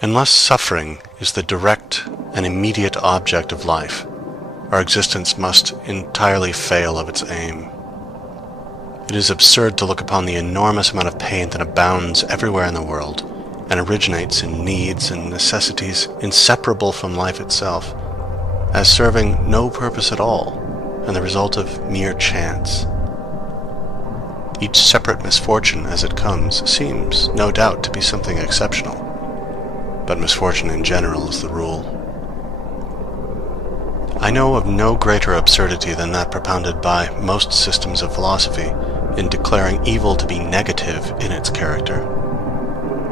Unless suffering is the direct and immediate object of life, our existence must entirely fail of its aim. It is absurd to look upon the enormous amount of pain that abounds everywhere in the world, and originates in needs and necessities inseparable from life itself, as serving no purpose at all, and the result of mere chance. Each separate misfortune as it comes seems, no doubt, to be something exceptional, but misfortune in general is the rule. I know of no greater absurdity than that propounded by most systems of philosophy in declaring evil to be negative in its character.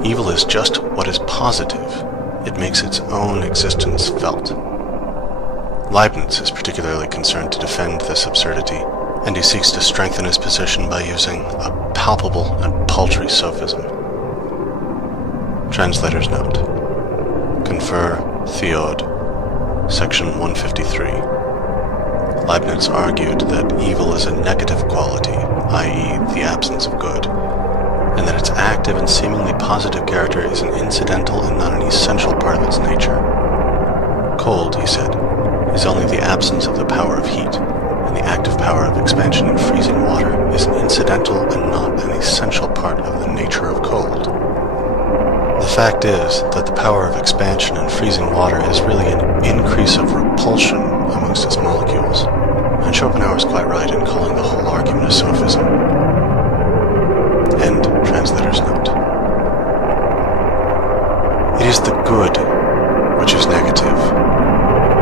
Evil is just what is positive. It makes its own existence felt. Leibniz is particularly concerned to defend this absurdity, and he seeks to strengthen his position by using a palpable and paltry sophism. Translator's note. Confer Theod, section 153. Leibniz argued that evil is a negative quality, i.e., the absence of good, and that its active and seemingly positive character is an incidental and not an essential part of its nature. Cold, he said, is only the absence of the power of heat, and the active power of expansion in freezing water is an incidental and not an essential part of the nature of cold. The fact is that the power of expansion in freezing water is really an increase of repulsion amongst its molecules, and Schopenhauer is quite right in calling the whole argument a sophism. End translator's note. It is the good which is negative.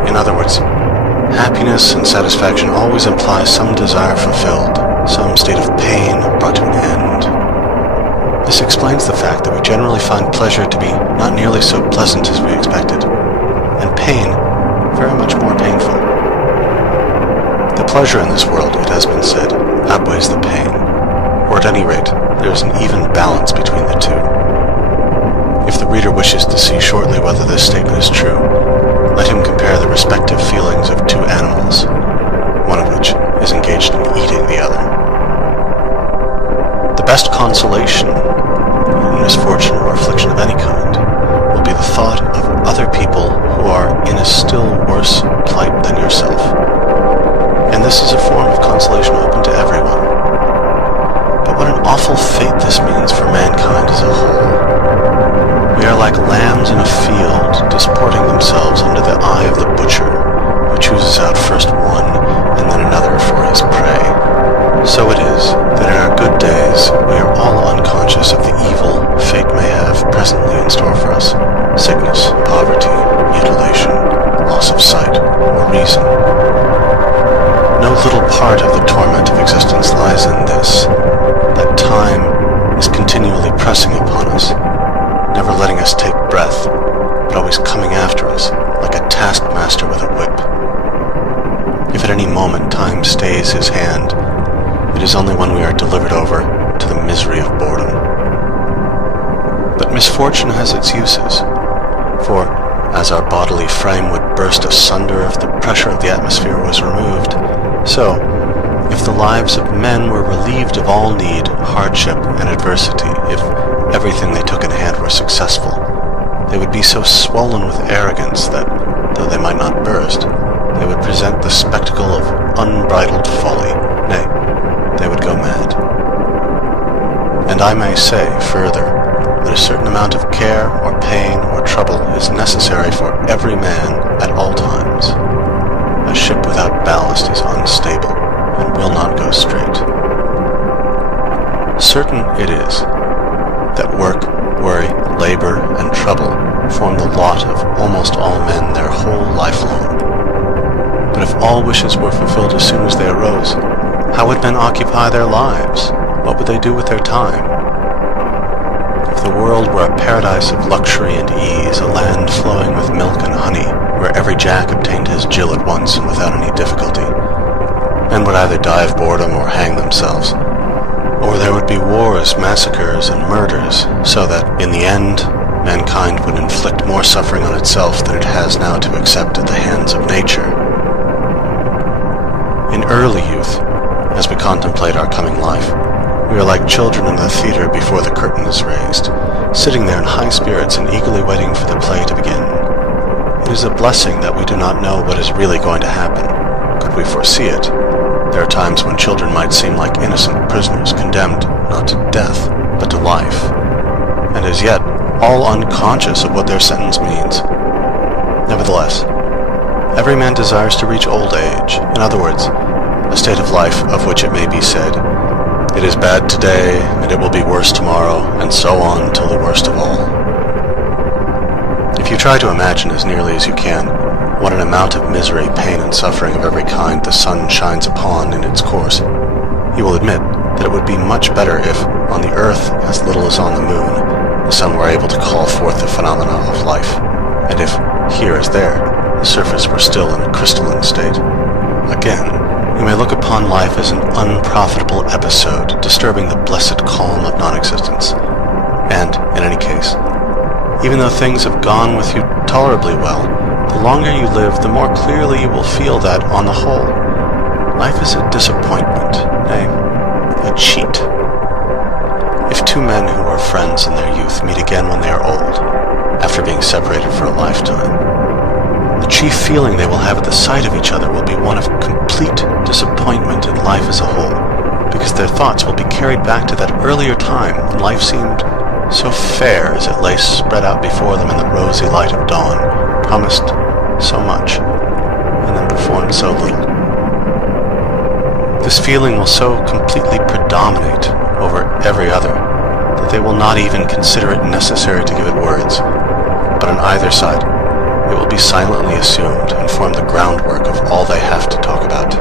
In other words, happiness and satisfaction always imply some desire fulfilled, some state of pain brought to an end. This explains the fact that we generally find pleasure to be not nearly so pleasant as we expected, and pain very much more painful. The pleasure in this world, it has been said, outweighs the pain, or at any rate, there is an even balance between the two. If the reader wishes to see shortly whether this statement is true, let him compare the respective feelings of two animals, one of which is engaged in eating the other. The best consolation in misfortune or affliction of any kind will be the thought of other people who are in a still worse plight than yourself. And this is a form of consolation open to everyone. But what an awful fate this means for mankind as a whole. We are like lambs in a field, disporting themselves under the eye of the butcher, who chooses out first one and then another for his prey. So it is that in our good days we are all unconscious of the evil fate may have presently in store for us: sickness, poverty, mutilation, loss of sight or reason. No little part of the torment of existence lies in this, that time is continually pressing upon us, never letting us take breath, but always coming after us like a taskmaster with a whip. If at any moment time stays his hand, it is only when we are delivered over to the misery of boredom. But misfortune has its uses, for as our bodily frame would burst asunder if the pressure of the atmosphere was removed, so, if the lives of men were relieved of all need, hardship, and adversity, if everything they took in hand were successful, they would be so swollen with arrogance that, though they might not burst, they would present the spectacle of unbridled folly, nay, they would go mad. And I may say, further, that a certain amount of care or pain or trouble is necessary for every man at all times. A ship without ballast is unstable and will not go straight. Certain it is that work, worry, labor, and trouble form the lot of almost all men their whole life long. But if all wishes were fulfilled as soon as they arose, how would men occupy their lives? What would they do with their time? If the world were a paradise of luxury and ease, a land flowing with milk and honey, where every jack obtained his Jill at once and without any difficulty, men would either die of boredom or hang themselves, or there would be wars, massacres, and murders, so that, in the end, mankind would inflict more suffering on itself than it has now to accept at the hands of nature. In early youth, as we contemplate our coming life, we are like children in the theater before the curtain is raised, sitting there in high spirits and eagerly waiting for the play to begin. It is a blessing that we do not know what is really going to happen. Could we foresee it? There are times when children might seem like innocent prisoners condemned not to death, but to life, and as yet all unconscious of what their sentence means. Nevertheless, every man desires to reach old age, in other words, a state of life of which it may be said, "It is bad today, and it will be worse tomorrow, and so on till the worst of all." If you try to imagine as nearly as you can what an amount of misery, pain, and suffering of every kind the sun shines upon in its course, you will admit that it would be much better if, on the earth as little as on the moon, the sun were able to call forth the phenomena of life, and if, here as there, the surface were still in a crystalline state. Again, you may look upon life as an unprofitable episode disturbing the blessed calm of non-existence, and, in any case, even though things have gone with you tolerably well, the longer you live, the more clearly you will feel that, on the whole, life is a disappointment, nay, a cheat. If two men who are friends in their youth meet again when they are old, after being separated for a lifetime, the chief feeling they will have at the sight of each other will be one of complete disappointment in life as a whole, because their thoughts will be carried back to that earlier time when life seemed so fair as it lay spread out before them in the rosy light of dawn, promised so much, and then performed so little. This feeling will so completely predominate over every other that they will not even consider it necessary to give it words, but on either side it will be silently assumed and form the groundwork of all they have to talk about.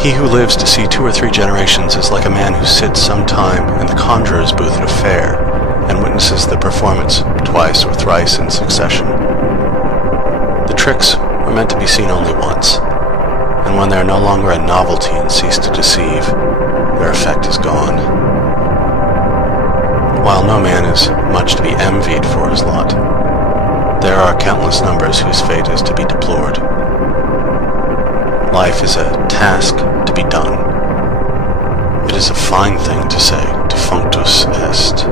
He who lives to see 2 or 3 generations is like a man who sits some time in the conjurer's booth at a fair and witnesses the performance twice or thrice in succession. The tricks are meant to be seen only once, and when they are no longer a novelty and cease to deceive, their effect is gone. While no man is much to be envied for his lot, there are countless numbers whose fate is to be deplored. Life is a task to be done. It is a fine thing to say, defunctus est.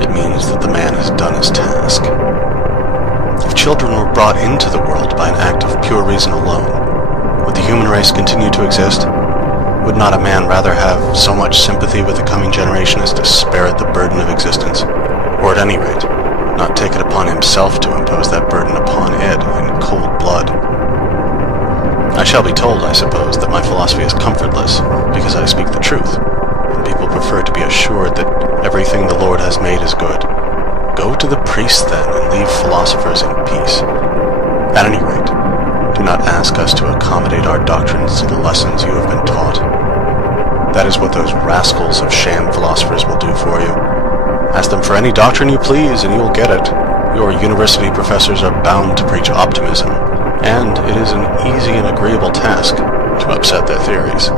It means that the man has done his task. If children were brought into the world by an act of pure reason alone, would the human race continue to exist? Would not a man rather have so much sympathy with the coming generation as to spare it the burden of existence, or at any rate, not take it upon himself to impose that burden upon it in cold blood? I shall be told, I suppose, that my philosophy is comfortless, because I speak the truth, and people prefer to be assured that everything the Lord has made is good. Go to the priest, then, and leave philosophers in peace. At any rate, do not ask us to accommodate our doctrines to the lessons you have been taught. That is what those rascals of sham philosophers will do for you. Ask them for any doctrine you please, and you will get it. Your university professors are bound to preach optimism, and it is an easy and agreeable task to upset their theories.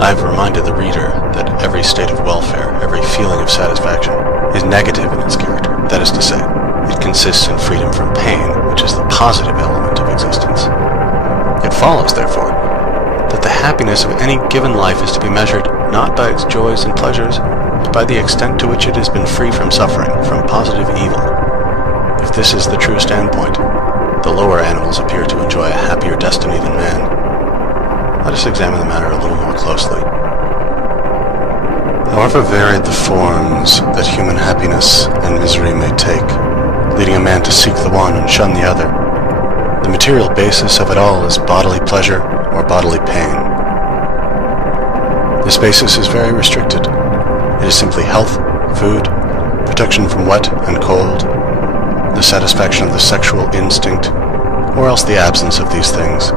I have reminded the reader that every state of welfare, every feeling of satisfaction, is negative in its character. That is to say, it consists in freedom from pain, which is the positive element of existence. It follows, therefore, that the happiness of any given life is to be measured not by its joys and pleasures, but by the extent to which it has been free from suffering, from positive evil. If this is the true standpoint, the lower animals appear to enjoy a happier destiny than man. Let us examine the matter a little more closely. However varied the forms that human happiness and misery may take, leading a man to seek the one and shun the other, the material basis of it all is bodily pleasure or bodily pain. This basis is very restricted. It is simply health, food, protection from wet and cold, the satisfaction of the sexual instinct, or else the absence of these things.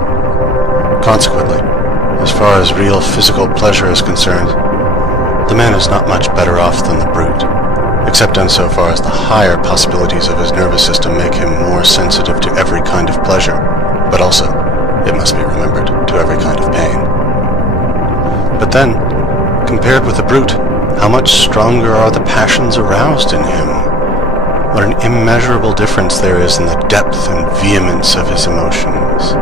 Consequently, as far as real physical pleasure is concerned, the man is not much better off than the brute, except insofar as the higher possibilities of his nervous system make him more sensitive to every kind of pleasure, but also, it must be remembered, to every kind of pain. But then, compared with the brute, how much stronger are the passions aroused in him? What an immeasurable difference there is in the depth and vehemence of his emotions.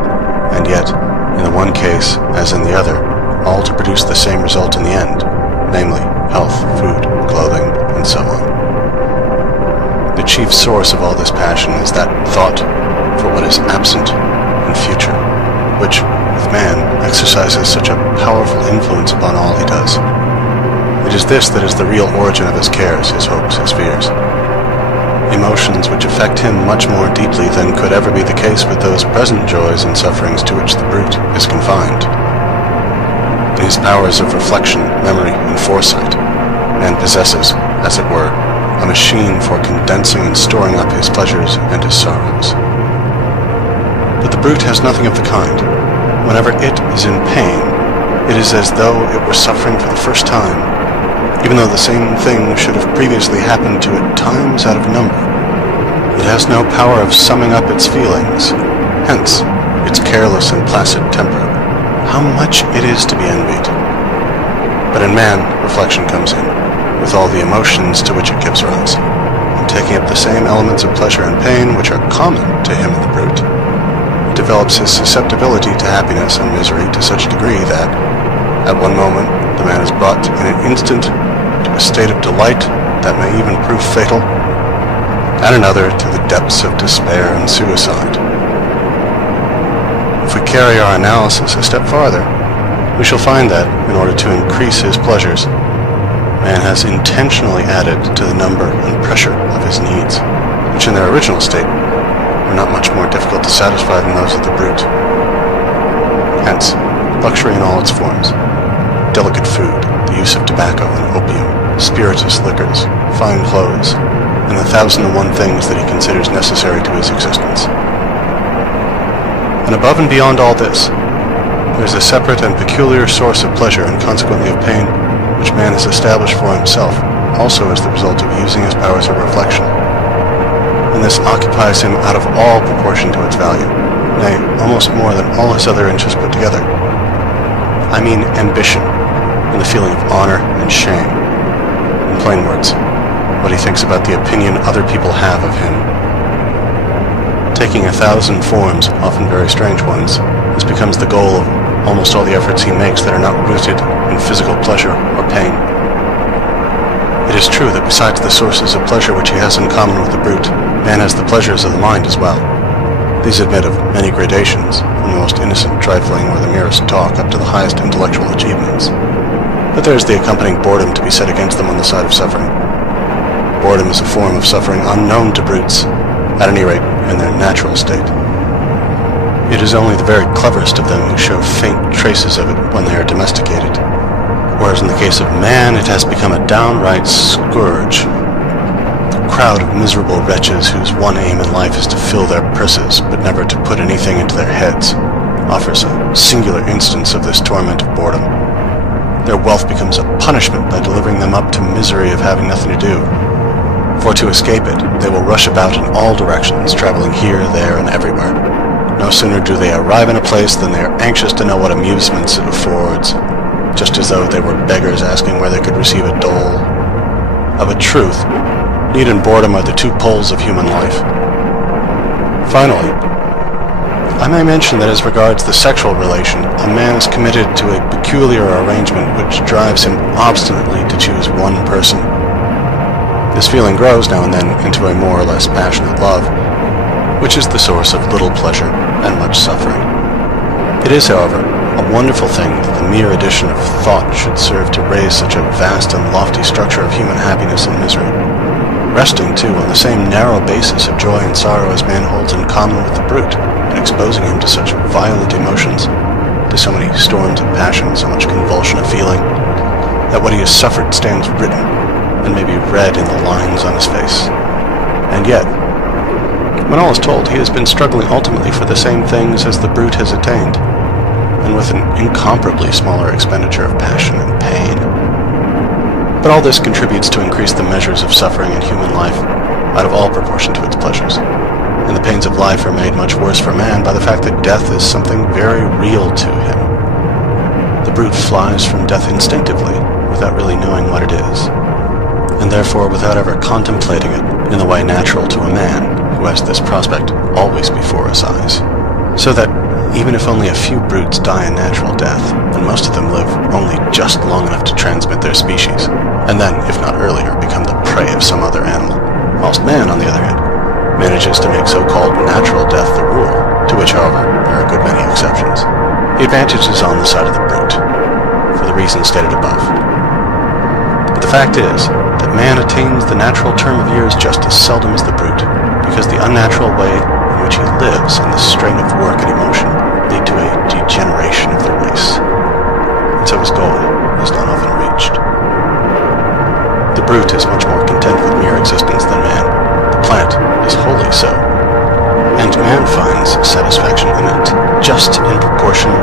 And yet, in the one case, as in the other, all to produce the same result in the end, namely, health, food, clothing, and so chief source of all this passion is that thought for what is absent and future, which, with man, exercises such a powerful influence upon all he does. It is this that is the real origin of his cares, his hopes, his fears. Emotions which affect him much more deeply than could ever be the case with those present joys and sufferings to which the brute is confined. In his powers of reflection, memory, and foresight, man possesses, as it were, a machine for condensing and storing up his pleasures and his sorrows. But the brute has nothing of the kind. Whenever it is in pain, it is as though it were suffering for the first time, even though the same thing should have previously happened to it times out of number. It has no power of summing up its feelings, hence its careless and placid temper. How much it is to be envied. But in man, reflection comes in, with all the emotions to which it gives rise, and taking up the same elements of pleasure and pain which are common to him and the brute, it develops his susceptibility to happiness and misery to such a degree that, at one moment, the man is brought in an instant to a state of delight that may even prove fatal, at another to the depths of despair and suicide. If we carry our analysis a step farther, we shall find that, in order to increase his pleasures, man has intentionally added to the number and pressure of his needs, which in their original state were not much more difficult to satisfy than those of the brute. Hence, luxury in all its forms, delicate food, the use of tobacco and opium, spirituous liquors, fine clothes, and the 1,001 things that he considers necessary to his existence. And above and beyond all this, there is a separate and peculiar source of pleasure and consequently of pain, which man has established for himself, also as the result of using his powers of reflection. And this occupies him out of all proportion to its value, nay, almost more than all his other interests put together. I mean ambition, and the feeling of honor and shame. In plain words, what he thinks about the opinion other people have of him. Taking 1,000 forms, often very strange ones, this becomes the goal of almost all the efforts he makes that are not rooted in physical pleasure or pain. It is true that besides the sources of pleasure which he has in common with the brute, man has the pleasures of the mind as well. These admit of many gradations, from the most innocent trifling or the merest talk up to the highest intellectual achievements. But there is the accompanying boredom to be set against them on the side of suffering. Boredom is a form of suffering unknown to brutes, at any rate in their natural state. It is only the very cleverest of them who show faint traces of it when they are domesticated, whereas in the case of man it has become a downright scourge. The crowd of miserable wretches whose one aim in life is to fill their purses, but never to put anything into their heads, offers a singular instance of this torment of boredom. Their wealth becomes a punishment by delivering them up to misery of having nothing to do. For to escape it, they will rush about in all directions, traveling here, there, and everywhere. No sooner do they arrive in a place than they are anxious to know what amusements it affords, just as though they were beggars asking where they could receive a dole. Of a truth, need and boredom are the two poles of human life. Finally, I may mention that as regards the sexual relation, a man is committed to a peculiar arrangement which drives him obstinately to choose one person. This feeling grows now and then into a more or less passionate love, which is the source of little pleasure and much suffering. It is, however, a wonderful thing that the mere addition of thought should serve to raise such a vast and lofty structure of human happiness and misery, resting, too, on the same narrow basis of joy and sorrow as man holds in common with the brute, and exposing him to such violent emotions, to so many storms of passion, so much convulsion of feeling, that what he has suffered stands written, and may be read in the lines on his face. And yet, when all is told, he has been struggling ultimately for the same things as the brute has attained, and with an incomparably smaller expenditure of passion and pain. But all this contributes to increase the measures of suffering in human life, out of all proportion to its pleasures. And the pains of life are made much worse for man by the fact that death is something very real to him. The brute flies from death instinctively, without really knowing what it is, and therefore without ever contemplating it in the way natural to a man, who has this prospect always before his eyes. So that, even if only a few brutes die a natural death, and most of them live only just long enough to transmit their species, and then, if not earlier, become the prey of some other animal, whilst man, on the other hand, manages to make so-called natural death the rule, to which, however, there are a good many exceptions. The advantage is on the side of the brute, for the reasons stated above. But the fact is that man attains the natural term of years just as seldom as the brute, because the unnatural way in which he lives and the strain of work and emotion lead to a degeneration of the race, and so his goal is not often reached. The brute is much more content with mere existence than man. The plant is wholly so, and man finds satisfaction in it just in proportion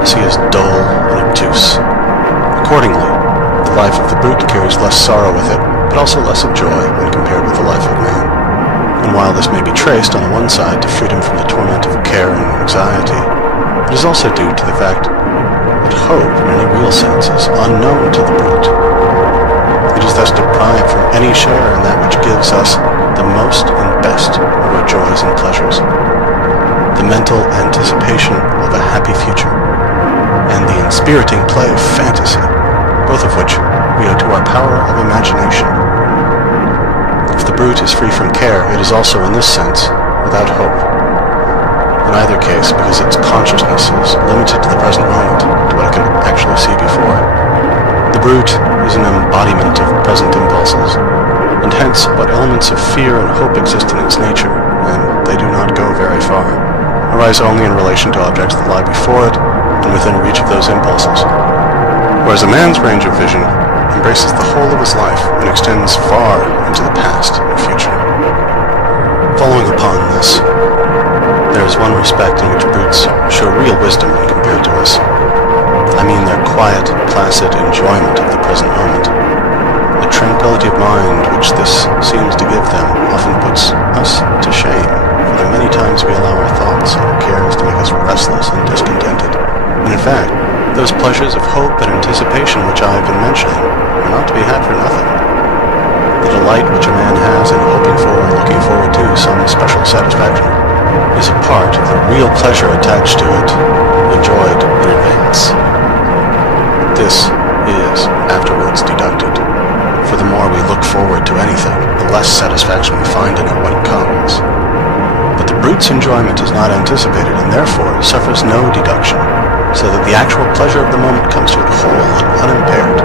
as he is dull and obtuse. Accordingly, the life of the brute carries less sorrow with it, but also less of joy when compared with the life of man. And while this may be traced on the one side to freedom from the torment of care and anxiety, it is also due to the fact that hope, in any real sense, is unknown to the brute. It is thus deprived from any share in that which gives us the most and best of our joys and pleasures, the mental anticipation of a happy future, and the inspiriting play of fantasy, both of which we owe to our power of imagination. If the brute is free from care, it is also, in this sense, without hope. In either case, because its consciousness is limited to the present moment, to what it can actually see before it. The brute is an embodiment of present impulses, and hence what elements of fear and hope exist in its nature, and they do not go very far, arise only in relation to objects that lie before it and within reach of those impulses, whereas a man's range of vision embraces the whole of his life and extends far into the past and future. Following upon this, there is one respect in which brutes show real wisdom when compared to us. I mean their quiet, placid enjoyment of the present moment. The tranquility of mind which this seems to give them often puts us to shame, for the many times we allow our thoughts and our cares to make us restless and discontented. And in fact, those pleasures of hope and anticipation which I have been mentioning are not to be had for nothing. The delight which a man has in hoping for and looking forward to some special satisfaction is a part of the real pleasure attached to it, enjoyed in advance. This is afterwards deducted, for the more we look forward to anything, the less satisfaction we find in it when it comes. But the brute's enjoyment is not anticipated, and therefore suffers no deduction, so that the actual pleasure of the moment comes to it whole and unimpaired.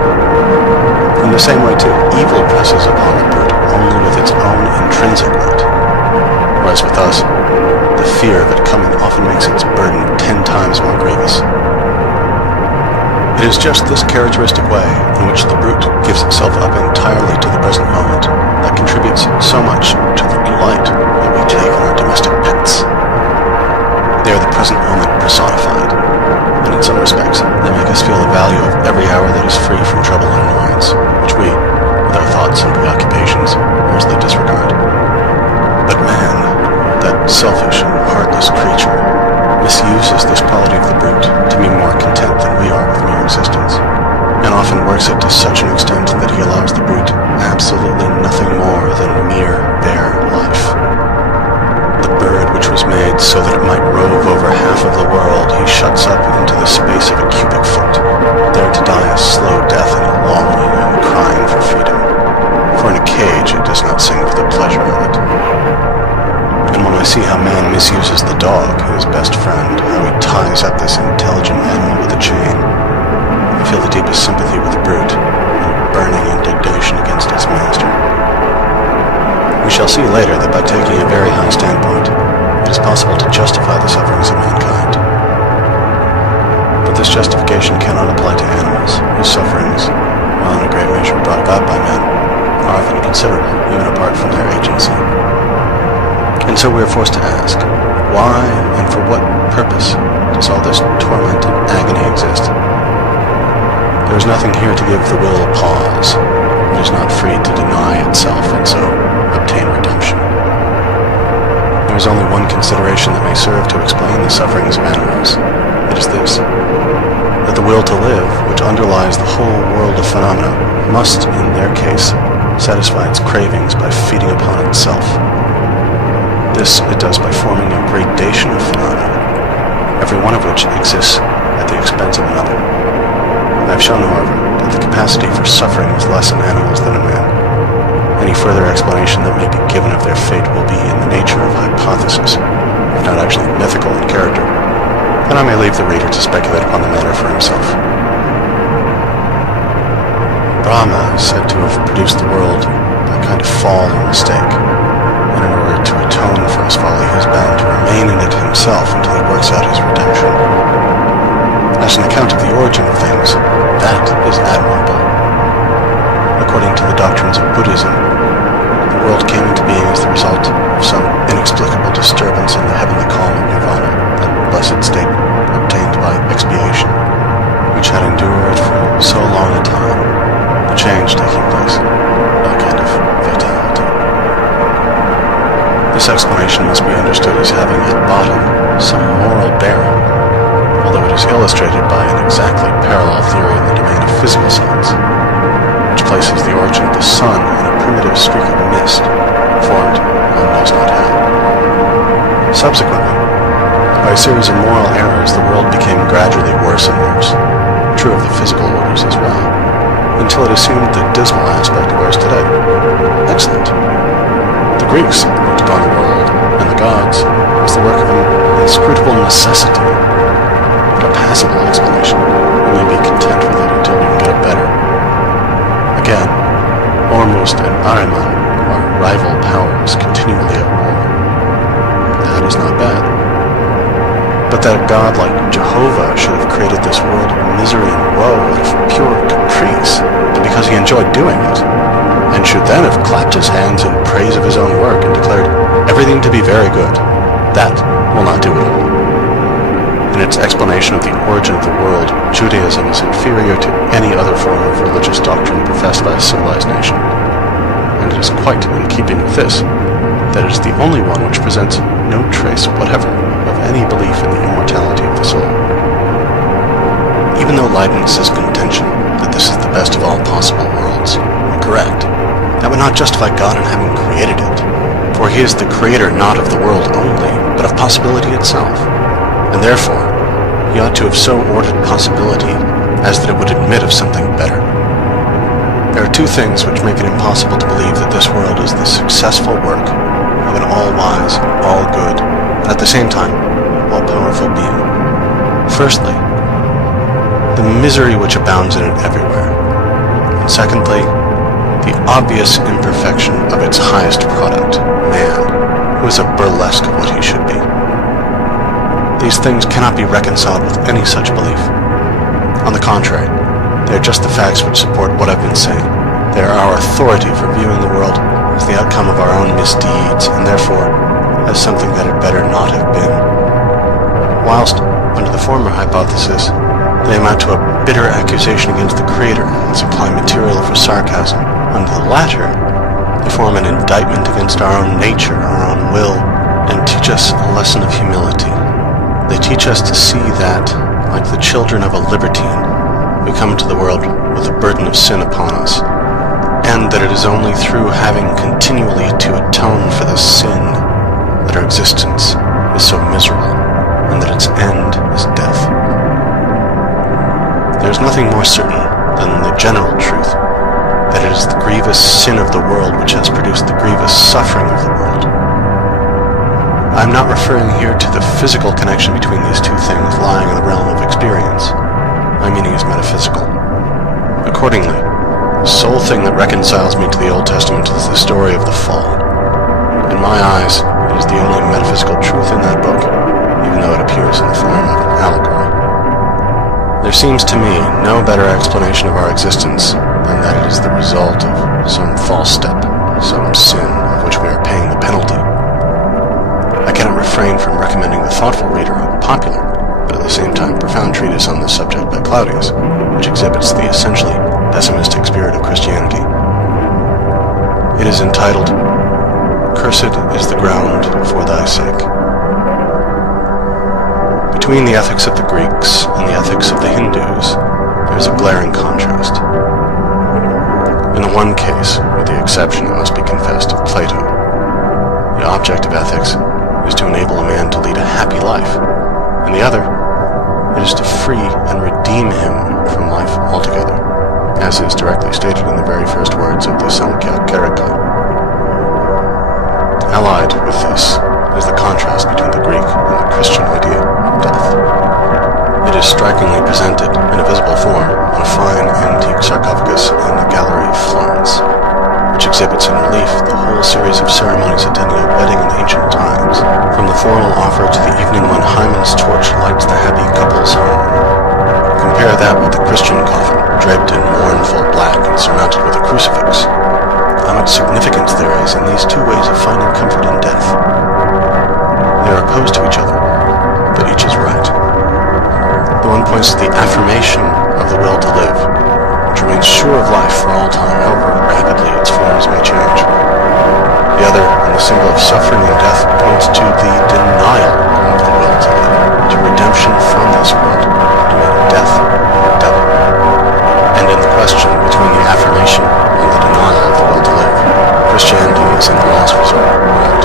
In the same way, too, evil presses upon the brute only with its own intrinsic light, whereas with us, the fear of it coming often makes its burden 10 times more grievous. It is just this characteristic way in which the brute gives itself up entirely to the present moment that contributes so much to the delight that we take in our domestic pets. They are the present moment personified, and in some respects, they make us feel the value of every hour that is free from trouble and annoyance, which we, with our thoughts and preoccupations, mostly disregard. But man, that selfish and heartless creature, misuses this quality of the brute to be more content than we are with mere existence, and often works it to such an extent that he allows the brute absolutely nothing more than mere bare life. The bird which was made so that it might rove over half of the world, he shuts up into the space of a cubic foot, there to die a slow death in longing and crying for freedom. For in a cage it does not sing for the pleasure of it. And when I see how man misuses the dog, his best friend, how he ties up this intelligent animal with a chain, I feel the deepest sympathy with the brute, and burning indignation against its master. We shall see later that by taking a very high standpoint, it is possible to justify the sufferings of mankind. But this justification cannot apply to animals, whose sufferings, while in a great measure brought about by men, are often considerable, even apart from their agency. And so we are forced to ask, why and for what purpose does all this torment and agony exist? There is nothing here to give the will pause. It is not free to deny itself and so obtain redemption. There is only one consideration that may serve to explain the sufferings of animals. It is this, that the will to live, which underlies the whole world of phenomena, must, in their case, satisfy its cravings by feeding upon itself. This it does by forming a gradation of phenomena, every one of which exists at the expense of another. I have shown, however, that the capacity for suffering is less in animals than in man. Any further explanation that may be given of their fate will be in the nature of hypothesis, if not actually mythical in character, then I may leave the reader to speculate upon the matter for himself. Brahma is said to have produced the world by a kind of fall or mistake, and in order to atone for his folly, he is bound to remain in it himself until he works out his redemption. As an account of the origin of things, that is admirable. According to the doctrines of Buddhism, the world came into being as the result of some inexplicable disturbance in the heavenly calm of nirvana, that blessed state obtained by expiation, which had endured for so long a time, the change taking place, a kind of fatality. This explanation must be understood as having at bottom some moral bearing, although it is illustrated by an exactly parallel theory in the domain of physical science, which places the origin of the sun in a primitive streak of mist, formed one knows not how. Subsequently, by a series of moral errors, the world became gradually worse and worse, true of the physical orders as well, until it assumed the dismal aspect it wears today. Excellent. The Greeks looked upon the world and the gods as the work of an inscrutable necessity, but a passable explanation. We may be content with it until we can get a better. Again, Ormuzd and Ahriman are rival powers continually at war. That is not bad. But that a god like Jehovah should have created this world of misery and woe out of pure caprice, and because he enjoyed doing it, and should then have clapped his hands in praise of his own work and declared everything to be very good, that will not do at all. In its explanation of the origin of the world, Judaism is inferior to any other form of religious doctrine professed by a civilized nation. And it is quite in keeping with this that it is the only one which presents no trace whatever of any belief in the immortality of the soul. Even though Leibniz's contention that this is the best of all possible worlds were correct, that would not justify God in having created it, for he is the creator not of the world only, but of possibility itself. And therefore, he ought to have so ordered possibility as that it would admit of something better. There are two things which make it impossible to believe that this world is the successful work of an all-wise, all-good, and at the same time, all-powerful being. Firstly, the misery which abounds in it everywhere. And secondly, the obvious imperfection of its highest product, man, who is a burlesque of what he should be. These things cannot be reconciled with any such belief. On the contrary, they are just the facts which support what I've been saying. They are our authority for viewing the world as the outcome of our own misdeeds, and therefore as something that had better not have been. Whilst, under the former hypothesis, they amount to a bitter accusation against the Creator and supply material for sarcasm, under the latter, they form an indictment against our own nature, our own will, and teach us a lesson of humility. They teach us to see that, like the children of a libertine, we come into the world with a burden of sin upon us, and that it is only through having continually to atone for the sin that our existence is so miserable, and that its end is death. There is nothing more certain than the general truth, that it is the grievous sin of the world which has produced the grievous suffering of the world. I am not referring here to the physical connection between these two things lying in the realm of experience. My meaning is metaphysical. Accordingly, the sole thing that reconciles me to the Old Testament is the story of the fall. In my eyes, it is the only metaphysical truth in that book, even though it appears in the form of an allegory. There seems to me no better explanation of our existence than that it is the result of some false step, some sin of which we are paying the penalty. I cannot refrain from recommending the thoughtful reader a popular, but at the same time profound treatise on this subject by Claudius, which exhibits the essentially pessimistic spirit of Christianity. It is entitled, "Cursed is the ground for thy sake." Between the ethics of the Greeks and the ethics of the Hindus, there is a glaring contrast. In the one case, with the exception, it must be confessed, of Plato, the object of ethics is to enable a man to lead a happy life. In the other, it is to free and redeem him from life altogether, as is directly stated in the very first words of the Samkhya Karika. Allied with this is the contrast between the Greek and the Christian idea of death. It is strikingly presented in a visible form on a fine antique sarcophagus in the Gallery of Florence, which exhibits in relief the whole series of ceremonies attending a wedding in ancient times, from the formal offer to the evening when Hymen's torch lights the happy couple's home. Compare that with the Christian coffin, draped in mournful black and surmounted with a crucifix. How much significance there is in these two ways of finding comfort in death. They are opposed to each other, but each is right. The one points to the affirmation of the will to live, which remains sure of life for all time, however rapidly its forms may change. The other, in the symbol of suffering and death, points to the denial of the will to live, to redemption from this world, to make death a devil. And in the question between the affirmation and the denial of the will to live, Christianity is in the last resort right.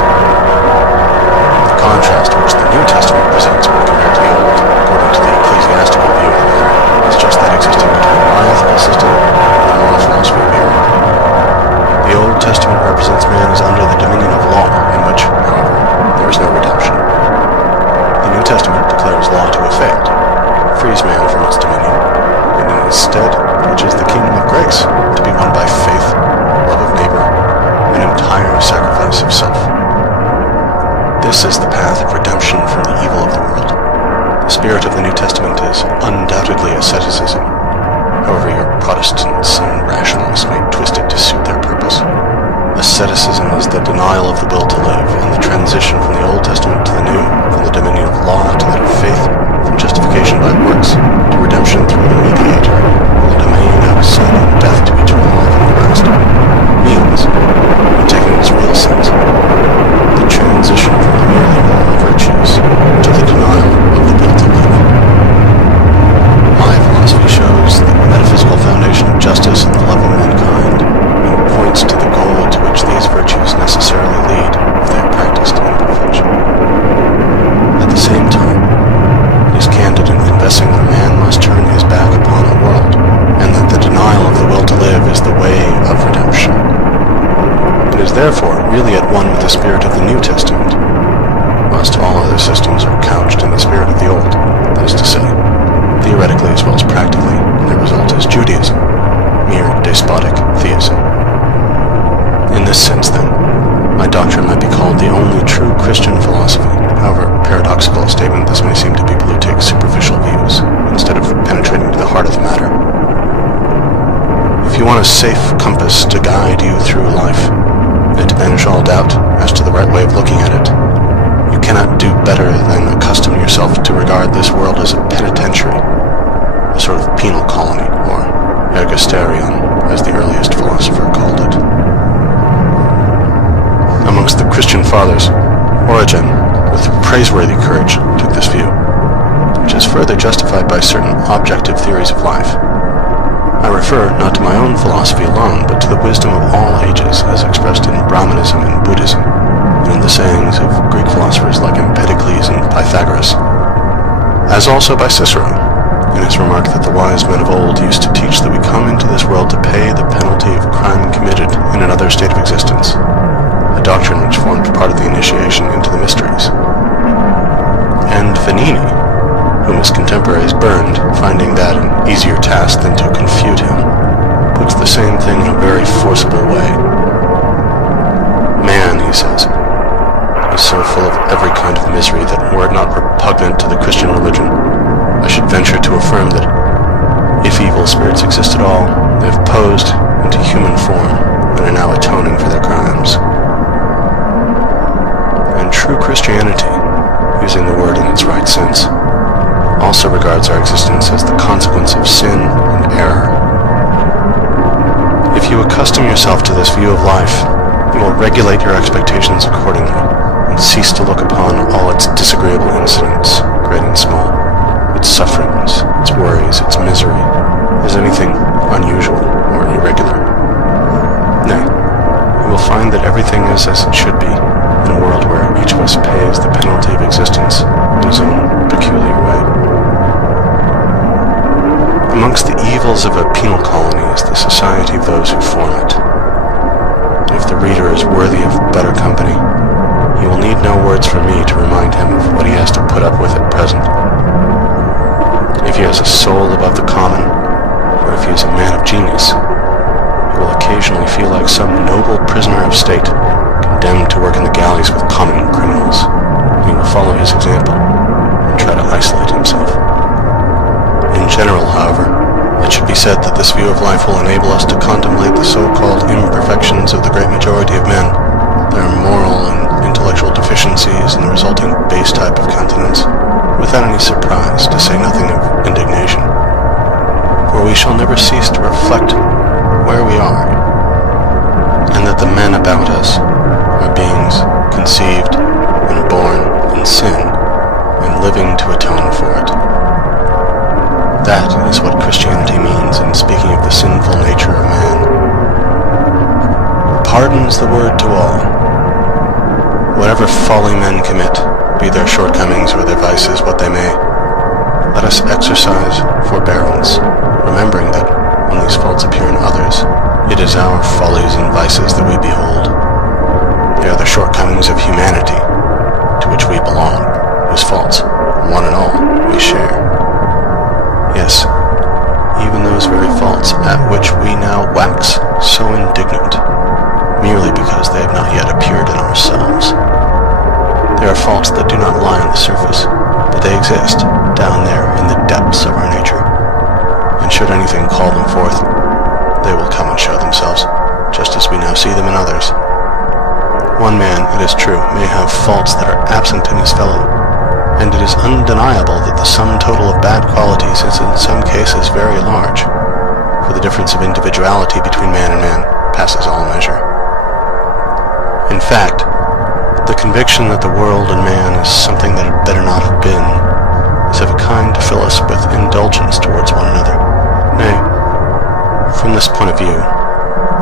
The contrast which the New Testament presents when compared to the Old, according to the ecclesiastical view of the matter, is just that existing between my ethical system and the moral philosophy of Europe. The Old Testament represents man as under the dominion of law, in which, however, there is no redemption. The New Testament declares law to have failed, frees man from its dominion, and in its stead preaches the kingdom of grace, to be won by faith, love of neighbor, and entire sacrifice of self. This is the path of redemption from the evil of the world. The spirit of the New Testament is undoubtedly asceticism, however your Protestants and rationalists may twist it to suit their purpose. Asceticism is the denial of the will to live, and the transition from the Old Testament to the New, from the dominion of law to that of faith, from justification by works to redemption through the mediator, and the domain out of sin and death to eternal life in Christ, means, when taken in its real sense, the transition from the merely moral virtues to the denial of the will to live. My philosophy shows the metaphysical foundation of justice and the love of mankind, and points to the goal to which these virtues necessarily lead if they are practiced in perfection. At the same time, it is candid in confessing that man must turn his back upon the world, and that the denial of the will to live is the way of redemption. It is therefore really at one with the spirit of the New Testament, whilst all other systems are couched in the spirit of the Old, that is to say, theoretically as well as practically, and their result is Judaism, mere despotic theism. In this sense, then, my doctrine might be called the only true Christian philosophy, however paradoxical a statement this may seem to people who take superficial views, instead of penetrating to the heart of the matter. If you want a safe compass to guide you through life, and to banish all doubt as to the right way of looking at it, you cannot do better than accustom yourself to regard this world as a penitentiary, a sort of penal colony, or ergasterion, as the earliest philosopher called it. Amongst the Christian fathers, Origen, with praiseworthy courage, took this view, which is further justified by certain objective theories of life. I refer not to my own philosophy alone, but to the wisdom of all ages, as expressed in Brahmanism and Buddhism, and in the sayings of Greek philosophers like Empedocles and Pythagoras, as also by Cicero, in his remark that the wise men of old used to teach that we come into this world to pay the penalty of crime committed in another state of existence, a doctrine which formed part of the initiation into the mysteries. And Vanini, whom his contemporaries burned, finding that an easier task than to confute him, puts the same thing in a very forcible way. Man, he says, is so full of every kind of misery that were it not repugnant to the Christian religion, I should venture to affirm that if evil spirits exist at all, they have posed into human form and are now atoning for their crimes. And true Christianity, using the word in its right sense, also regards our existence as the consequence of sin and error. If you accustom yourself to this view of life, you will regulate your expectations accordingly, and cease to look upon all its disagreeable incidents, great and small, its sufferings, its worries, its misery, as anything unusual or irregular. Nay, you will find that everything is as it should be, in a world where each of us pays the penalty of existence in his own peculiar way. Amongst the evils of a penal colony is the society of those who form it. And if the reader is worthy of better company, need no words from me to remind him of what he has to put up with at present. If he has a soul above the common, or if he is a man of genius, he will occasionally feel like some noble prisoner of state, condemned to work in the galleys with common criminals, and he will follow his example and try to isolate himself. In general, however, it should be said that this view of life will enable us to contemplate the so-called imperfections of the great majority of men, their moral and intellectual deficiencies and the resulting base type of countenance, without any surprise, to say nothing of indignation. For we shall never cease to reflect where we are, and that the men about us are beings conceived and born in sin, and living to atone for it. That is what Christianity means in speaking of the sinful nature of man. Pardon's the word to all. Whatever folly men commit, be their shortcomings or their vices what they may, let us exercise forbearance, remembering that when these faults appear in others, it is our follies and vices that we behold. They are the shortcomings of humanity, to which we belong, whose faults, one and all, we share. Yes, even those very faults at which we now wax so indignant, merely because they have not yet appeared in ourselves. There are faults that do not lie on the surface, but they exist down there in the depths of our nature, and should anything call them forth, they will come and show themselves, just as we now see them in others. One man, it is true, may have faults that are absent in his fellow, and it is undeniable that the sum total of bad qualities is in some cases very large, for the difference of individuality between man and man passes all measure. In fact, the conviction that the world and man is something that had better not have been is of a kind to fill us with indulgence towards one another. Nay, from this point of view,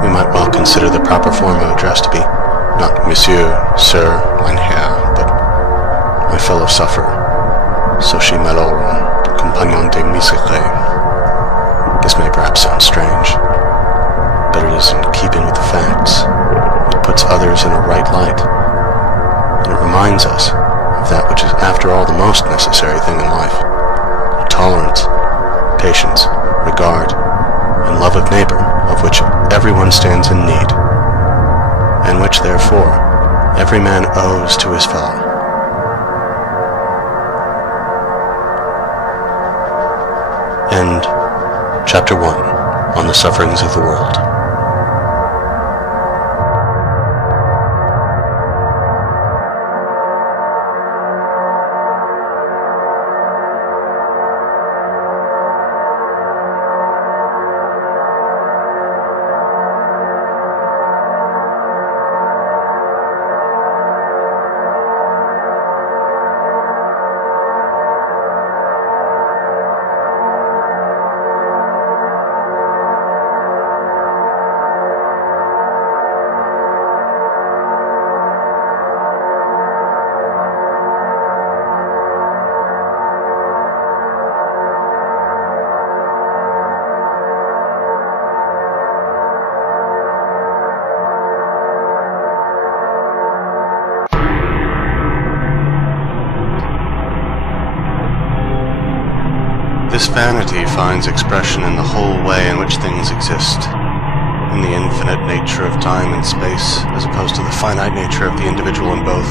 we might well consider the proper form of address to be not Monsieur, Sir, mein Herr, but my fellow sufferer, Soci Malheureux, Compagnon de Misère. This may perhaps sound strange, but it is in keeping with the facts. It puts others in a right light, and it reminds us of that which is after all the most necessary thing in life: tolerance, patience, regard, and love of neighbor, of which everyone stands in need, and which, therefore, every man owes to his fellow. End Chapter 1, on the sufferings of the world. This vanity finds expression in the whole way in which things exist, in the infinite nature of time and space, as opposed to the finite nature of the individual in both,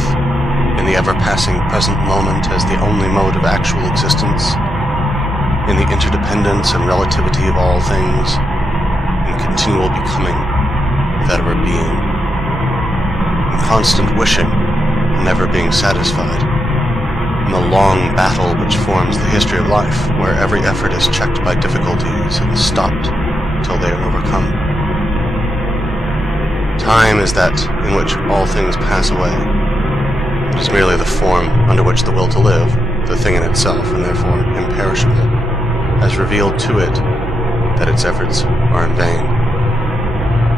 in the ever-passing present moment as the only mode of actual existence, in the interdependence and relativity of all things, in continual becoming without ever being, in constant wishing and never being satisfied, in the long battle which forms the history of life, where every effort is checked by difficulties and stopped till they are overcome. Time is that in which all things pass away. It is merely the form under which the will to live, the thing in itself, and therefore imperishable, has revealed to it that its efforts are in vain.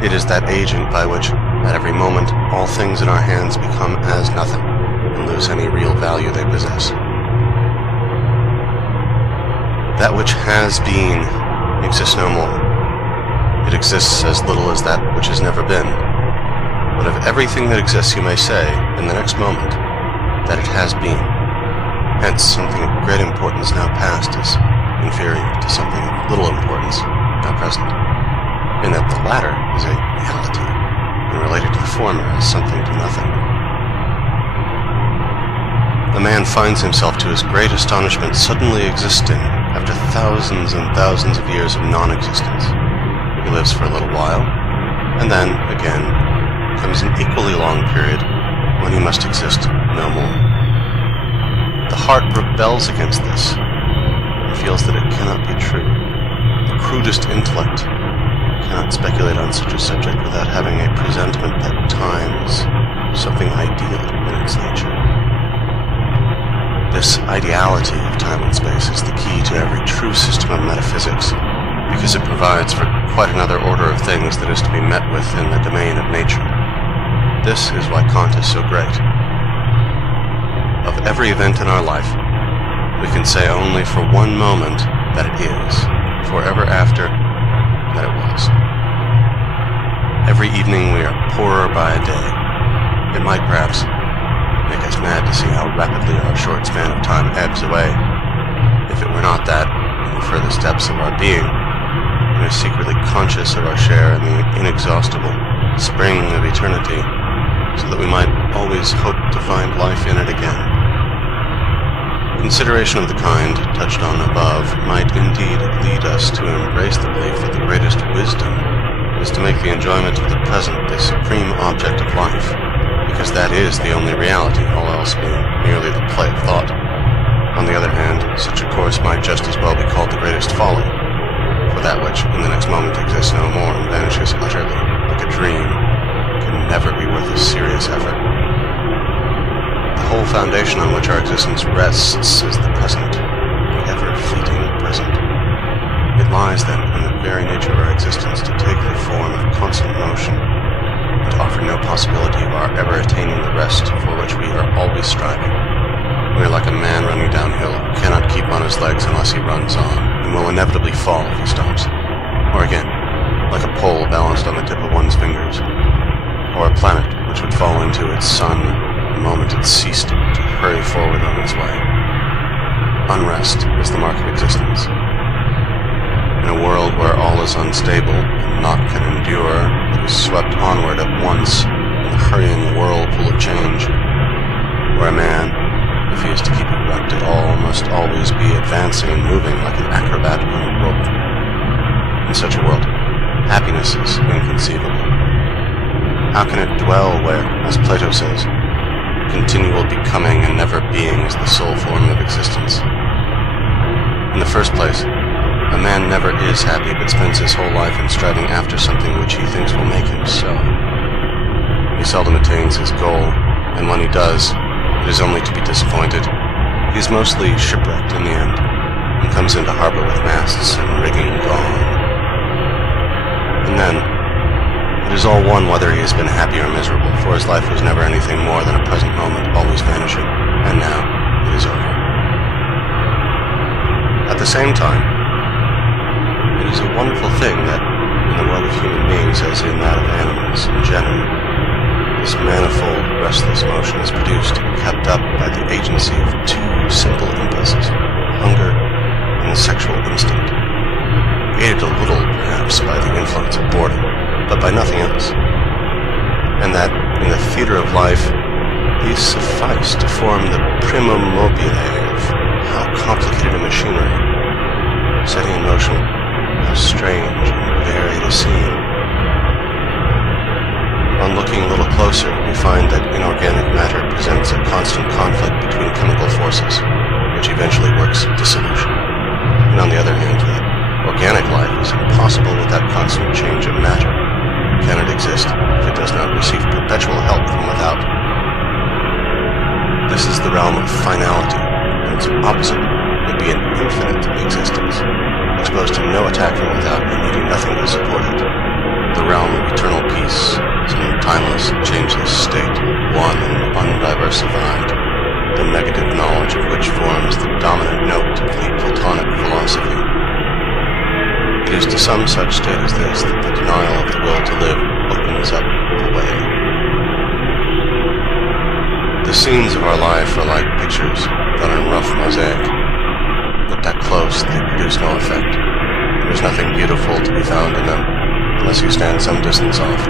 It is that agent by which, at every moment, all things in our hands become as nothing, and lose any real value they possess. That which has been exists no more. It exists as little as that which has never been. But of everything that exists you may say, in the next moment, that it has been. Hence, something of great importance now past is inferior to something of little importance now present, in that the latter is a reality, and related to the former as something to nothing. A man finds himself, to his great astonishment, suddenly existing after thousands and thousands of years of non-existence. He lives for a little while, and then, again, comes an equally long period when he must exist no more. The heart rebels against this, and feels that it cannot be true. The crudest intellect cannot speculate on such a subject without having a presentiment that time is something ideal in its nature. This ideality of time and space is the key to every true system of metaphysics, because it provides for quite another order of things that is to be met with in the domain of nature. This is why Kant is so great. Of every event in our life, we can say only for one moment that it is, forever after that it was. Every evening we are poorer by a day. It might perhaps make us mad to see how rapidly our short span of time ebbs away. If it were not that, in the furthest depths of our being, we are secretly conscious of our share in the inexhaustible spring of eternity, so that we might always hope to find life in it again. Consideration of the kind touched on above might indeed lead us to embrace the belief that the greatest wisdom is to make the enjoyment of the present the supreme object of life, because that is the only reality, all else being merely the play of thought. On the other hand, such a course might just as well be called the greatest folly, for that which in the next moment exists no more and vanishes utterly, like a dream, can never be worth a serious effort. The whole foundation on which our existence rests is the present, the ever-fleeting present. It lies, then, in the very nature of our existence to take the form of constant motion, and to offer no possibility of our ever attaining the rest for which we are always striving. We are like a man running downhill who cannot keep on his legs unless he runs on, and will inevitably fall if he stops. Or again, like a pole balanced on the tip of one's fingers, or a planet which would fall into its sun the moment it ceased to hurry forward on its way. Unrest is the mark of existence. In a world where all is unstable and naught can endure, it is swept onward at once in the hurrying whirlpool of change, where a man, if he is to keep erect at all, must always be advancing and moving like an acrobat on a rope. In such a world, happiness is inconceivable. How can it dwell where, as Plato says, continual becoming and never being is the sole form of existence? In the first place, a man never is happy but spends his whole life in striving after something which he thinks will make him so. He seldom attains his goal, and when he does, it is only to be disappointed. He is mostly shipwrecked in the end, and comes into harbor with masts and rigging gone. And then, it is all one whether he has been happy or miserable, for his life was never anything more than a present moment, always vanishing, and now it is over. At the same time, it is a wonderful thing that, in the world of human beings as in that of animals in general, this manifold, restless motion is produced and kept up by the agency of two simple impulses, hunger and the sexual instinct, aided a little, perhaps, by the influence of boredom, but by nothing else. And that, in the theater of life, these suffice to form the prima mobile of how complicated a machinery, setting in motion how strange and varied a scene. On looking a little closer, we find that inorganic matter presents a constant conflict between chemical forces, which eventually works dissolution. And on the other hand, that organic life is impossible without constant change of matter. Can it exist if it does not receive perpetual help from without? This is the realm of finality, and its opposite would be an infinite existence, exposed to no attack from without and needing nothing to support it. The realm of eternal peace, some timeless, changeless state, one and undiversified, the negative knowledge of which forms the dominant note of the Platonic philosophy. It is to some such state as this that the denial of the will to live opens up the way. This scenes of our life are like pictures done in rough mosaic. Looked at close, they produce no effect. There is nothing beautiful to be found in them, unless you stand some distance off.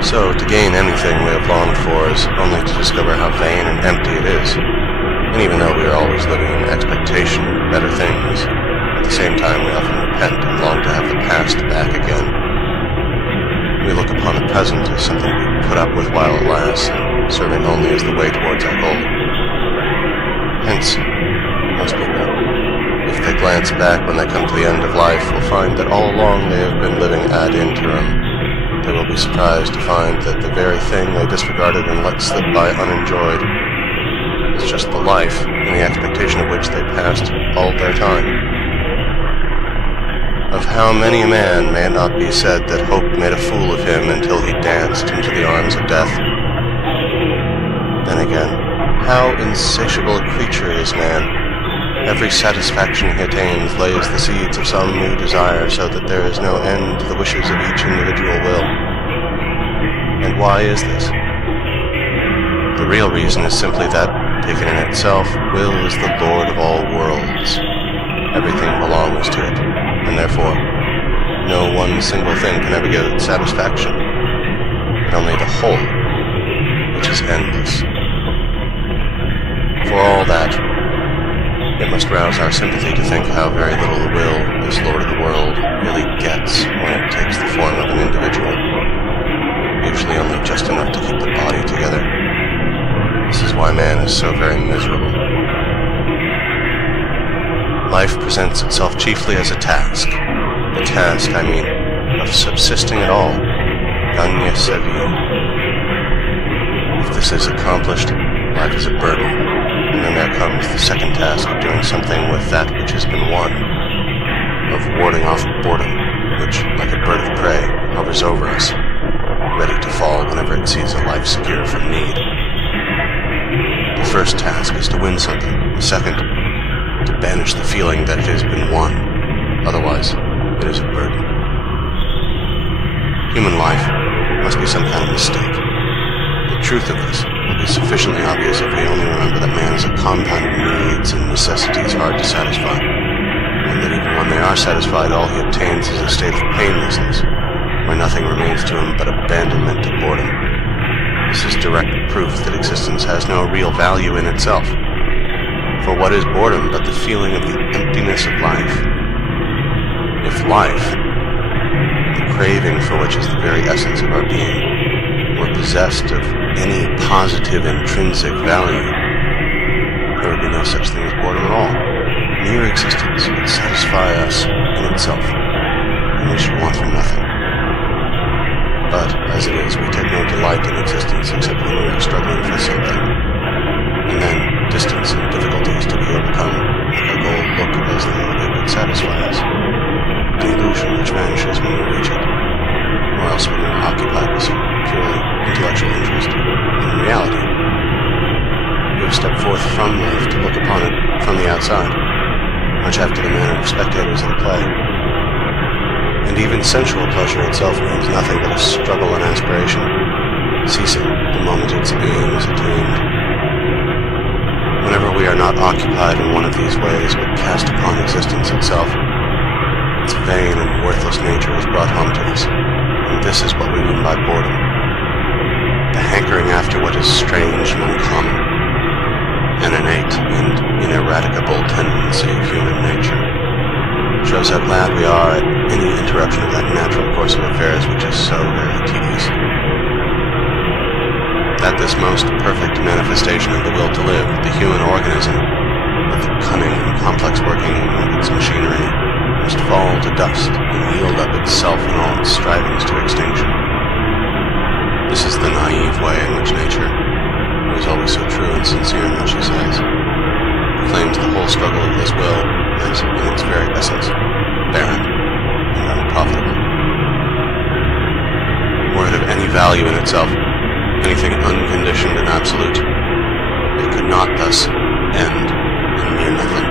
So, to gain anything we have longed for is only to discover how vain and empty it is. And even though we are always living in expectation of better things, at the same time we often repent and long to have the past back again. We look upon the present as something to be put up with while it lasts, and serving only as the way towards our goal. Hence, most people, if they glance back when they come to the end of life, will find that all along they have been living ad interim. They will be surprised to find that the very thing they disregarded and let slip by unenjoyed is just the life in the expectation of which they passed all their time. Of how many a man may it not be said that hope made a fool of him until he danced into the arms of death? Then again, how insatiable a creature is man! Every satisfaction he attains lays the seeds of some new desire, so that there is no end to the wishes of each individual will. And why is this? The real reason is simply that, taken in itself, will is the lord of all worlds. Everything belongs to it, and therefore, no one single thing can ever give it satisfaction, but only the whole, which is endless. For all that, it must rouse our sympathy to think how very little the will, this lord of the world, really gets when it takes the form of an individual. Usually only just enough to keep the body together. This is why man is so very miserable. Life presents itself chiefly as a task. The task, I mean, of subsisting at all. Gagna sevi. If this is accomplished, life is a burden. And then there comes the second task of doing something with that which has been won, of warding off boredom, which, like a bird of prey, hovers over us, ready to fall whenever it sees a life secure from need. The first task is to win something, the second, to banish the feeling that it has been won. Otherwise, it is a burden. Human life must be some kind of mistake. The truth of this will be sufficiently obvious if we only remember that man is a compound of needs and necessities hard to satisfy, and that even when they are satisfied, all he obtains is a state of painlessness, where nothing remains to him but abandonment to boredom. This is direct proof that existence has no real value in itself. For what is boredom but the feeling of the emptiness of life? If life, the craving for which is the very essence of our being, were possessed of any positive intrinsic value, there would be no such thing as boredom at all. Mere existence would satisfy us in itself, and we should want for nothing. But, as it is, we take no delight in existence except when we are struggling for something, and then distance and difficulties to be overcome make our goal look as though it would satisfy us, the illusion which vanishes when we reach it, or else when we are occupied with some purely intellectual interest. In reality, we have stepped forth from life to look upon it from the outside, much after the manner of spectators at a play. And even sensual pleasure itself means nothing but a struggle and aspiration, ceasing the moment its aim is attained. Whenever we are not occupied in one of these ways, but cast upon existence itself, its vain and worthless nature is brought home to us, and this is what we mean by boredom. The hankering after what is strange and uncommon, an innate and ineradicable tendency of human nature, shows how glad we are at any interruption of that natural course of affairs which is so very tedious. That this most perfect manifestation of the will to live, the human organism, with the cunning and complex working of its machinery, must fall to dust and yield up itself and all its strivings to extinction. This is the naive way in which nature, who is always so true and sincere in what she says, claims the whole struggle of this will as, in its very essence, barren and unprofitable. Were it of any value in itself, anything unconditioned and absolute, it could not thus end in mere nothing.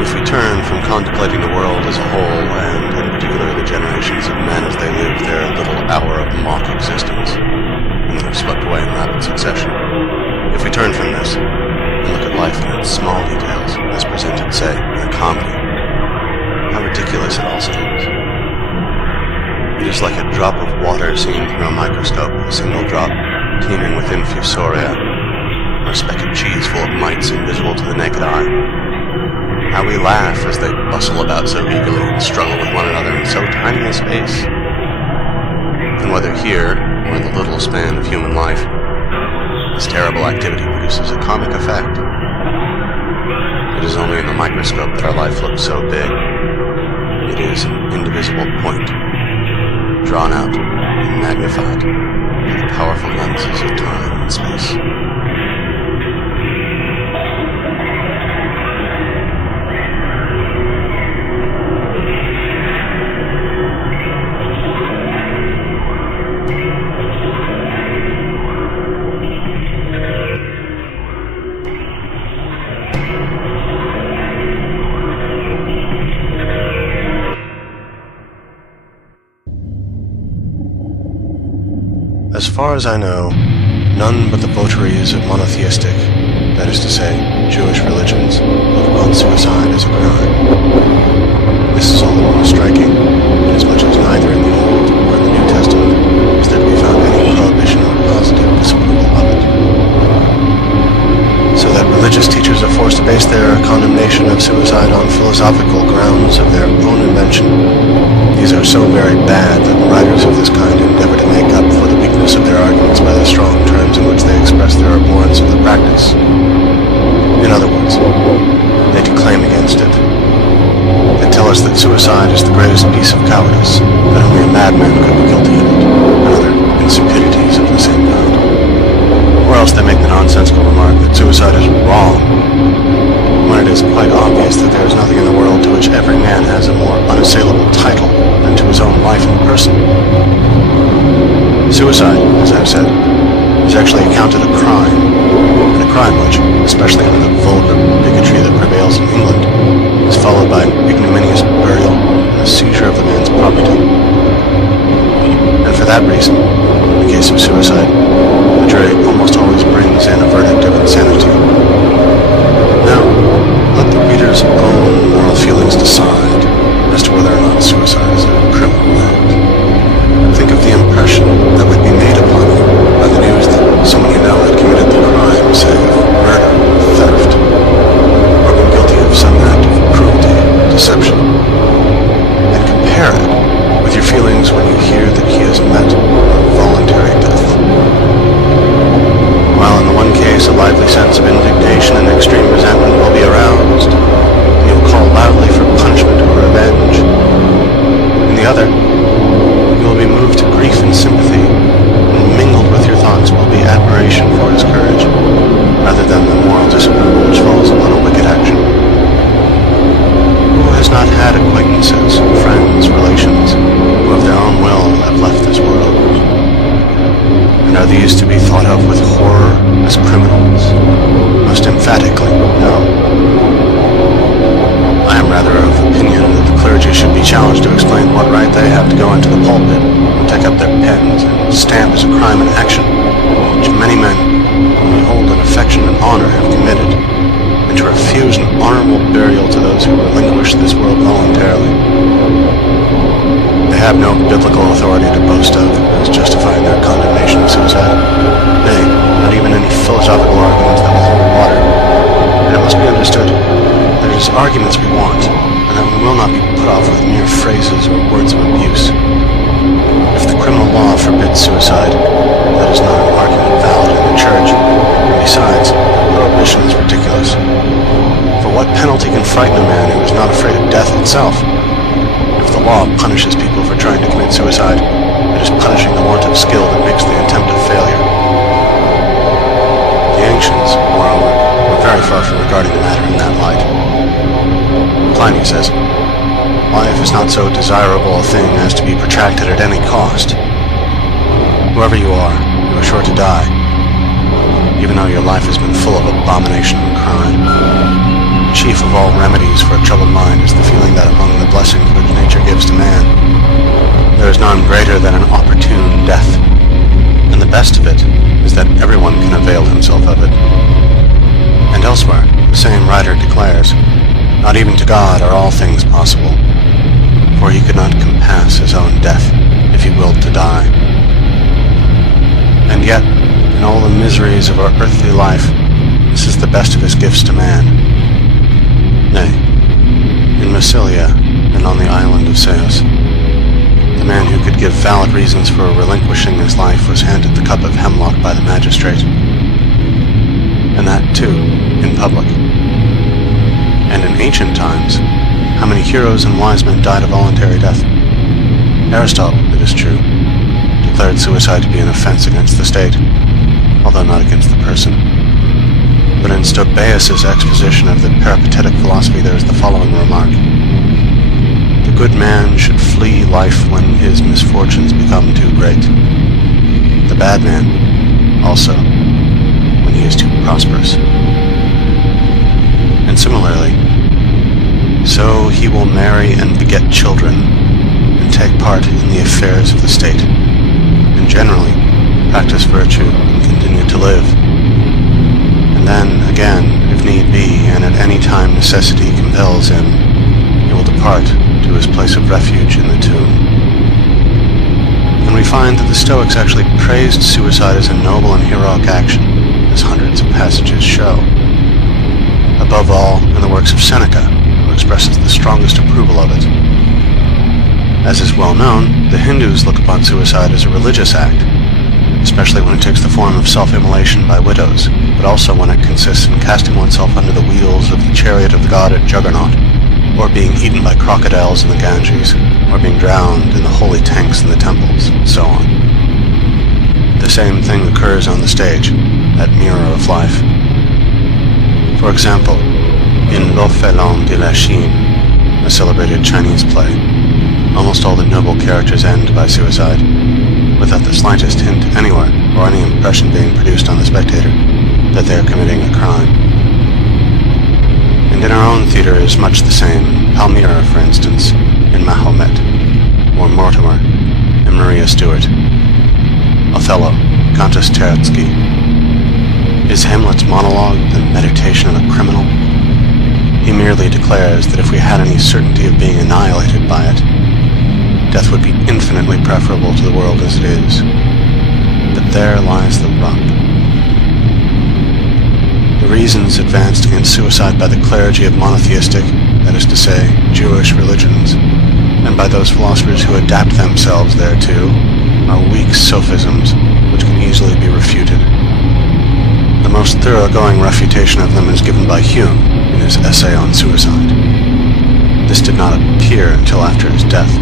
If we turn from contemplating the world as a whole, and in particular the generations of men as they live their little hour of mock existence, a drop of water seen through a microscope, a single drop teeming with infusoria, or a speck of cheese full of mites invisible to the naked eye. How we laugh as they bustle about so eagerly and struggle with one another in so tiny a space. And whether here, or in the little span of human life, this terrible activity produces a comic effect. It is only in the microscope that our life looks so big. It is an indivisible point, drawn out and magnified by the powerful lenses of time and space. As far as I know, none but the votaries of monotheistic, that is to say, Jewish religions, have held suicide as a crime. This is all the more striking, inasmuch as neither in the Old or in the New Testament is there to be found any prohibition or positive disapproval of it. So that religious teachers are forced to base their condemnation of suicide on philosophical grounds of their own invention. These are so very bad that writers of this kind endeavor to make up for the weakness of their arguments by the strong terms in which they express their abhorrence of the practice. In other words, they declaim against it. They tell us that suicide is the greatest piece of cowardice, that only a madman could be guilty of it, and other insipidities of the same kind. Or else they make the nonsensical remark that suicide is wrong, when it is quite obvious that there is nothing in the world to which every man has a more unassailable title than to his own life and person. Suicide, as I have said, is actually accounted a crime, and a crime which, especially under the vulgar bigotry that prevails in England, is followed by an ignominious burial and a seizure of the man's property. And for that reason, in the case of suicide, the jury almost always brings in a verdict of insanity. Now, let the reader's own moral feelings decide as to whether or not suicide is a criminal act. Think of the impression that would be made upon you by the news that someone you know had committed the crime, say, of murder, theft, or been guilty of some act of cruelty, deception, and compare it with your feelings when you hear that he has met a voluntary death. While in the one case a lively sense of indignation and extreme resentment will be aroused, and you will call loudly for punishment or revenge. In the other, you will be moved to grief and sympathy, and mingled with your thoughts will be admiration for his courage, rather than the moral disapproval which falls upon a wicked action. Who has not had acquaintances, friends, relations, who of their own will have left this world? And are these to be thought of with horror as criminals? Most emphatically, no. I am rather of opinion that the clergy should be challenged to explain what right they have to go into the pulpit and take up their pens and stamp as a crime an action which many men whom we hold in affection and honor have committed, and to refuse an honorable burial to those who relinquish this world voluntarily. They have no biblical authority to boast of as justifying their condemnation of suicide. Nay, not even any philosophical arguments that will hold water. And it must be understood that it is arguments we want, and that we will not be put off with mere phrases or words of abuse. If the criminal law forbids suicide, that is not an argument valid in the church, and besides, prohibition is ridiculous. For what penalty can frighten a man who is not afraid of death itself? If the law punishes people for trying to commit suicide, it is punishing the want of skill that makes the attempt a failure. The ancients, moreover, were very far from regarding the matter in that light. Pliny says, "Life is not so desirable a thing as to be protracted at any cost. Whoever you are sure to die, even though your life has been full of abomination and crime. Chief of all remedies for a troubled mind is the feeling that among the blessings which nature gives to man, there is none greater than an opportune death, and the best of it is that everyone can avail himself of it." And elsewhere, the same writer declares, "Not even to God are all things possible, for he could not compass his own death if he willed to die. And yet, in all the miseries of our earthly life, this is the best of his gifts to man. Nay, in Massilia and on the island of Ceos, the man who could give valid reasons for relinquishing his life was handed the cup of hemlock by the magistrate, and that, too, in public. And in ancient times, how many heroes and wise men died a voluntary death? Aristotle, it is true, declared suicide to be an offense against the state, although not against the person. But in Stobaeus' exposition of the peripatetic philosophy there is the following remark: "The good man should flee life when his misfortunes become too great. The bad man, also, when he is too prosperous." And similarly, so he will marry and beget children, and take part in the affairs of the state, and generally practice virtue and continue to live. And then, again, if need be, and at any time necessity compels him, he will depart to his place of refuge in the tomb. And we find that the Stoics actually praised suicide as a noble and heroic action, as hundreds of passages show. Above all, in the works of Seneca, who expresses the strongest approval of it. As is well known, the Hindus look upon suicide as a religious act, especially when it takes the form of self-immolation by widows, but also when it consists in casting oneself under the wheels of the chariot of the god at Juggernaut, or being eaten by crocodiles in the Ganges, or being drowned in the holy tanks in the temples, and so on. The same thing occurs on the stage, that mirror of life. For example, in L'Orphelin de la Chine, a celebrated Chinese play, almost all the noble characters end by suicide, without the slightest hint anywhere, or any impression being produced on the spectator, that they are committing a crime. And in our own theatre is much the same. Palmyra, for instance, in Mahomet, or Mortimer, in Maria Stuart. Othello, Countess Terzky. Is Hamlet's monologue the meditation of a criminal? He merely declares that if we had any certainty of being annihilated by it, death would be infinitely preferable to the world as it is. But there lies the rub. The reasons advanced against suicide by the clergy of monotheistic, that is to say, Jewish religions, and by those philosophers who adapt themselves thereto, are weak sophisms which can easily be refuted. The most thoroughgoing refutation of them is given by Hume in his essay on suicide. This did not appear until after his death,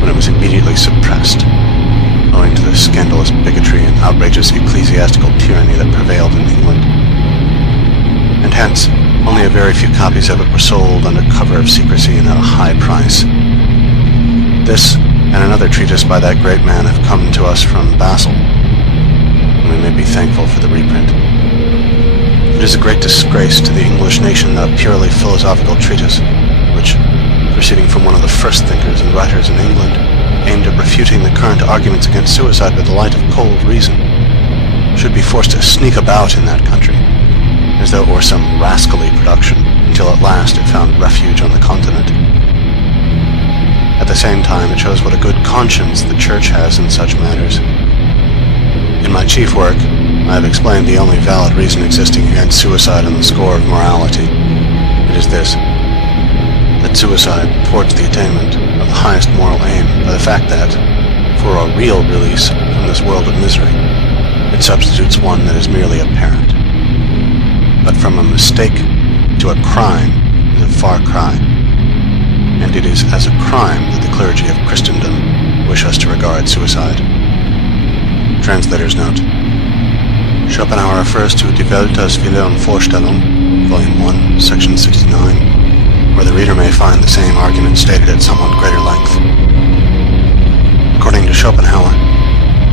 when it was immediately suppressed, owing to the scandalous bigotry and outrageous ecclesiastical tyranny that prevailed in England. And hence, only a very few copies of it were sold under cover of secrecy and at a high price. This and another treatise by that great man have come to us from Basel, and we may be thankful for the reprint. It is a great disgrace to the English nation that a purely philosophical treatise, which, proceeding from one of the first thinkers and writers in England, aimed at refuting the current arguments against suicide with the light of cold reason, should be forced to sneak about in that country, as though it were some rascally production, until at last it found refuge on the continent. At the same time, it shows what a good conscience the Church has in such matters. In my chief work, I have explained the only valid reason existing against suicide on the score of morality. It is this: that suicide thwarts the attainment of the highest moral aim by the fact that, for a real release from this world of misery, it substitutes one that is merely apparent. But from a mistake to a crime is a far cry, and it is as a crime that the clergy of Christendom wish us to regard suicide. Translator's note. Schopenhauer refers to Die Welt als Wille und Vorstellung, Volume 1, Section 69, where the reader may find the same argument stated at somewhat greater length. According to Schopenhauer,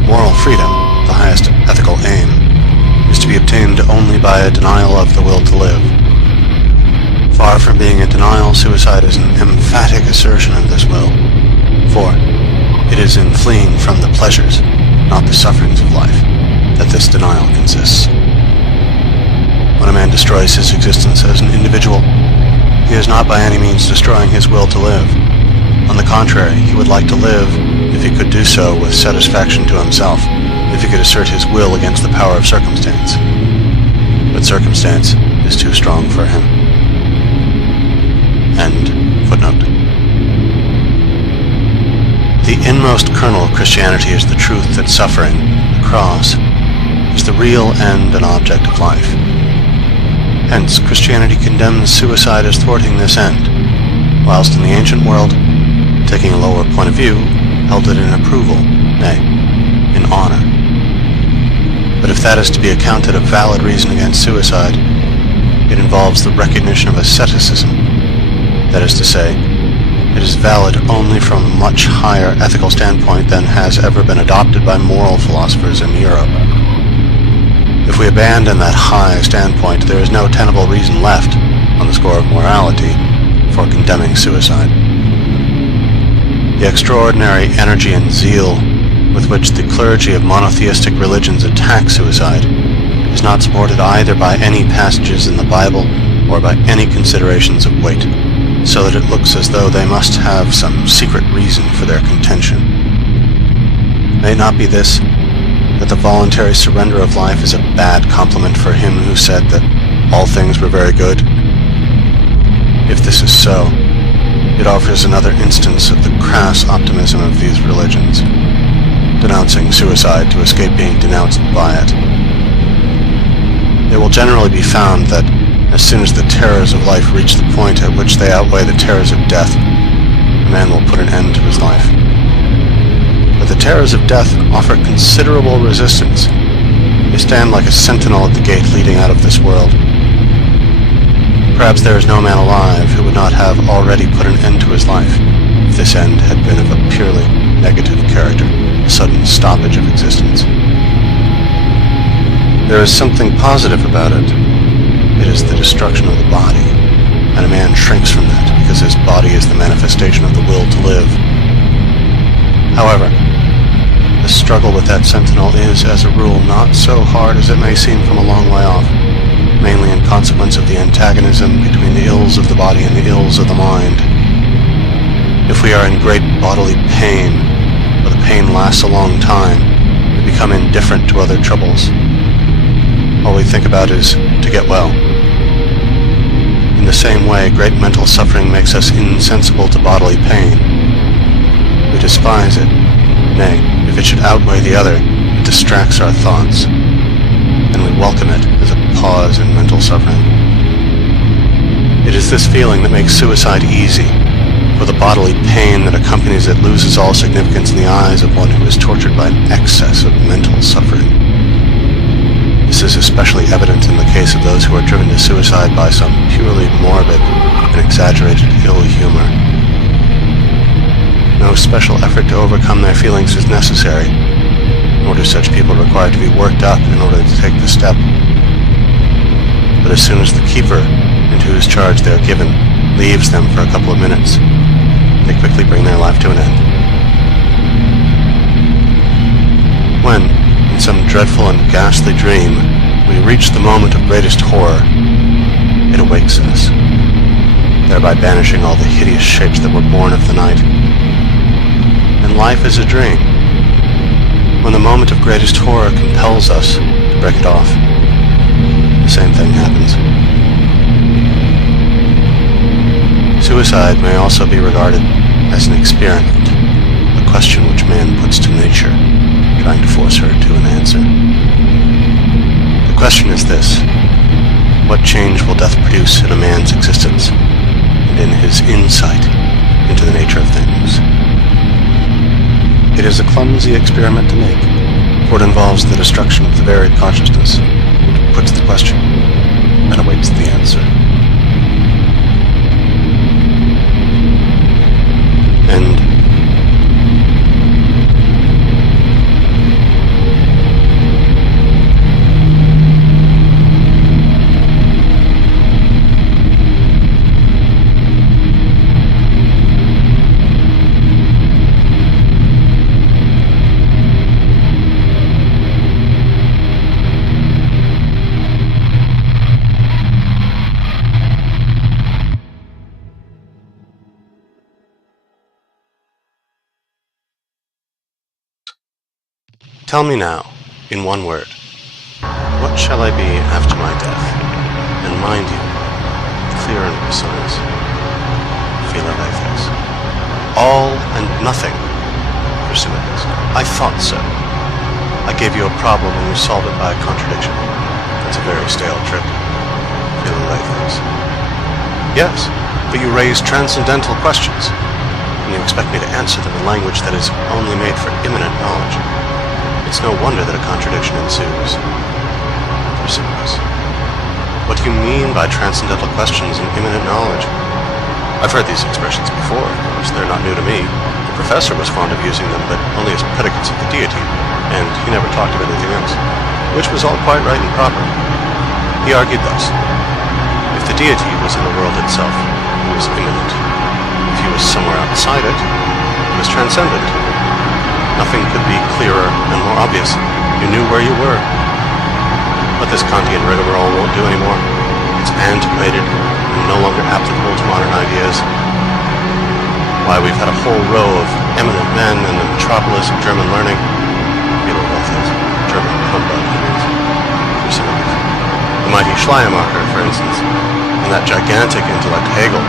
moral freedom, the highest ethical aim, is to be obtained only by a denial of the will to live. Far from being a denial, suicide is an emphatic assertion of this will, for it is in fleeing from the pleasures, not the sufferings of life, that this denial consists. When a man destroys his existence as an individual, he is not by any means destroying his will to live. On the contrary, he would like to live if he he could do so with satisfaction to himself, if he could assert his will against the power of circumstance. But circumstance is too strong for him. End footnote. The inmost kernel of Christianity is the truth that suffering, the cross, is the real end and object of life. Hence, Christianity condemns suicide as thwarting this end, whilst in the ancient world, taking a lower point of view, held it in approval, nay, in honor. But if that is to be accounted a valid reason against suicide, it involves the recognition of asceticism. That is to say, it is valid only from a much higher ethical standpoint than has ever been adopted by moral philosophers in Europe. If we abandon that high standpoint, there is no tenable reason left, on the score of morality, for condemning suicide. The extraordinary energy and zeal with which the clergy of monotheistic religions attack suicide is not supported either by any passages in the Bible or by any considerations of weight, so that it looks as though they must have some secret reason for their contention. May it not be this, that the voluntary surrender of life is a bad compliment for him who said that all things were very good? If this is so, it offers another instance of the crass optimism of these religions, denouncing suicide to escape being denounced by it. It will generally be found that as soon as the terrors of life reach the point at which they outweigh the terrors of death, a man will put an end to his life. But the terrors of death offer considerable resistance. They stand like a sentinel at the gate leading out of this world. Perhaps there is no man alive who would not have already put an end to his life, if this end had been of a purely negative character, a sudden stoppage of existence. There is something positive about it. It is the destruction of the body, and a man shrinks from that because his body is the manifestation of the will to live. However, the struggle with that sentinel is, as a rule, not so hard as it may seem from a long way off, mainly in consequence of the antagonism between the ills of the body and the ills of the mind. If we are in great bodily pain, or the pain lasts a long time, we become indifferent to other troubles. All we think about is to get well. In the same way, great mental suffering makes us insensible to bodily pain. We despise it. Nay, if it should outweigh the other, it distracts our thoughts, and we welcome it as a pause in mental suffering. It is this feeling that makes suicide easy, for the bodily pain that accompanies it loses all significance in the eyes of one who is tortured by an excess of mental suffering. This is especially evident in the case of those who are driven to suicide by some purely morbid and exaggerated ill humor. No special effort to overcome their feelings is necessary, nor do such people require to be worked up in order to take the step. But as soon as the keeper, into whose charge they are given, leaves them for a couple of minutes, they quickly bring their life to an end. When, in some dreadful and ghastly dream, we reach the moment of greatest horror, it awakes us, thereby banishing all the hideous shapes that were born of the night. And life is a dream. When the moment of greatest horror compels us to break it off, the same thing happens. Suicide may also be regarded as an experiment, a question which man puts to nature, trying to force her to an answer. The question is this: what change will death produce in a man's existence and in his insight into the nature of things? It is a clumsy experiment to make, for it involves the destruction of the very consciousness which puts the question and awaits the answer. End. Tell me now, in one word, what shall I be after my death? And mind you, clear and precise. Philalethes. All and nothing. Pessimism. I thought so. I gave you a problem and you solved it by a contradiction. That's a very stale trick. Philalethes. Yes, but you raise transcendental questions, and you expect me to answer them in language that is only made for immanent knowledge. It's no wonder that a contradiction ensues. Pessimism. What do you mean by transcendental questions and immanent knowledge? I've heard these expressions before, of course. They're not new to me. The professor was fond of using them, but only as predicates of the deity, and he never talked of anything else, which was all quite right and proper. He argued thus: if the deity was in the world itself, it was immanent. If he was somewhere outside it, it was transcendent. Nothing could be clearer and more obvious. You knew where you were. But this Kantian rigmarole won't do anymore. It's antiquated and no longer applicable to modern ideas. Why, we've had a whole row of eminent men in the metropolis of German learning. German humbug, he means. The mighty Schleiermacher, for instance, and that gigantic intellect Hegel.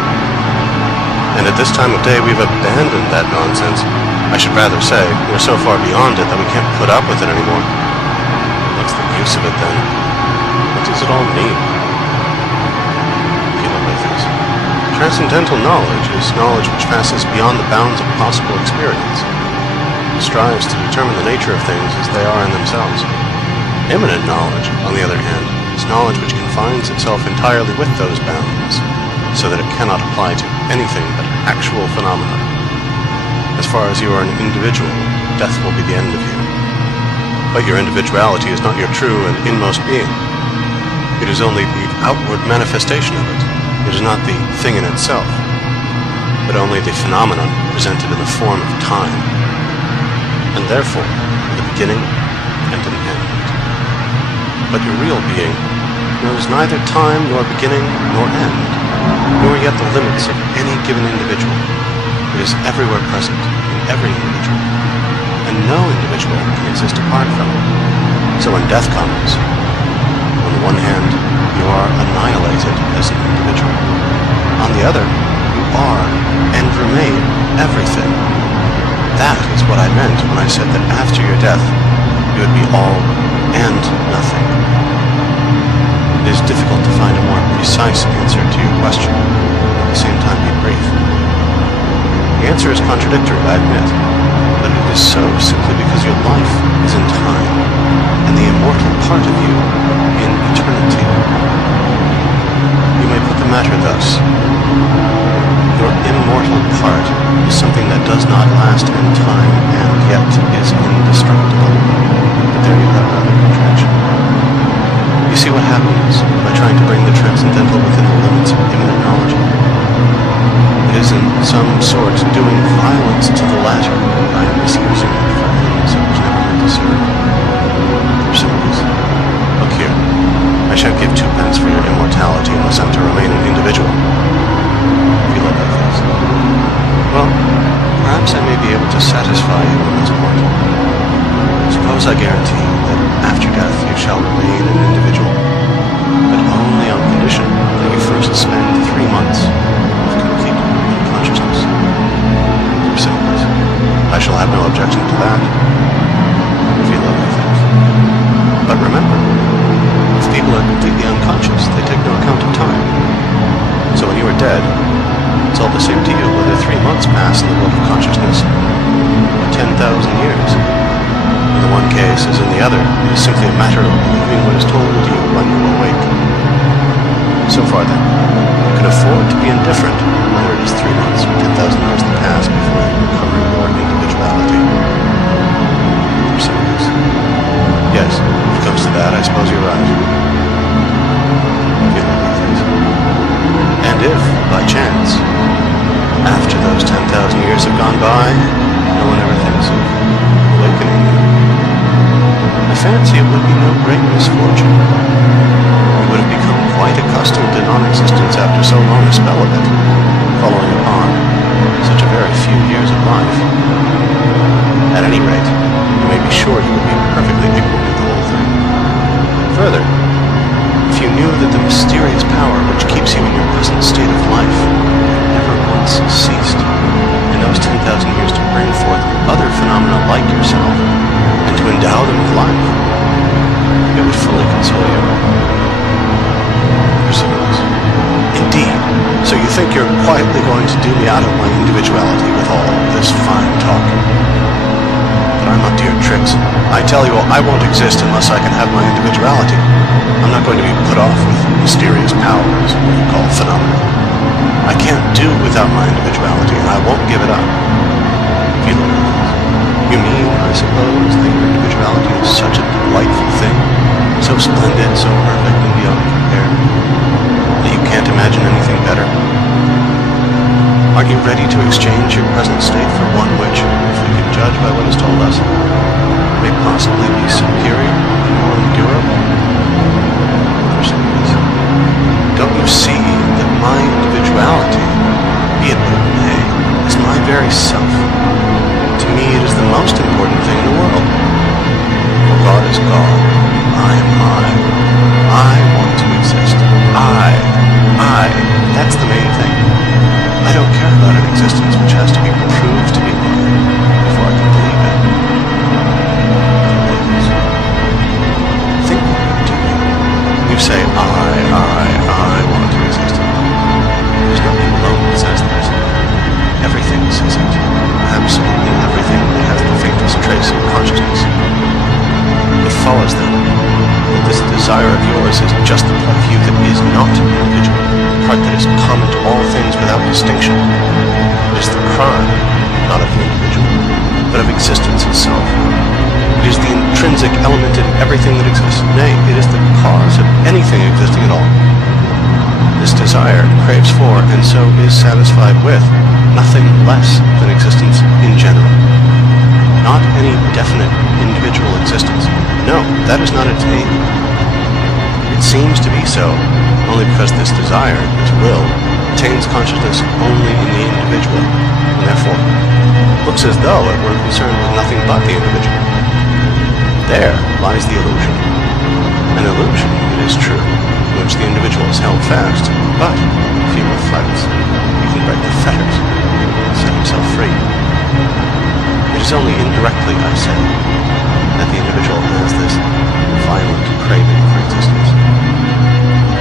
And at this time of day, we've abandoned that nonsense. I should rather say, we're so far beyond it that we can't put up with it anymore. What's the use of it then? What does it all mean? Philalethes. Transcendental knowledge is knowledge which passes beyond the bounds of possible experience. It strives to determine the nature of things as they are in themselves. Immanent knowledge, on the other hand, is knowledge which confines itself entirely with those bounds, so that it cannot apply to anything but actual phenomena. As far as you are an individual, death will be the end of you. But your individuality is not your true and inmost being. It is only the outward manifestation of it. It is not the thing in itself, but only the phenomenon presented in the form of time, and therefore the beginning and an end. But your real being knows neither time nor beginning nor end, nor yet the limits of any given individual. It is everywhere present in every individual, and no individual can exist apart from it. So when death comes, on the one hand, you are annihilated as an individual. On the other, you are and remain everything. That is what I meant when I said that after your death, you would be all and nothing. It is difficult to find a more precise answer to your question, and at the same time be brief. The answer is contradictory, I admit, but it is so simply because your life is in time, and the immortal part of you in eternity. You may put the matter thus: your immortal part is something that does not last in time, and yet is indestructible. But there you have another contradiction. You see what happens by trying to bring the transcendental within the limits of immanent knowledge? It is in some sort doing violence to the latter by misusing it for ends it was never meant to serve. Pessimism. Look here, I shan't give 2 pence for your immortality unless I'm to remain an individual. Philalethes. Well, perhaps I may be able to satisfy you on this point. Suppose I guarantee that after death you shall remain an individual, but only on condition that you first spend 3 months of complete unconsciousness. Pessimism. I shall have no objection to that. Philalethes. But remember, if people are completely unconscious, they take no account of time. So when you are dead, it's all the same to you whether 3 months pass in the world of consciousness or 10,000 years. In the one case as in the other, it is simply a matter of believing what is told you when you awake. So far then, you can afford to be indifferent whether it is 3 months or 10,000 years that pass before you recover your individuality. Pessimism. Yes, if it comes to that, I suppose you're right. And if, by chance, after those 10,000 years have gone by, no one ever thinks of awakening you, I fancy it would be no great misfortune. You would have become quite accustomed to non-existence after so long a spell of it, following upon such a very few years of life. At any rate, you may be sure you would be tell you, I won't exist unless I can have my individuality. I'm not going to be put off with mysterious powers, what you call phenomena. I can't do without my individuality, and I won't give it up. Feeling you mean, I suppose, that your individuality is such a delightful thing, so splendid, so perfect and beyond compare, that you can't imagine anything better? Aren't you ready to exchange your present state for one which, if we can judge by what is told us, may possibly be superior and more endurable? Of course it is. Don't you see that my individuality, be it what it may, is my very self? To me it is the most important thing in the world. For God is God, I am I want to exist. That's the main thing. I don't care about an existence which has to be proved to be mine before I can believe it. Think what you do. You say, I want to exist. There's nothing alone that says this. Everything says it. Absolutely everything that has the faintest trace of consciousness. It follows then that this desire of yours is just the part of you that is not individual, the part that is common to all things without distinction. It is the crime, not of the individual, but of existence itself. It is the intrinsic element in everything that exists. Nay, it is the cause of anything existing at all. This desire craves for, and so is satisfied with, nothing less than existence in general. Not any definite individual existence. No, that is not its aim. It seems to be so only because this desire, this will, attains consciousness only in the individual, and therefore looks as though it were concerned with nothing but the individual. There lies the illusion. An illusion, it is true, in which the individual is held fast, but if he reflects, he can break the fetters and set himself free. It is only indirectly, I say, that the individual has this violent craving for existence.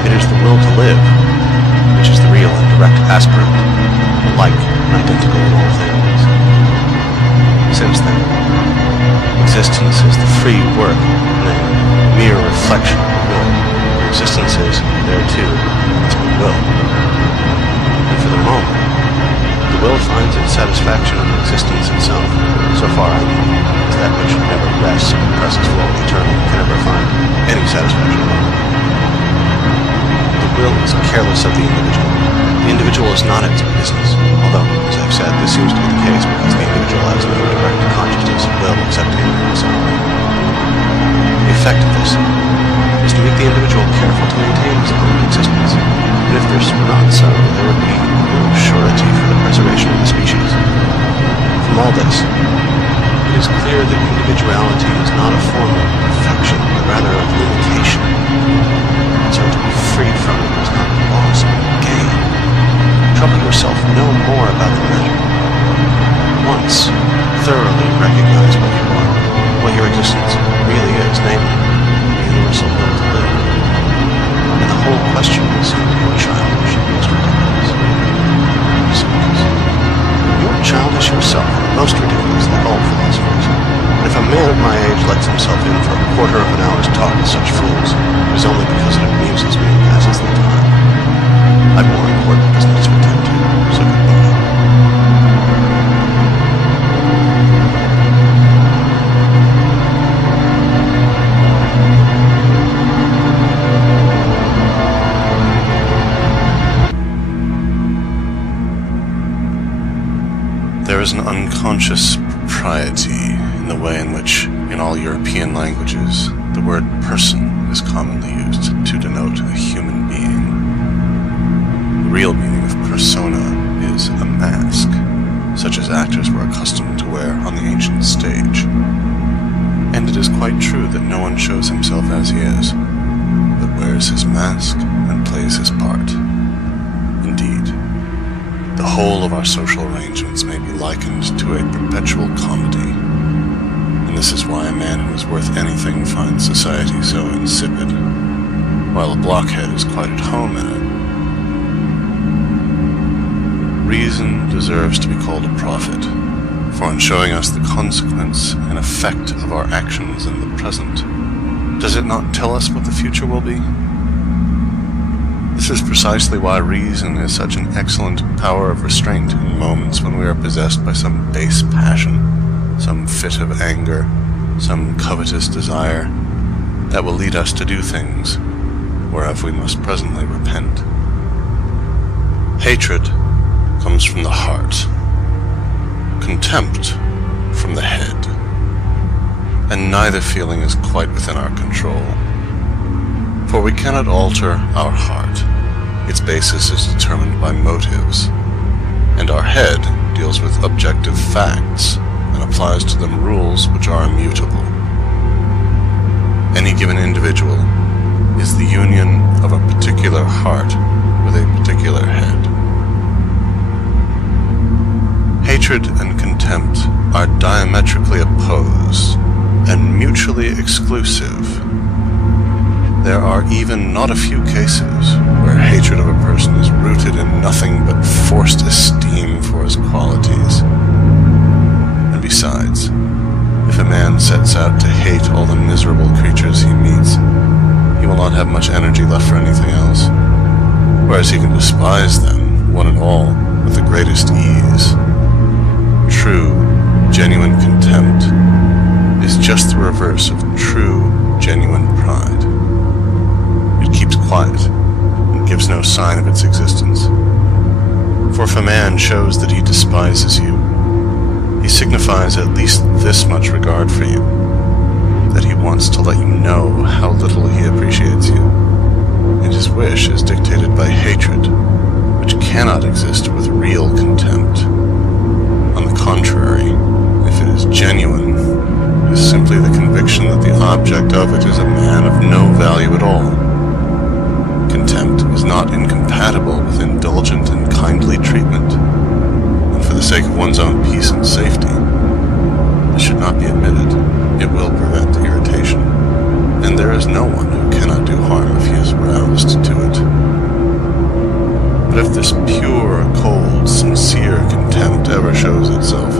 It is the will to live, which is the real and direct aspirant, alike and identical in all things. Since then, existence is the free work, nay, mere reflection of will. Existence is, there too, must be will. And for the moment, the will finds its satisfaction in existence itself. So far, I know, is that which never rests and presses forward eternally, can never find any satisfaction at all. The will is careless of the individual. The individual is not its business, although, as I've said, this seems to be the case because the individual has no direct consciousness of will except in himself. The effect of this is to make the individual careful to maintain his own existence, and if this were not so, there would be no surety for the preservation of the species. From all this, it is clear that individuality is not a form of perfection, but rather of limitation. And so to be freed from it is not loss but gain. Trouble yourself no more about the matter. Once thoroughly recognize what you are, what your existence really is, namely, the universal will to live. And the whole question will seem more childish and most ridiculous. You're childish yourself, and most ridiculous, like all philosophers. And if a man of my age lets himself in for a quarter of an hour's talk with such fools, it is only because it amuses me and passes the time. I've more important business to attend to, so goodbye. There is an unconscious propriety in the way in which, in all European languages, the word person is commonly used to denote a human being. The real meaning of persona is a mask, such as actors were accustomed to wear on the ancient stage. And it is quite true that no one shows himself as he is, but wears his mask and plays his part. Indeed, the whole of our social arrangements may be likened to a perpetual comedy, and this is why a man who is worth anything finds society so insipid, while a blockhead is quite at home in it. Reason deserves to be called a prophet, For in showing us the consequence and effect of our actions in the present, does it not tell us what the future will be? This is precisely why reason is such an excellent power of restraint in moments when we are possessed by some base passion, some fit of anger, some covetous desire that will lead us to do things whereof we must presently repent. Hatred comes from the heart, contempt from the head, and neither feeling is quite within our control. For we cannot alter our heart. Its basis is determined by motives, and our head deals with objective facts and applies to them rules which are immutable. Any given individual is the union of a particular heart with a particular head. Hatred and contempt are diametrically opposed and mutually exclusive. There are even not a few cases where hatred of a person is rooted in nothing but forced esteem for his qualities. And besides, if a man sets out to hate all the miserable creatures he meets, he will not have much energy left for anything else, whereas he can despise them, one and all, with the greatest ease. True, genuine contempt is just the reverse of true, genuine pride. It keeps quiet and gives no sign of its existence. For if a man shows that he despises you, he signifies at least this much regard for you, that he wants to let you know how little he appreciates you, and his wish is dictated by hatred, which cannot exist with real contempt. On the contrary, if it is genuine, it is simply the conviction that the object of it is a man of no value at all. Contempt is not incompatible with indulgent and kindly treatment, and for the sake of one's own peace and safety, this should not be admitted. It will prevent irritation, and there is no one who cannot do harm if he is roused to it. But if this pure, cold, sincere contempt ever shows itself,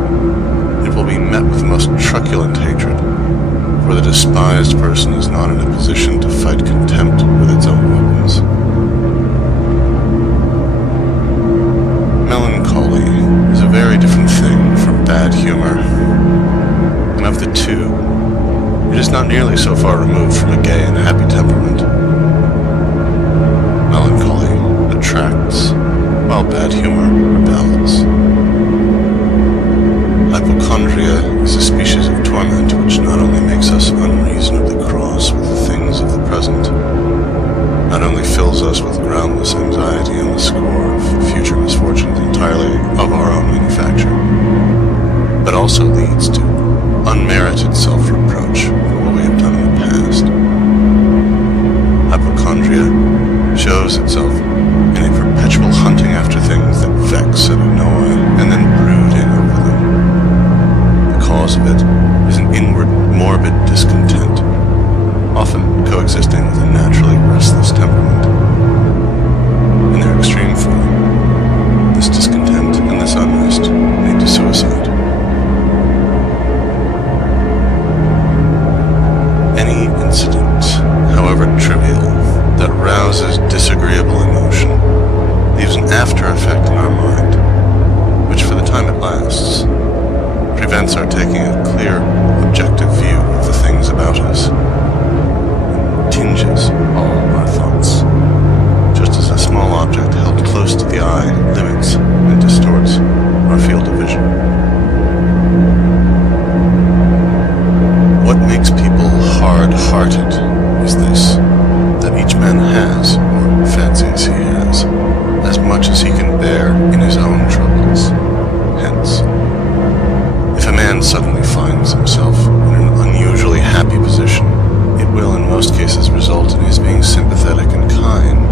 it will be met with most truculent hatred, for the despised person is not in a position to fight contempt with its own weapons. Melancholy is a very different thing from bad humor, and of the two, it is not nearly so far removed from a gay and happy temperament. Melancholy attracts, while bad humor repels. Hypochondria is a species of torment which not only makes us unreasonably cross with the things of the present, not only fills us with groundless anxiety on the score of future misfortunes entirely of our own manufacture, but also leads to unmerited self-reproach for what we have done in the past. Hypochondria shows itself in a perpetual hunting after things that vex and annoy, and then brooding over them. The cause of it is an inward, morbid discontent, often coexisting with a naturally restless temperament. In their extreme form, this discontent and this unrest lead to suicide. Any incident, however trivial, that rouses disagreeable emotion leaves an after effect in our mind, which for the time it lasts, prevents our taking a clear, objective view of the things about us, and tinges all our thoughts, just as a small object held close to the eye limits and distorts our field of vision. What makes people hard-hearted is this, that each man has, or fancies he has, as much as he can bear in his own troubles. Hence, if a man suddenly finds himself in an unusually happy position, it will in most cases result in his being sympathetic and kind.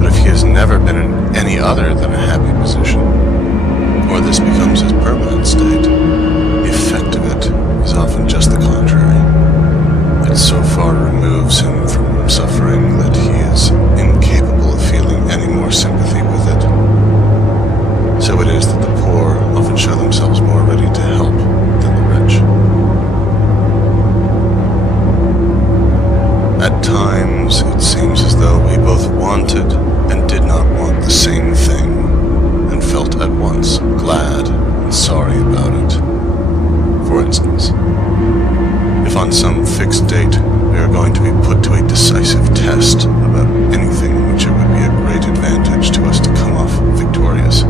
But if he has never been in any other than a happy position, or this becomes his permanent state, the effect of it is often just the contrary. It so At times, it seems as though we both wanted and did not want the same thing, and felt at once glad and sorry about it. For instance, if on some fixed date we are going to be put to a decisive test about anything in which it would be a great advantage to us to come off victorious,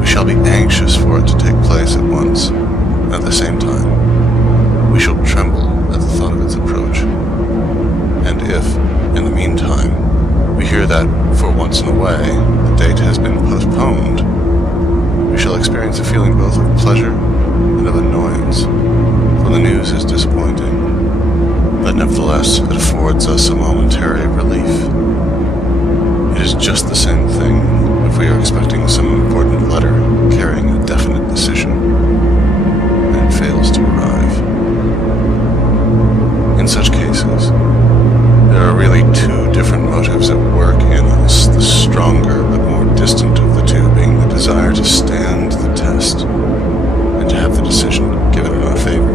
we shall be anxious for it to take place at once. At the same time, we shall tremble at the thought of its approach. And if, in the meantime, we hear that, for once in a way, the date has been postponed, we shall experience a feeling both of pleasure and of annoyance, for the news is disappointing, but nevertheless it affords us a momentary relief. It is just the same thing if we are expecting some important letter carrying a definite decision, and it fails to arrive. In such cases, there are really two different motives at work in us, the stronger but more distant of the two being the desire to stand the test and to have the decision given in our favor,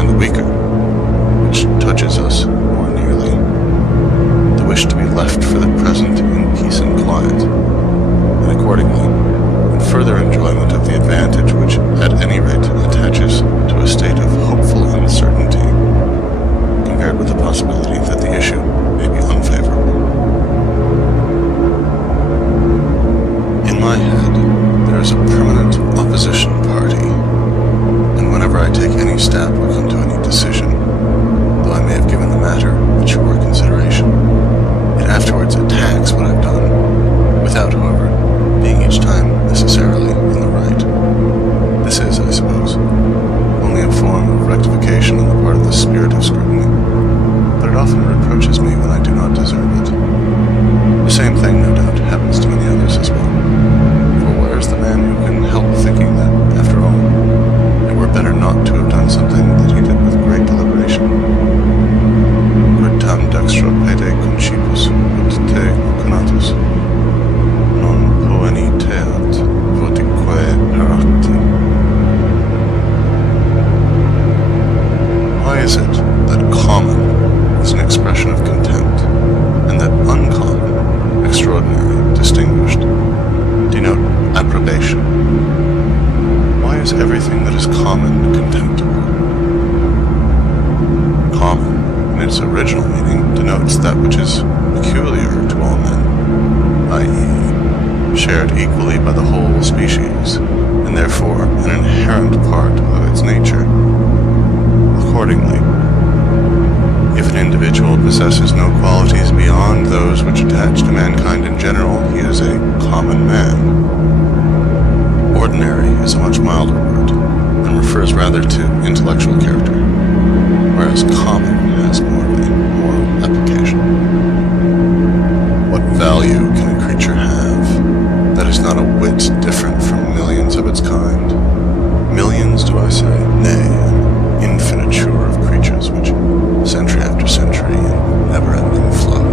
and the weaker, which touches us more nearly, the wish to be left for the present in peace and quiet, and accordingly, in further enjoyment of the advantage which at any rate attaches to a state of hopeful uncertainty, compared with the possibility that the issue may be unfavorable. In my head, there is a permanent opposition party, and whenever I take any step or come to any decision, though I may have given the matter mature consideration, it afterwards attacks what I've done, without, however, being each time necessarily in the right. This is, I suppose, only a form of rectification on the part of the spirit of scrutiny, but it often reproaches me when I do not deserve it. The same thing, no doubt, happens to many others as well. For where is the man who can help thinking that, after all, it were better not to have done something that he did with great deliberation? Quid tam dextra pede concipus, ut te conatus, non poeniteat, votique paracti. Why is it that common is an expression of contempt, and that uncommon, extraordinary, distinguished, denote approbation? Why is everything that is common contemptible? Common, in its original meaning, denotes that which is peculiar to all men, i.e., shared equally by the whole species, and therefore an inherent part of its nature. Accordingly, if an individual possesses no qualities beyond those which attach to mankind in general, he is a common man. Ordinary is a much milder word, and refers rather to intellectual character, whereas common has more of a moral application. What value can a creature have that is not a whit different from millions of its kind? Millions, do I say? Nay, infiniture of creatures which, century after century, in never-ending flow,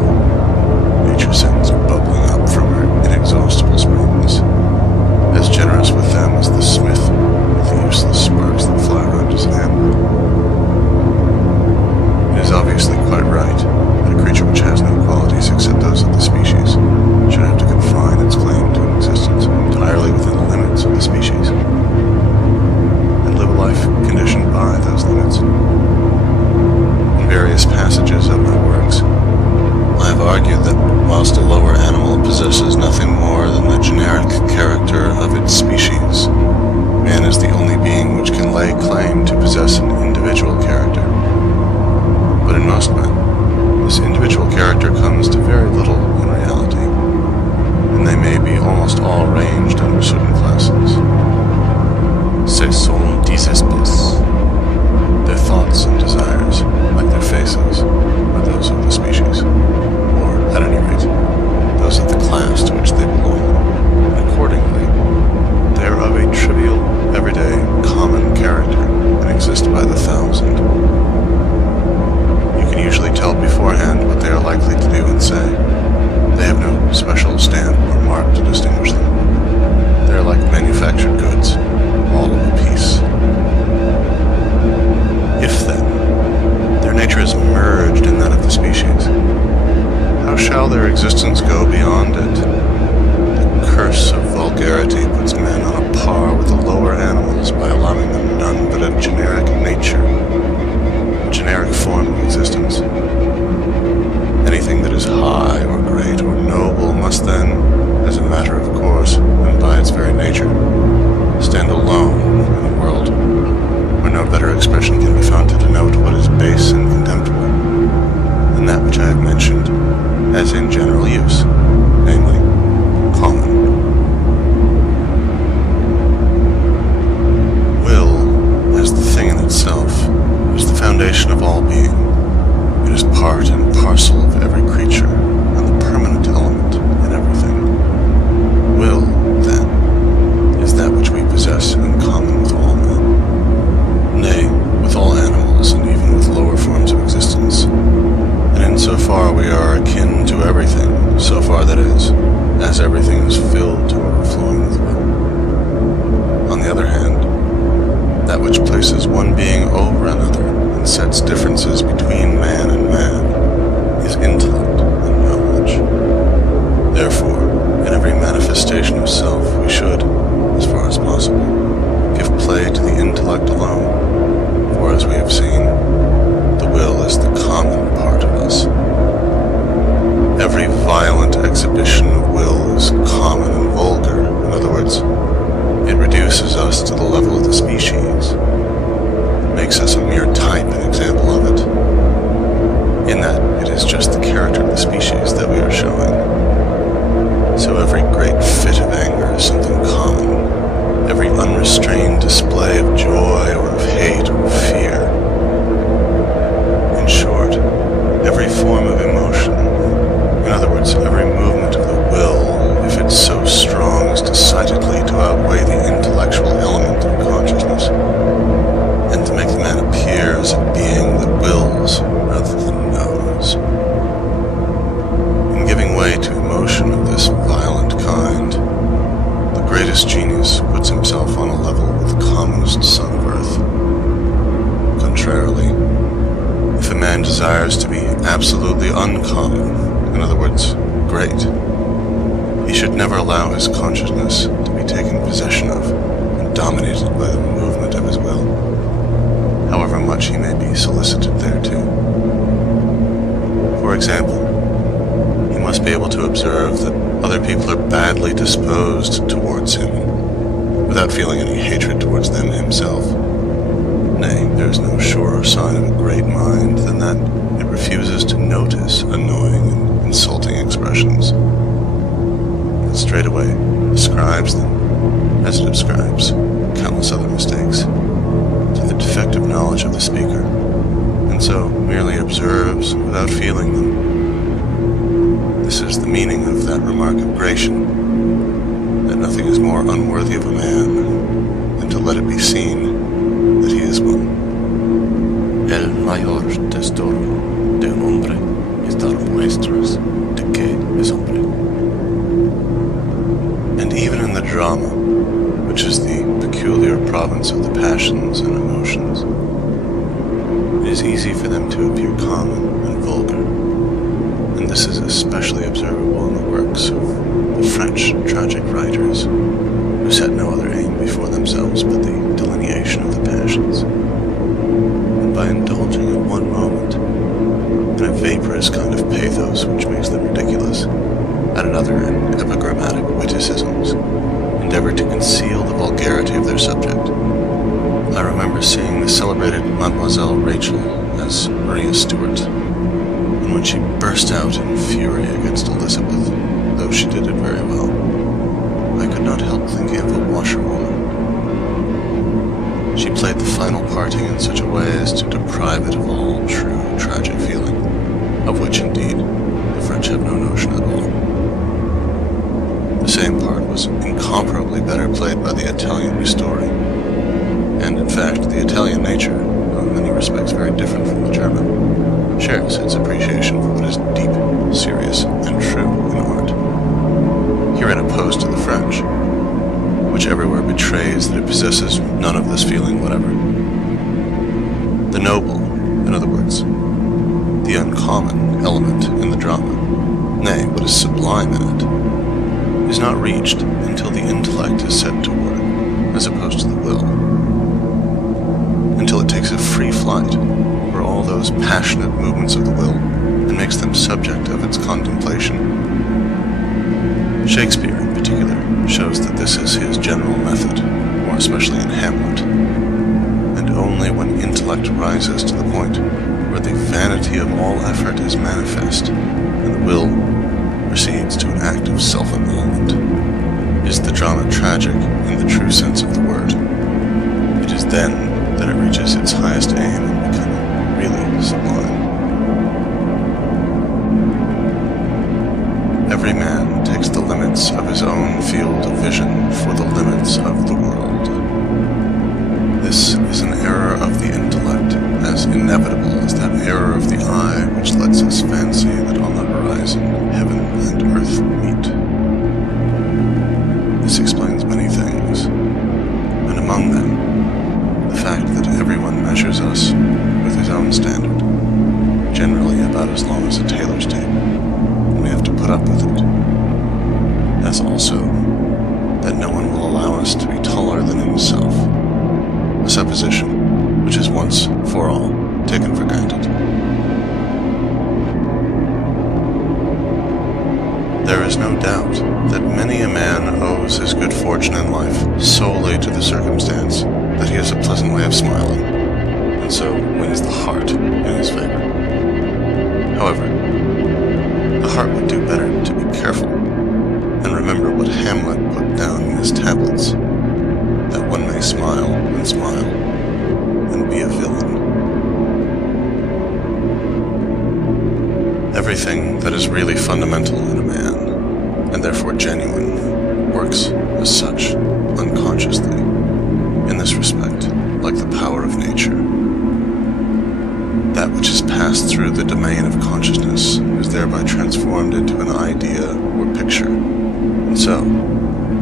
nature sends bubbling up from her inexhaustible springs, as generous with them as the smith with the useless sparks that fly around his lamp. It is obviously quite right that a creature which has no qualities except those of the species should have to confine its claim to existence entirely within the limits of the species, and live a life conditioned by those limits. In various passages of my works, I have argued that whilst a lower animal possesses nothing more than the generic character of its species, man is the only being which can lay claim to possess an individual character. But in most men, this individual character comes to very little in reality, and they may be almost all ranged under certain classes. existence go beyond it. The curse of vulgarity puts men on a par with the lower animals by allowing them none but a generic nature, a generic form of existence. Anything that is high or great or noble must then, as a matter of course, and by its very nature, stand alone in a world where no better expression can be found to denote what is base and contemptible than that which I have mentioned as in general use, namely, common. Will, as the thing in itself, is the foundation of all being. It is part and parcel of every creature, and the permanent element in everything. Will, then, is that which we possess in common with all men. Nay, with all animals, and even with lower forms of existence. And insofar we are akin to everything, so far that is, as everything is filled to overflowing with will. On the other hand, that which places one being over another and sets differences between man and man is intellect and knowledge. Therefore, in every manifestation of self, we should, as far as possible, give play to the intellect alone, for as we have seen, the will is the common part of us. Every violent exhibition of will is common and vulgar. In other words, it reduces us to the level of the species. It makes us a mere type and example of it. In that, it is just the character of the species that we are showing. So every great fit of anger is something common. Every unrestrained display of joy or of hate or of fear. In short, every form of emotion, in other words, every movement of the will, if it's so strong as decidedly to outweigh the intellectual element in consciousness, and to make the man appear as a being that wills rather than knows. In giving way to emotion of this violent kind, the greatest genius puts himself on a level with the commonest son of earth. Contrarily, if a man desires to be absolutely uncommon, in other words, great, he should never allow his consciousness to be taken possession of and dominated by the movement of his will, however much he may be solicited thereto. For example, he must be able to observe that other people are badly disposed towards him, without feeling any hatred towards them himself. Nay, there is no surer sign of a great mind than that it refuses to notice annoying and insulting expressions, and straightway ascribes them, as it ascribes countless other mistakes, to the defective knowledge of the speaker, and so merely observes without feeling them. This is the meaning of that remark of Gratian, that nothing is more unworthy of a man than to let it be seen that he is one. El mayor tesoro de un hombre es dar muestras de que es hombre. And even in the drama, which is the peculiar province of the passions and emotions, it is easy for them to appear common and vulgar, and this is especially observable in the works of the French tragic writers, who set no other aim before themselves but the delineation of the passions, and by indulging at one moment in a vaporous kind of pathos which makes them ridiculous, at another in epigrammatic witticisms, endeavor to conceal the vulgarity of their subject. I remember seeing the celebrated Mademoiselle Rachel as Maria Stuart, and when she burst out in fury against Elizabeth, though she did it very well, I could not help thinking of a washerwoman. She played the final parting in such a way as to deprive it of all true tragic feeling, of which, indeed, the French have no notion at all. The same part was incomparably better played by the Italian Ristori, and in fact, the Italian nature, in many respects very different from the German, shares its appreciation for what is deep, serious, and true in art. Herein opposed to the French, which everywhere betrays that it possesses none of this feeling whatever. The noble, in other words, the uncommon element in the drama, nay, what is sublime in it, is not reached until the intellect is set to work, as opposed to the will, until it takes a free flight over all those passionate movements of the will and makes them subject of its contemplation. Shakespeare, in particular, shows that this is his general method, more especially in Hamlet, and only when intellect rises to the point where the vanity of all effort is manifest, and the will proceeds to an act of self-annulment, is the drama tragic in the true sense of the word. It is then that it reaches its highest aim in becoming really sublime. Every man takes the limits of his own field of vision for the limits of the world. This is an error of the intellect, as inevitable as that error of the eye which lets us fancy that on the horizon heaven and earth meet. This explains many things, and among them, the fact that everyone measures us with his own standard, generally about as long as a tailor's tape, and we have to put up with it. As also, that no one will allow us to be taller than himself, a supposition which is once for all taken for granted. There is no doubt that many a man owes his good fortune in life solely to the circumstance that he has a pleasant way of smiling, and so wins the heart in his favor. However, the heart would do better to be careful and remember what Hamlet put down in his tablets, that one may smile and be a villain. Everything that is really fundamental in a man, and therefore genuine, works as such unconsciously, in this respect, like the power of nature. That which is passed through the domain of consciousness is thereby transformed into an idea or picture, and so,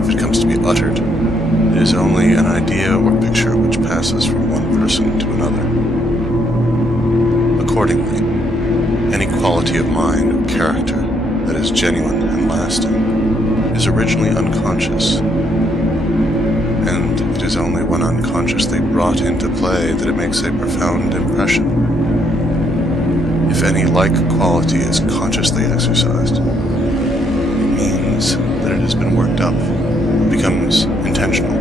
if it comes to be uttered, it is only an idea or picture which passes from one person to another. Accordingly, any quality of mind or character that is genuine and lasting is originally unconscious, and it is only when unconsciously brought into play that it makes a profound impression. If any like quality is consciously exercised, it means that it has been worked up, becomes intentional,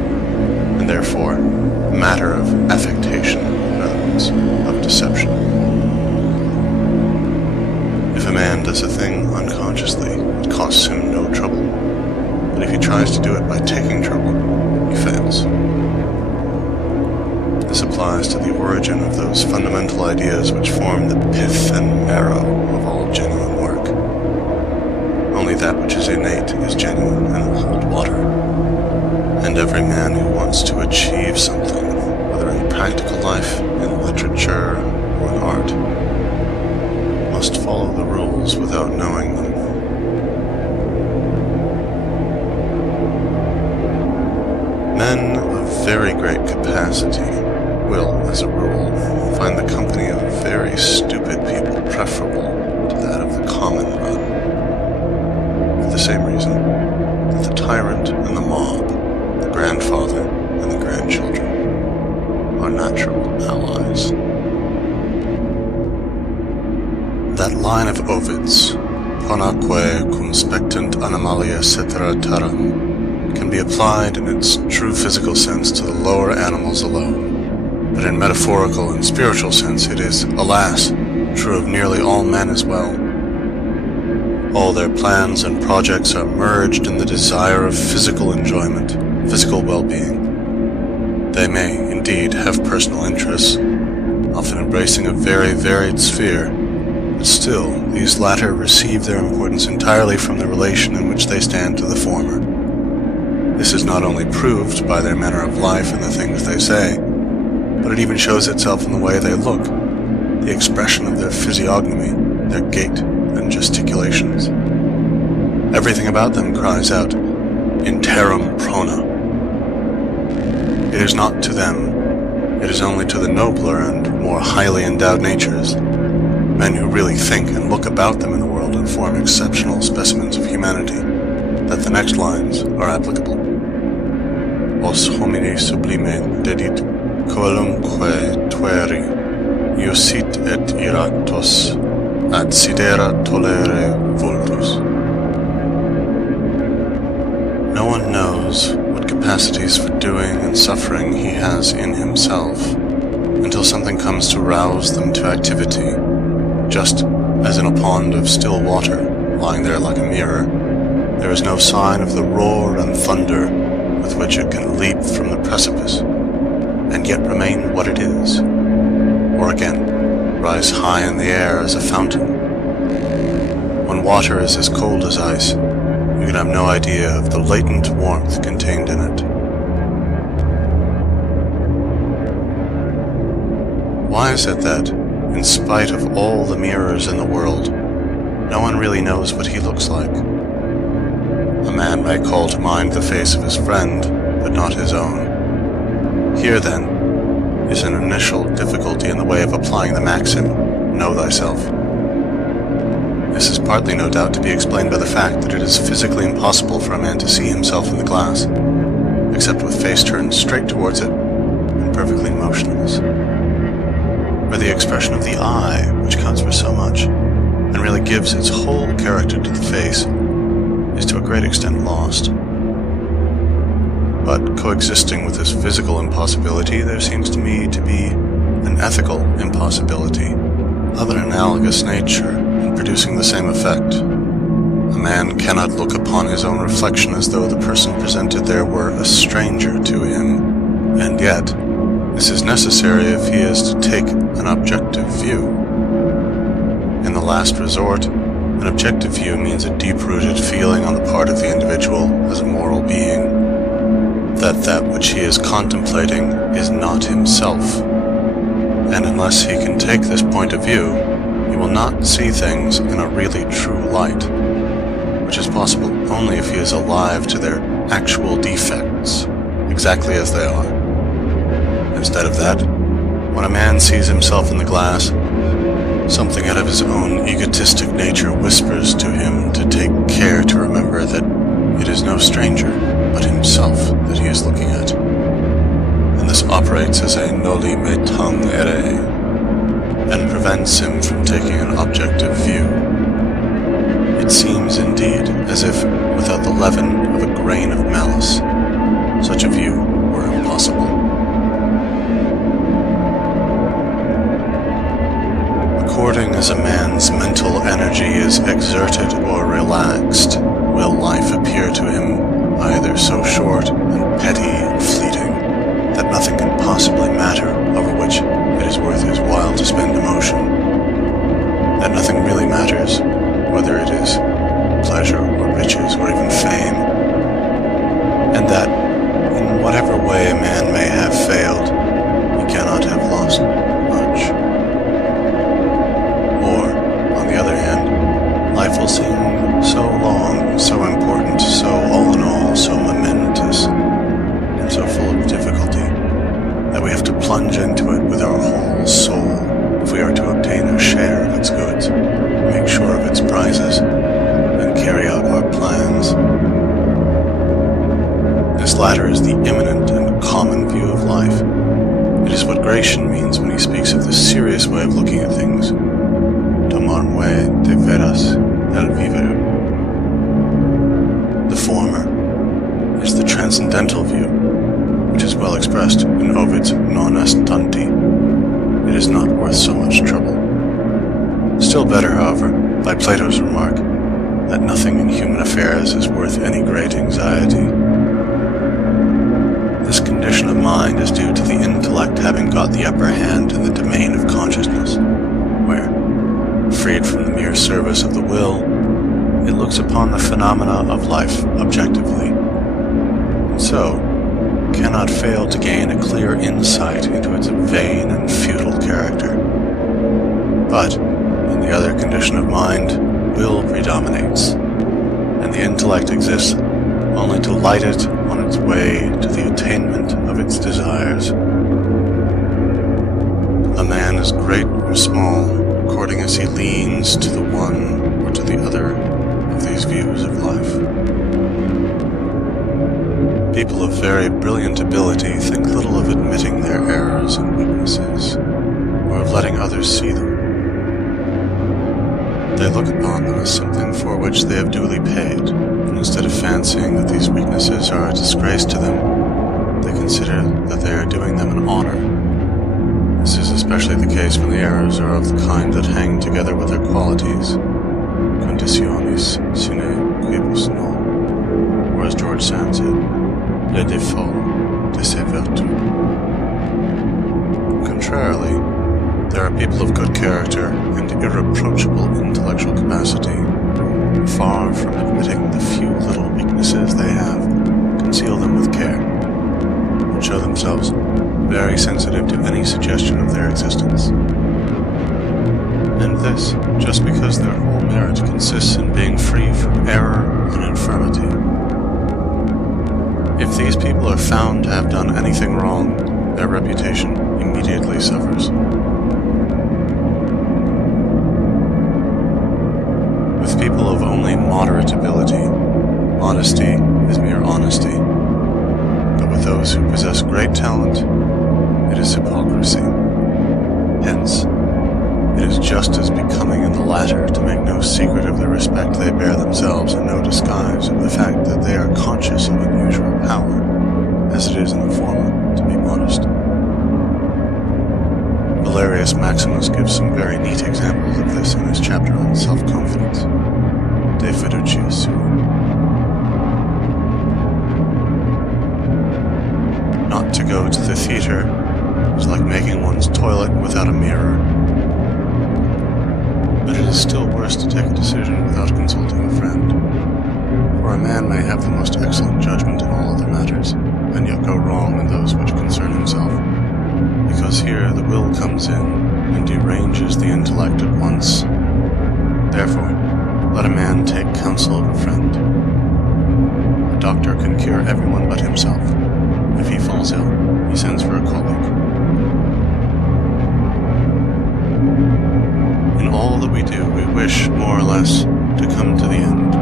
and therefore a matter of affectation, in other words, of deception. If a man does a thing unconsciously, it costs him no trouble, but if he tries to do it by taking trouble, he fails. This applies to the origin of those fundamental ideas which form the pith and marrow of all genuine work. Only that which is innate is genuine and will hold water. And every man who wants to achieve something, whether in practical life, in literature, or in art, must follow the rules without knowing them. Men of very great capacity will, as a rule, find the company of very stupid people preferable to that of the common run, for the same reason that the tyrant and the mob, the grandfather and the grandchildren, are natural allies. That line of Ovid's, Ponaque cum spectant animalia cetera terram, can be applied in its true physical sense to the lower animals alone, but in metaphorical and spiritual sense it is, alas, true of nearly all men as well. All their plans and projects are merged in the desire of physical enjoyment, physical well-being. They may, indeed, have personal interests, often embracing a very varied sphere, but still, these latter receive their importance entirely from the relation in which they stand to the former. This is not only proved by their manner of life and the things they say, but it even shows itself in the way they look, the expression of their physiognomy, their gait and gesticulations. Everything about them cries out, in terram prona. It is not to them, it is only to the nobler and more highly endowed natures, men who really think and look about them in the world and form exceptional specimens of humanity, that the next lines are applicable. Os homine sublime dedit coelumque tueri, iusit et iractos ad sidera tolere vultus. No one knows what capacities for doing and suffering he has in himself, until something comes to rouse them to activity, just as in a pond of still water, lying there like a mirror, there is no sign of the roar and thunder with which it can leap from the precipice, and yet remain what it is, or again, rise high in the air as a fountain. When water is as cold as ice, you can have no idea of the latent warmth contained in it. Why is it that, in spite of all the mirrors in the world, no one really knows what he looks like? A man may call to mind the face of his friend, but not his own. Here, then, is an initial difficulty in the way of applying the maxim, know thyself. This is partly, no doubt, to be explained by the fact that it is physically impossible for a man to see himself in the glass, except with face turned straight towards it and perfectly motionless. Or the expression of the eye, which counts for so much, and really gives its whole character to the face, is to a great extent lost. But coexisting with this physical impossibility, there seems to me to be an ethical impossibility of an analogous nature in producing the same effect. A man cannot look upon his own reflection as though the person presented there were a stranger to him, and yet this is necessary if he is to take an objective view. In the last resort, an objective view means a deep-rooted feeling on the part of the individual as a moral being that which he is contemplating is not himself. And unless he can take this point of view, he will not see things in a really true light, which is possible only if he is alive to their actual defects, exactly as they are. Instead of that, when a man sees himself in the glass, something out of his own egotistic nature whispers to him to take care to remember that it is no stranger, but himself that he is looking at. And this operates as a noli me tangere, and prevents him from taking an objective view. It seems, indeed, as if, without the leaven of a grain of malice, such a view were impossible. According as a man's mental energy is exerted or relaxed, will life appear to him either so short and petty and fleeting that nothing can possibly matter over which it is worth his while to spend emotion, that nothing really matters, whether it is pleasure or riches or even fame, and that in whatever way a man may have failed, he cannot have lost much. Or, on the other hand, life will seem so long, so important, so all in all, so momentous, and so full of difficulty, that we have to plunge into it with our whole soul if we are to obtain a share of its goods, make sure of its prizes, and carry out our plans. This latter is the imminent and common view of life. It is what Gratian means when he speaks of the serious way of looking at things. Tomarme de veras el vivere. The former is the transcendental view, which is well expressed in Ovid's Non est tanti. It is not worth so much trouble. Still better, however, by Plato's remark, that nothing in human affairs is worth any great anxiety. This condition of mind is due to the intellect having got the upper hand in the domain of consciousness, where, freed from the mere service of the will, it looks upon the phenomena of life objectively, and so cannot fail to gain a clear insight into its vain and futile character. But, in the other condition of mind, will predominates, and the intellect exists only to light it on its way to the attainment of its desires. A man is great or small according as as he leans to the one or to the other of these views of life. People of very brilliant ability think little of admitting their errors and weaknesses, or of letting others see them. They look upon them as something for which they have duly paid, and instead of fancying that these weaknesses are a disgrace to them, they consider that they are doing them an honor. This is especially the case when the errors are of the kind that hang together with their qualities, conditionis sine quibus non, or as George Sand said, les défauts de ses vertus. Contrarily, there are people of good character and irreproachable intellectual capacity who, far from admitting the few little weaknesses they have, conceal them with care, and show themselves very sensitive to any suggestion of their existence. And this, just because their whole merit consists in being free from error and infirmity. If these people are found to have done anything wrong, their reputation immediately suffers. With people of only moderate ability, modesty is mere honesty. But with those who possess great talent, it is hypocrisy. Hence, it is just as becoming in the latter to make no secret of the respect they bear themselves and no disguise of the fact that they are conscious of unusual power, as it is in the former to be modest. Valerius Maximus gives some very neat examples of this in his chapter on self-confidence, De Fiducia Sui. Not to go to the theater is like making one's toilet without a mirror. But it is still worse to take a decision without consulting a friend. For a man may have the most excellent judgment in all other matters, and yet go wrong in those which concern himself, because here the will comes in and deranges the intellect at once. Therefore, let a man take counsel of a friend. A doctor can cure everyone but himself. If he falls ill, he sends for a colleague. In all that we do, we wish, more or less, to come to the end.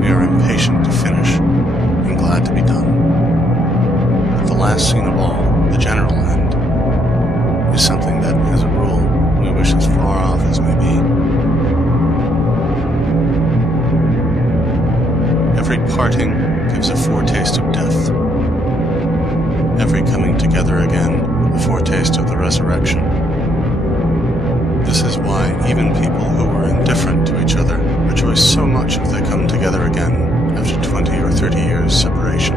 We are impatient to finish, and glad to be done. But the last scene of all, the general end, is something that, as a rule, we wish as far off as may be. Every parting gives a foretaste of death. Every coming together again, a foretaste of the resurrection. This is why even people who were indifferent to each other rejoice so much if they come together again after 20 or 30 years' separation.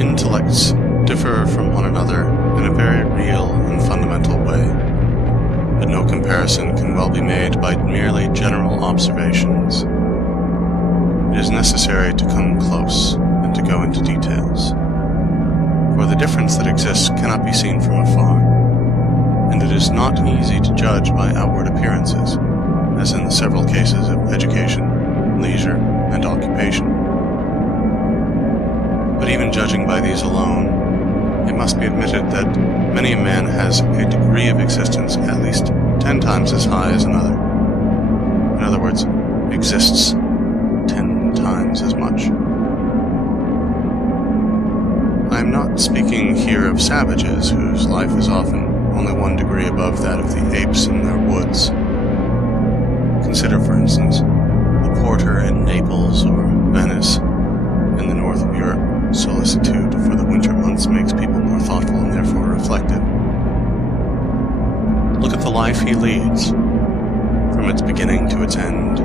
Intellects differ from one another in a very real and fundamental way, but no comparison can well be made by merely general observations. It is necessary to come close and to go into details. For the difference that exists cannot be seen from afar, and it is not easy to judge by outward appearances, as in the several cases of education, leisure, and occupation. But even judging by these alone, it must be admitted that many a man has a degree of existence at least 10 times as high as another. In other words, exists 10 times as much. I am not speaking here of savages whose life is often only 1 degree above that of the apes in their woods. Consider, for instance, the porter in Naples or Venice in the north of Europe. Solicitude for the winter months makes people more thoughtful and therefore reflective. Look at the life he leads, from its beginning to its end,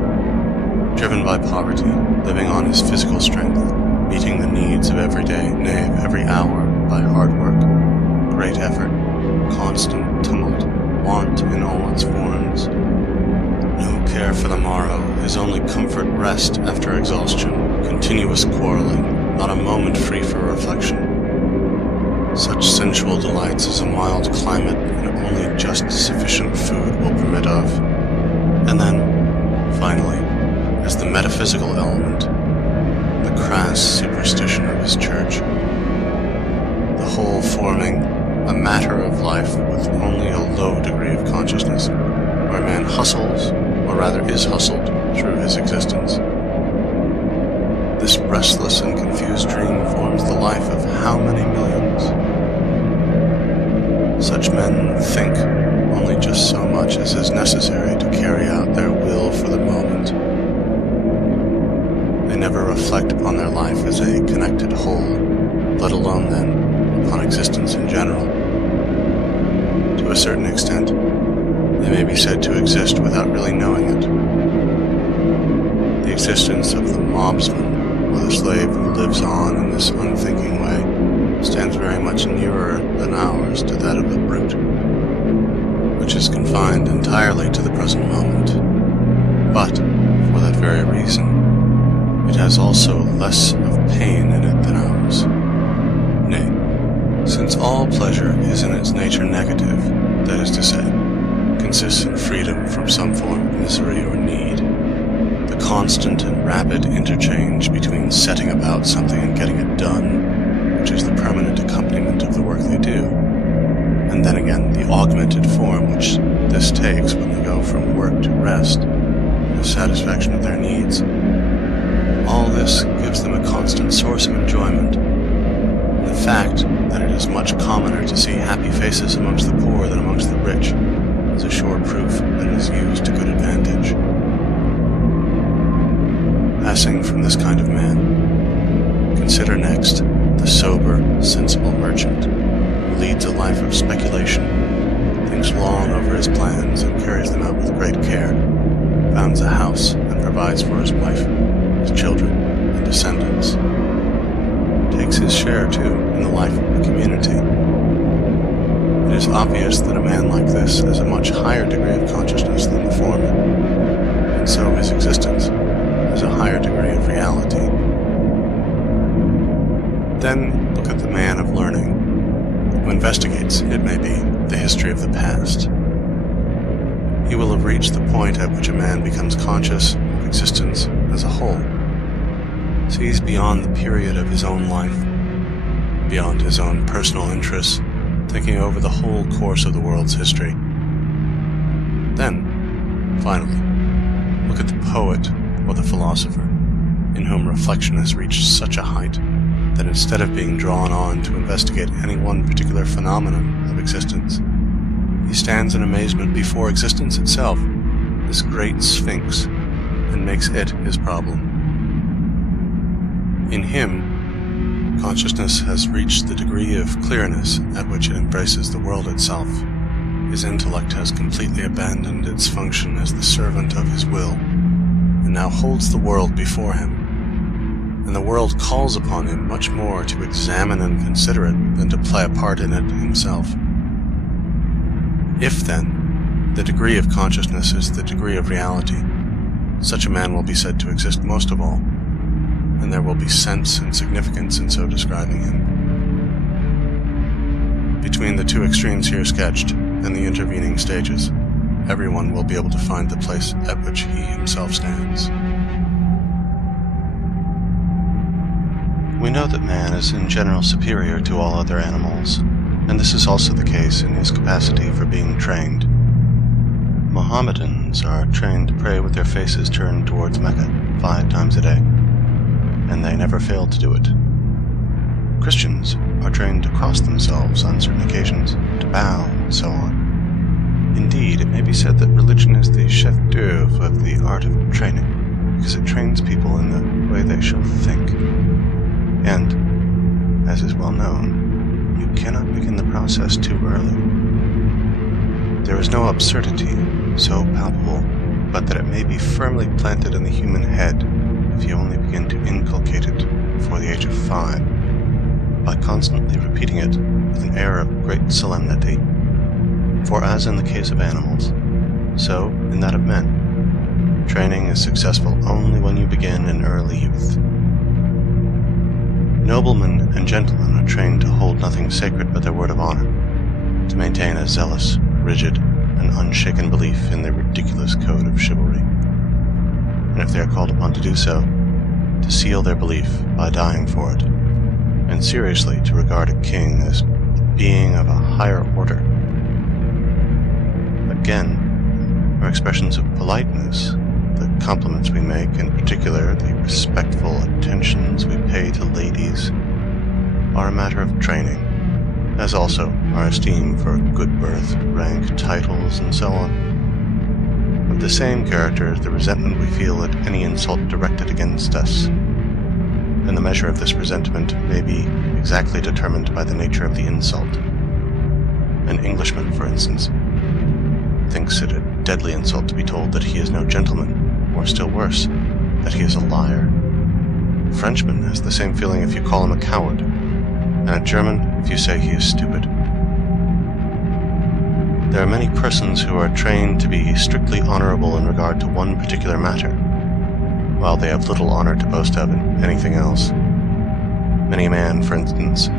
driven by poverty, living on his physical strength, meeting the needs of every day, nay, of every hour, by hard work, great effort, constant tumult, want in all its forms. No care for the morrow, his only comfort rest after exhaustion, continuous quarreling, not a moment free for reflection. Such sensual delights as a mild climate and only just sufficient food will permit of. And then, finally, as the metaphysical element, the crass superstition of his church, the whole forming a matter of life with only a low degree of consciousness, where a man hustles, or rather is hustled, through his existence. This restless and confused dream forms the life of how many millions? Such men think only just so much as is necessary to carry out their will for the moment. They never reflect upon their life as a connected whole, let alone then upon existence in general. To a certain extent, they may be said to exist without really knowing it. The existence of the mobsman, or the slave who lives on in this unthinking way, stands very much nearer than ours to that of the brute, which is confined entirely to the present moment. But, for that very reason, it has also less of pain in it than ours. Nay, since all pleasure is in its nature negative, that is to say, consists in freedom from some form of misery or need, the constant and rapid interchange between setting about something and getting it done, which is the permanent accompaniment of the work they do, and then again the augmented form which this takes when they go from work to rest, the satisfaction of their needs, all this gives them a constant source of enjoyment. And the fact that it is much commoner to see happy faces amongst the poor than amongst the rich is a sure proof that it is used to good advantage. Passing from this kind of man, consider next the sober, sensible merchant who leads a life of speculation, thinks long over his plans and carries them out with great care, founds a house and provides for his wife, his children, and descendants, takes his share, too, in the life of the community. It is obvious that a man like this has a much higher degree of consciousness than the former, and so his existence has a higher degree of reality. Then look at the man of learning, who investigates, it may be, the history of the past. He will have reached the point at which a man becomes conscious of existence as a whole, sees beyond the period of his own life, beyond his own personal interests, thinking over the whole course of the world's history. Then, finally, look at the poet or the philosopher, in whom reflection has reached such a height that instead of being drawn on to investigate any one particular phenomenon of existence, he stands in amazement before existence itself, this great sphinx, and makes it his problem. In him, consciousness has reached the degree of clearness at which it embraces the world itself. His intellect has completely abandoned its function as the servant of his will, and now holds the world before him. And the world calls upon him much more to examine and consider it than to play a part in it himself. If, then, the degree of consciousness is the degree of reality, such a man will be said to exist most of all, and there will be sense and significance in so describing him. Between the two extremes here sketched and the intervening stages, everyone will be able to find the place at which he himself stands. We know that man is in general superior to all other animals, and this is also the case in his capacity for being trained. Mohammedans are trained to pray with their faces turned towards Mecca 5 times a day, and they never fail to do it. Christians are trained to cross themselves on certain occasions, to bow, and so on. Indeed, it may be said that religion is the chef d'oeuvre of the art of training, because it trains people in the way they shall think. And, as is well known, you cannot begin the process too early. There is no absurdity so palpable but that it may be firmly planted in the human head if you only begin to inculcate it before the age of 5, by constantly repeating it with an air of great solemnity. For as in the case of animals, so in that of men, training is successful only when you begin in early youth. Noblemen and gentlemen are trained to hold nothing sacred but their word of honor, to maintain a zealous, rigid, and unshaken belief in their ridiculous code of chivalry, and if they are called upon to do so, to seal their belief by dying for it, and seriously to regard a king as being of a higher order. Again, our expressions of politeness, the compliments we make, in particular the respectful attentions we pay to ladies, are a matter of training, as also our esteem for good birth, rank, titles, and so on. Of the same character is the resentment we feel at any insult directed against us, and the measure of this resentment may be exactly determined by the nature of the insult. An Englishman, for instance, thinks it a deadly insult to be told that he is no gentleman, or still worse, that he is a liar. A Frenchman has the same feeling if you call him a coward, and a German if you say he is stupid. There are many persons who are trained to be strictly honorable in regard to one particular matter, while they have little honor to boast of in anything else. Many a man, for instance,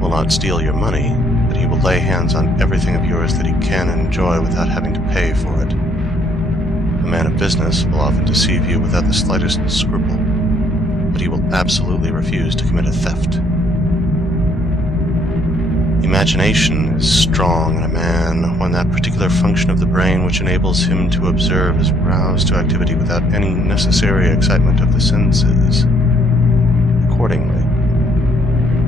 will not steal your money, but he will lay hands on everything of yours that he can enjoy without having to pay for it. A man of business will often deceive you without the slightest scruple, but he will absolutely refuse to commit a theft. Imagination is strong in a man when that particular function of the brain which enables him to observe is roused to activity without any necessary excitement of the senses. Accordingly,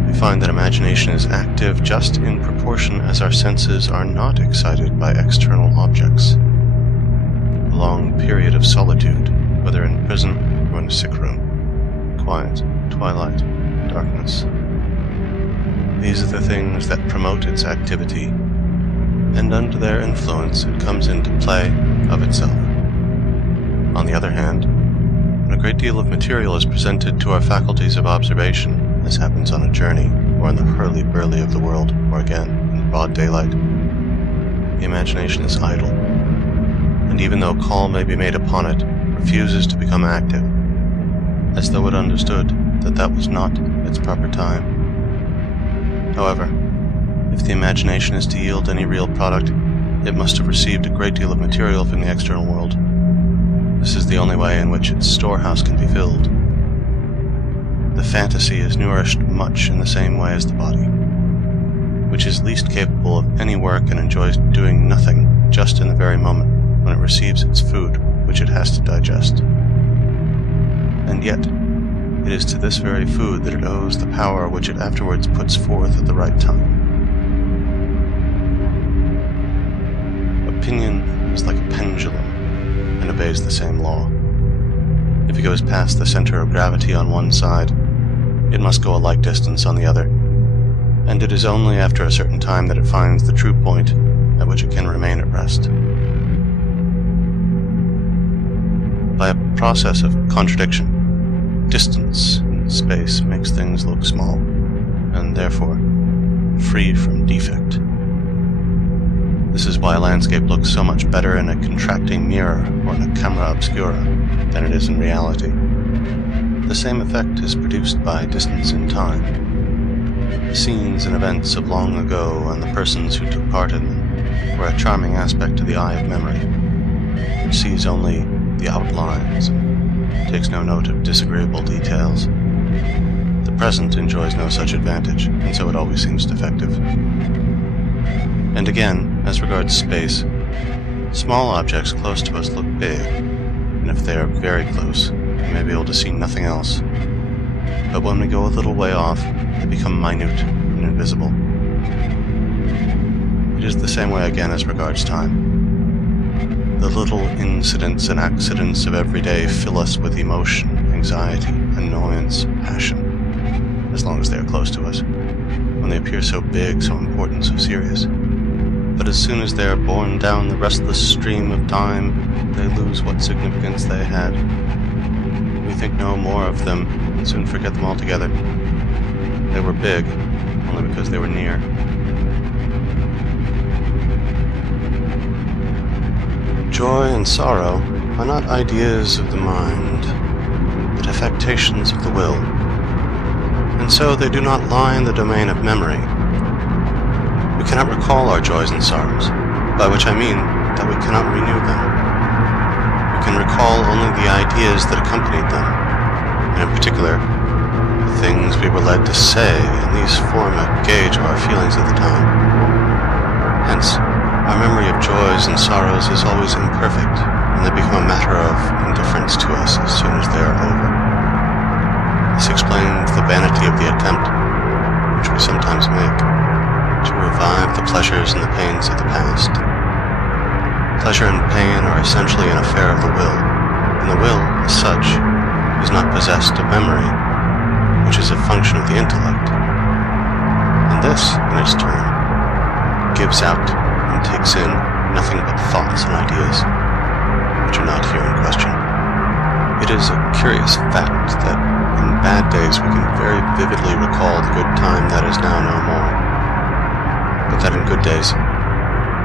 we find that imagination is active just in proportion as our senses are not excited by external objects. A long period of solitude, whether in prison or in a sick room, quiet, twilight, darkness. These are the things that promote its activity, and under their influence it comes into play of itself. On the other hand, when a great deal of material is presented to our faculties of observation, as happens on a journey, or in the hurly-burly of the world, or again, in broad daylight, the imagination is idle, and even though call may be made upon it, refuses to become active, as though it understood that that was not its proper time. However, if the imagination is to yield any real product, it must have received a great deal of material from the external world. This is the only way in which its storehouse can be filled. The fantasy is nourished much in the same way as the body, which is least capable of any work and enjoys doing nothing just in the very moment when it receives its food which it has to digest. And yet, it is to this very food that it owes the power which it afterwards puts forth at the right time. Opinion is like a pendulum, and obeys the same law. If it goes past the center of gravity on one side, it must go a like distance on the other, and it is only after a certain time that it finds the true point at which it can remain at rest. By a process of contradiction, distance in space makes things look small, and therefore free from defect. This is why a landscape looks so much better in a contracting mirror or in a camera obscura than it is in reality. The same effect is produced by distance in time. The scenes and events of long ago and the persons who took part in them were a charming aspect to the eye of memory, which sees only the outlines, takes no note of disagreeable details. The present enjoys no such advantage, and so it always seems defective. And again, as regards space, small objects close to us look big, and if they are very close, we may be able to see nothing else. But when we go a little way off, they become minute and invisible. It is the same way again as regards time. The little incidents and accidents of every day fill us with emotion, anxiety, annoyance, passion, as long as they are close to us, when they appear so big, so important, so serious. But as soon as they are borne down the restless stream of time, they lose what significance they had. We think no more of them, and soon forget them altogether. They were big, only because they were near. Joy and sorrow are not ideas of the mind, but affectations of the will, and so they do not lie in the domain of memory. We cannot recall our joys and sorrows, by which I mean that we cannot renew them. We can recall only the ideas that accompanied them, and in particular, the things we were led to say, and these form a gauge of our feelings at the time. Hence, our memory of joys and sorrows is always imperfect, and they become a matter of indifference to us as soon as they are over. This explains the vanity of the attempt, which we sometimes make, to revive the pleasures and the pains of the past. Pleasure and pain are essentially an affair of the will, and the will, as such, is not possessed of memory, which is a function of the intellect. And this, in its turn, gives out and takes in nothing but thoughts and ideas, which are not here in question. It is a curious fact that in bad days we can very vividly recall the good time that is now no more, but that in good days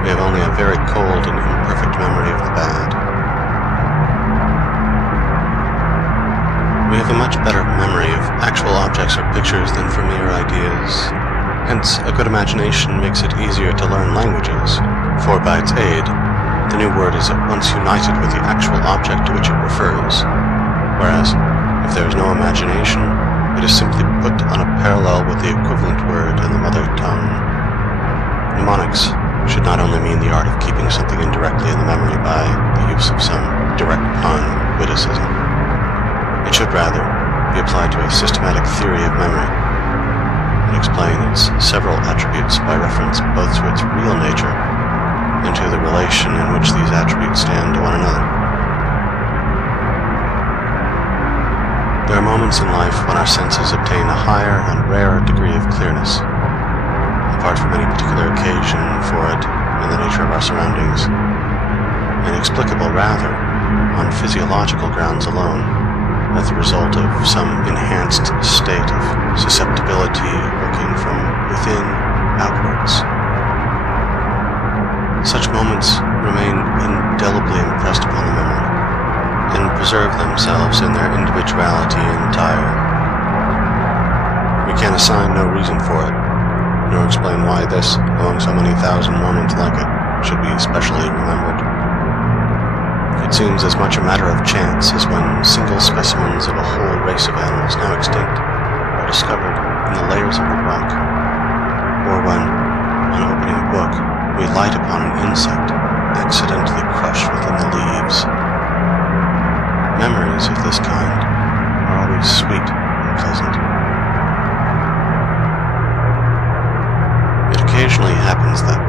we have only a very cold and imperfect memory of the bad. We have a much better memory of actual objects or pictures than for mere ideas. Hence, a good imagination makes it easier to learn languages, for by its aid, the new word is at once united with the actual object to which it refers, whereas, if there is no imagination, it is simply put on a parallel with the equivalent word in the mother tongue. Mnemonics should not only mean the art of keeping something indirectly in the memory by the use of some direct pun or witticism. It should rather be applied to a systematic theory of memory, and explain its several attributes by reference both to its real nature and to the relation in which these attributes stand to one another. There are moments in life when our senses obtain a higher and rarer degree of clearness, apart from any particular occasion for it in the nature of our surroundings, inexplicable rather on physiological grounds alone, as the result of some enhanced state of susceptibility working from within outwards. Such moments remain indelibly impressed upon the memory, and preserve themselves in their individuality entire. We can assign no reason for it, nor explain why this, among so many thousand moments like it, should be specially remembered. It seems as much a matter of chance as when single specimens of a whole race of animals now extinct are discovered in the layers of a rock, or when, on opening a book, we light upon an insect accidentally crushed within the leaves. Memories of this kind are always sweet and pleasant. It occasionally happens that,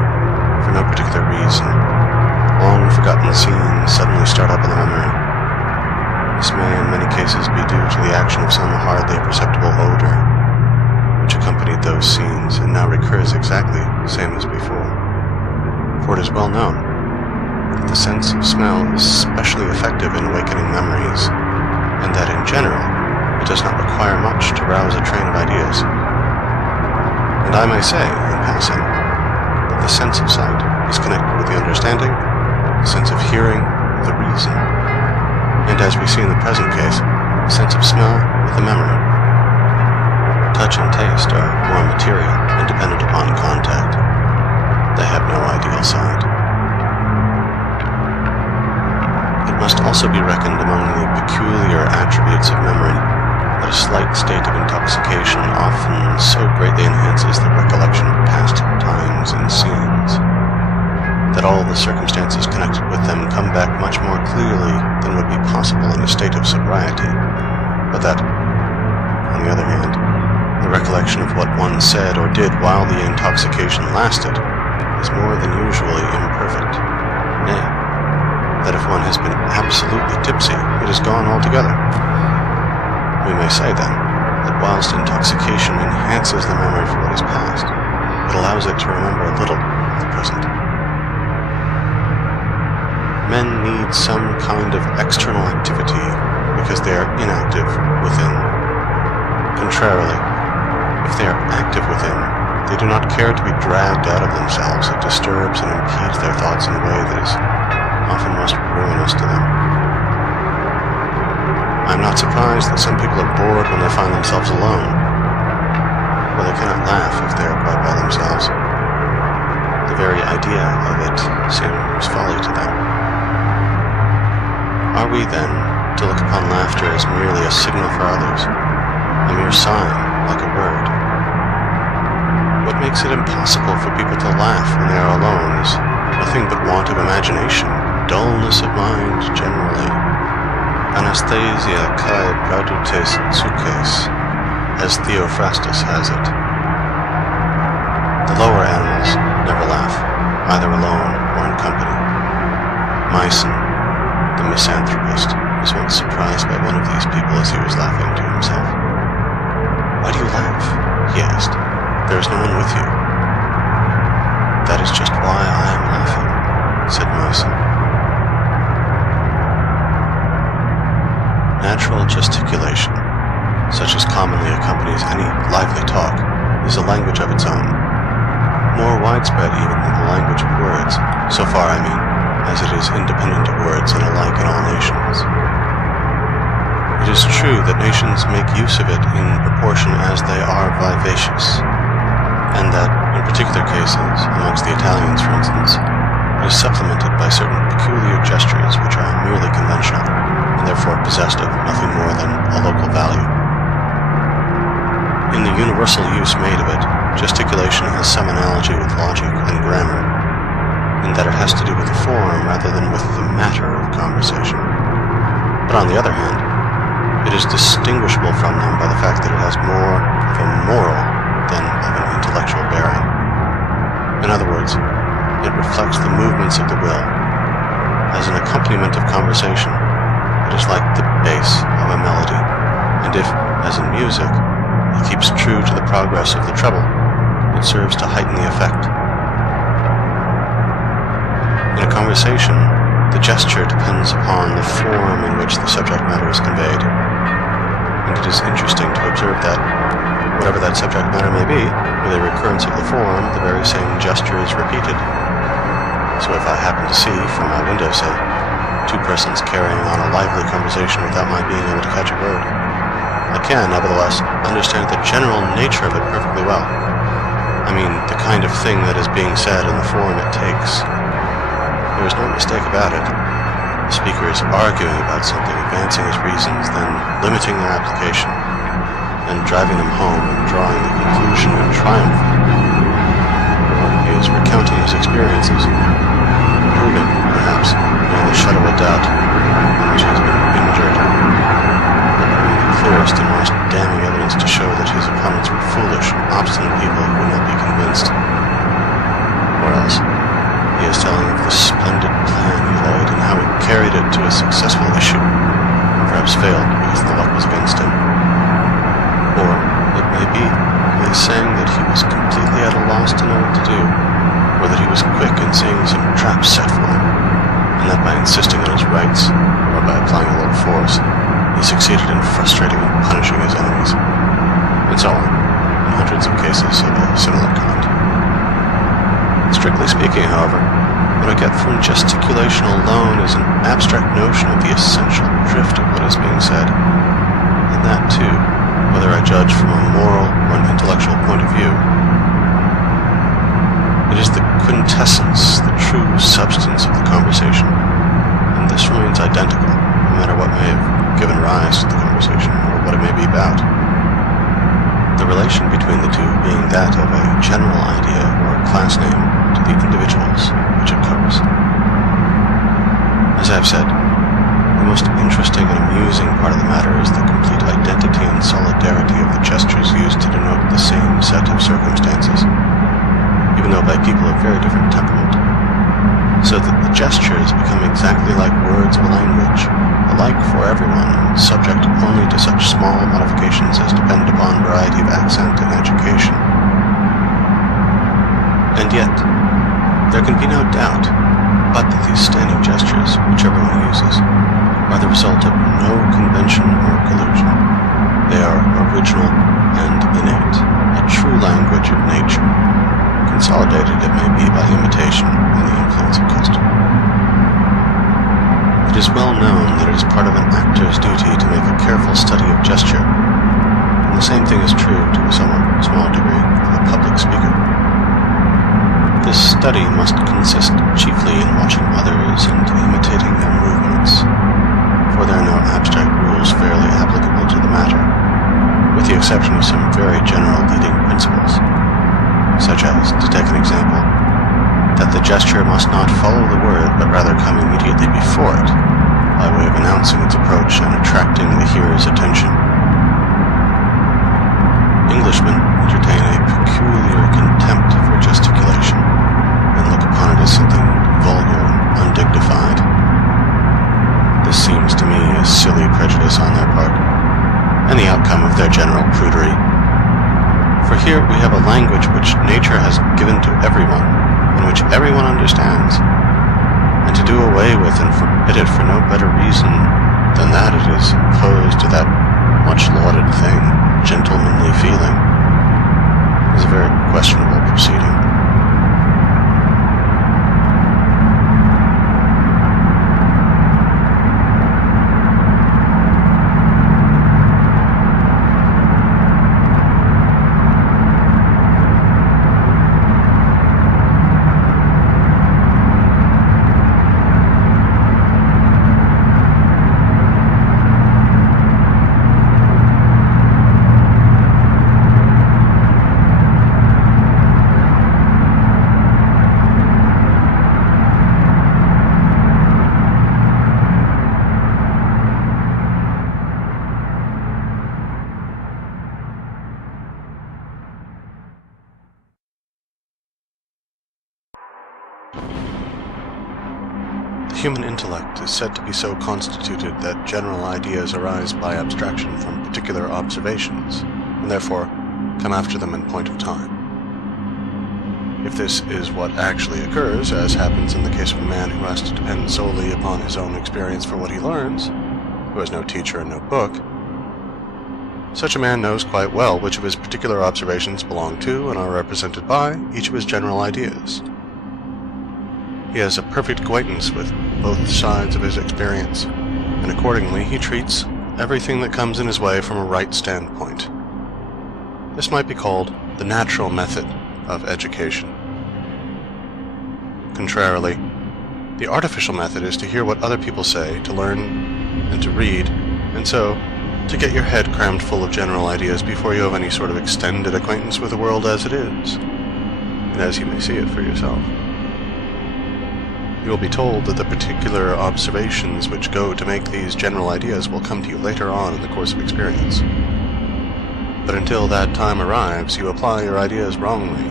for no particular reason, long-forgotten scenes suddenly start up in the memory. This may in many cases be due to the action of some hardly perceptible odor, which accompanied those scenes and now recurs exactly the same as before. For it is well known that the sense of smell is specially effective in awakening memories, and that in general it does not require much to rouse a train of ideas. And I may say, in passing, that the sense of sight is connected with the understanding, the sense of hearing with the reason, and as we see in the present case, the sense of smell with the memory. Touch and taste are more material and dependent upon contact. They have no ideal side. It must also be reckoned among the peculiar attributes of memory that a slight state of intoxication often so greatly enhances the recollection of past times and scenes, that all the circumstances connected with them come back much more clearly than would be possible in a state of sobriety, but that, on the other hand, the recollection of what one said or did while the intoxication lasted is more than usually imperfect. Nay, that if one has been absolutely tipsy, it is gone altogether. We may say, then, that whilst intoxication enhances the memory for what is past, it allows it to remember a little of the present. Men need some kind of external activity because they are inactive within. Contrarily, if they are active within, they do not care to be dragged out of themselves. It disturbs and impedes their thoughts in a way that is often most ruinous to them. I am not surprised that some people are bored when they find themselves alone, for they cannot laugh if they are quite by themselves. The very idea of it seems folly to them. Are we, then, to look upon laughter as merely a signal for others, a mere sign, like a word. What makes it impossible for people to laugh when they are alone is nothing but want of imagination, dullness of mind generally. Anastasia kai pradutes tsukes, as Theophrastus has it. The lower animals never laugh, either alone or in company. Myson, the misanthropist, was once surprised by one of these people as he was laughing to himself. "Why do you laugh?" he asked. "There is no one with you." "That is just why I am laughing," said Myson. Natural gesticulation, such as commonly accompanies any lively talk, is a language of its own, more widespread even than the language of words, so far I mean, as it is independent of words and alike in all nations. It is true that nations make use of it in proportion as they are vivacious, and that, in particular cases, amongst the Italians for instance, it is supplemented by certain peculiar gestures which are merely conventional, and therefore possessed of nothing more than a local value. In the universal use made of it, gesticulation has some analogy with logic and grammar, in that it has to do with the form rather than with the matter of conversation. But on the other hand, it is distinguishable from them by the fact that it has more of a moral than of an intellectual bearing. In other words, it reflects the movements of the will. As an accompaniment of conversation, it is like the bass of a melody, and if, as in music, it keeps true to the progress of the treble, it serves to heighten the effect. In a conversation, the gesture depends upon the form in which the subject matter is conveyed, and it is interesting to observe that, whatever that subject matter may be, with a recurrence of the form, the very same gesture is repeated. So if I happen to see, from my window, say, two persons carrying on a lively conversation without my being able to catch a word, I can, nevertheless, understand the general nature of it perfectly well. I mean, the kind of thing that is being said and the form it takes. There is no mistake about it. The speaker is arguing about something, advancing his reasons, then limiting their application, and driving them home and drawing the conclusion in triumph. Or he is recounting his experiences, proving, perhaps, beyond the shadow of doubt, how much he has been injured, preparing the clearest and most damning evidence to show that his opponents were foolish, obstinate people who would not be convinced. Or else, he is telling of the splendid plan he laid and how he carried it to a successful issue, or perhaps failed because the luck was against him. Or, it may be, he is saying that he was completely at a loss to know what to do, or that he was quick in seeing some traps set for him, and that by insisting on his rights, or by applying a little force, he succeeded in frustrating and punishing his enemies, and so on, in hundreds of cases of a similar kind. Strictly speaking, however, what I get from gesticulation alone is an abstract notion of the essential drift of what is being said, and that, too, whether I judge from a moral or an intellectual point of view. It is the quintessence, the true substance of the conversation, and this remains identical, no matter what may have given rise to the conversation, or what it may be about. The relation between the two being that of a general idea or a class name to the individuals which it covers. As I have said, the most interesting and amusing part of the matter is the complete identity and solidarity of the gestures used to denote the same set of circumstances, even though by people of very different temperament, so that the gestures become exactly like words of a language, alike for everyone, and subject only to such small modifications as depend upon variety of accent and education. And yet, there can be no doubt but that these standing gestures, which everyone uses, are the result of no convention or collusion. They are original and innate, a true language of nature, consolidated, it may be, by imitation and the influence of custom. It is well known that it is part of an actor's duty to make a careful study of gesture, and the same thing is true, to a somewhat small degree, of a public speaker. This study must consist chiefly in watching others and imitating their movements, for there are no abstract rules fairly applicable to the matter, with the exception of some very general leading principles, such as, to take an example, that the gesture must not follow the word but rather come immediately before it, by way of announcing its approach and attracting the hearer's attention. Englishmen entertain a peculiar contempt for gesticulation, and look upon it as something vulgar and undignified. This seems to me a silly prejudice on their part, and the outcome of their general prudery. For here we have a language which nature has given to everyone, and which everyone understands, and to do away with and forbid it for no better reason than that it is opposed to that much lauded thing, gentlemanly feeling, is a very questionable proceeding. The human intellect is said to be so constituted that general ideas arise by abstraction from particular observations, and therefore come after them in point of time. If this is what actually occurs, as happens in the case of a man who has to depend solely upon his own experience for what he learns, who has no teacher and no book, such a man knows quite well which of his particular observations belong to and are represented by each of his general ideas. He has a perfect acquaintance with both sides of his experience, and accordingly he treats everything that comes in his way from a right standpoint. This might be called the natural method of education. Contrarily, the artificial method is to hear what other people say, to learn and to read, and so to get your head crammed full of general ideas before you have any sort of extended acquaintance with the world as it is, and as you may see it for yourself. You will be told that the particular observations which go to make these general ideas will come to you later on in the course of experience. But until that time arrives, you apply your ideas wrongly.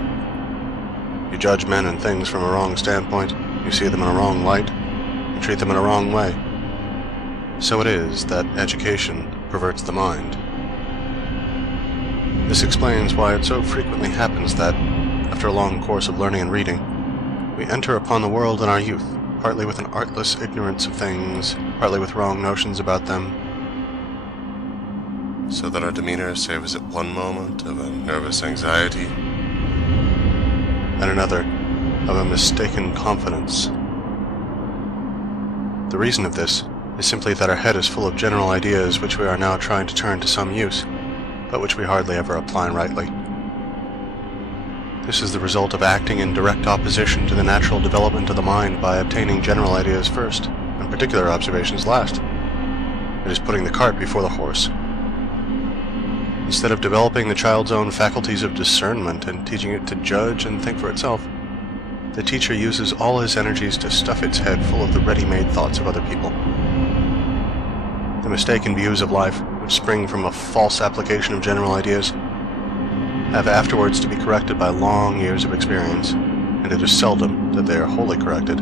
You judge men and things from a wrong standpoint, you see them in a wrong light, you treat them in a wrong way. So it is that education perverts the mind. This explains why it so frequently happens that, after a long course of learning and reading, we enter upon the world in our youth, partly with an artless ignorance of things, partly with wrong notions about them, so that our demeanor serves at one moment of a nervous anxiety, and another of a mistaken confidence. The reason of this is simply that our head is full of general ideas which we are now trying to turn to some use, but which we hardly ever apply rightly. This is the result of acting in direct opposition to the natural development of the mind by obtaining general ideas first, and particular observations last. It is putting the cart before the horse. Instead of developing the child's own faculties of discernment and teaching it to judge and think for itself, the teacher uses all his energies to stuff its head full of the ready-made thoughts of other people. The mistaken views of life, which spring from a false application of general ideas, have afterwards to be corrected by long years of experience, and it is seldom that they are wholly corrected.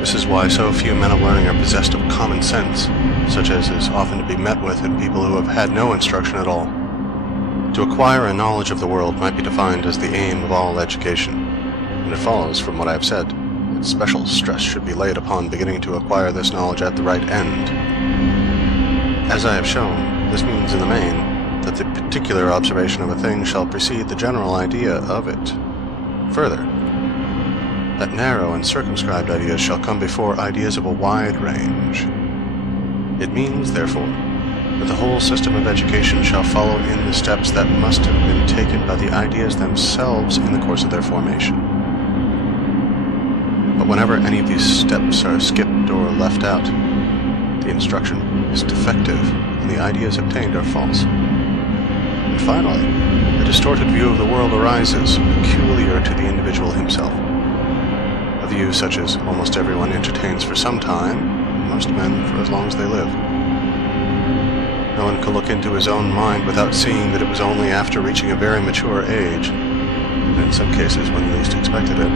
This is why so few men of learning are possessed of common sense, such as is often to be met with in people who have had no instruction at all. To acquire a knowledge of the world might be defined as the aim of all education, and it follows from what I have said that special stress should be laid upon beginning to acquire this knowledge at the right end. As I have shown, this means in the main that the particular observation of a thing shall precede the general idea of it. Further, that narrow and circumscribed ideas shall come before ideas of a wide range. It means, therefore, that the whole system of education shall follow in the steps that must have been taken by the ideas themselves in the course of their formation. But whenever any of these steps are skipped or left out, the instruction is defective and the ideas obtained are false. And finally, a distorted view of the world arises, peculiar to the individual himself. A view such as almost everyone entertains for some time, most men for as long as they live. No one can look into his own mind without seeing that it was only after reaching a very mature age, and in some cases when he least expected it,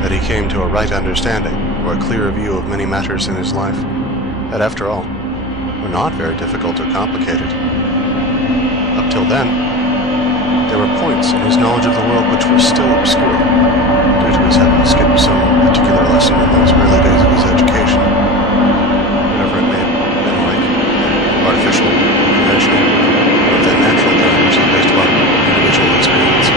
that he came to a right understanding or a clearer view of many matters in his life that, after all, were not very difficult or complicated. Up till then, there were points in his knowledge of the world which were still obscure, due to his having skipped some particular lesson in those early days of his education, whatever it may have been like, artificial, conventional, or the natural terms based upon individual experience.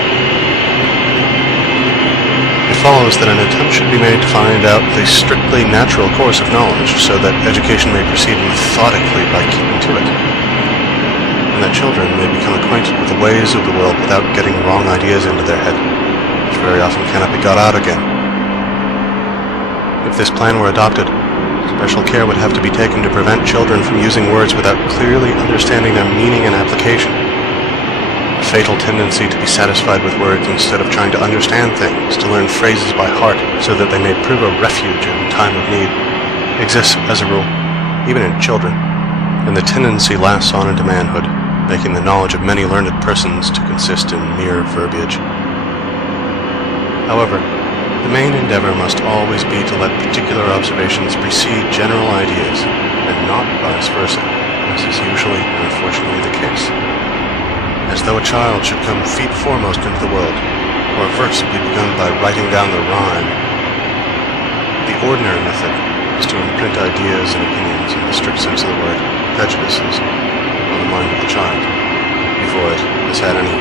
It follows that an attempt should be made to find out the strictly natural course of knowledge, so that education may proceed methodically by keeping to it, and that children may become acquainted with the ways of the world without getting wrong ideas into their head, which very often cannot be got out again. If this plan were adopted, special care would have to be taken to prevent children from using words without clearly understanding their meaning and application. A fatal tendency to be satisfied with words instead of trying to understand things, to learn phrases by heart so that they may prove a refuge in time of need, exists as a rule, even in children, and the tendency lasts on into manhood, making the knowledge of many learned persons to consist in mere verbiage. However, the main endeavor must always be to let particular observations precede general ideas, and not vice versa, as is usually and unfortunately the case. As though a child should come feet foremost into the world, or a verse be begun by writing down the rhyme. The ordinary method is to imprint ideas and opinions, in the strict sense of the word, prejudices, on the mind of the child, before it has had any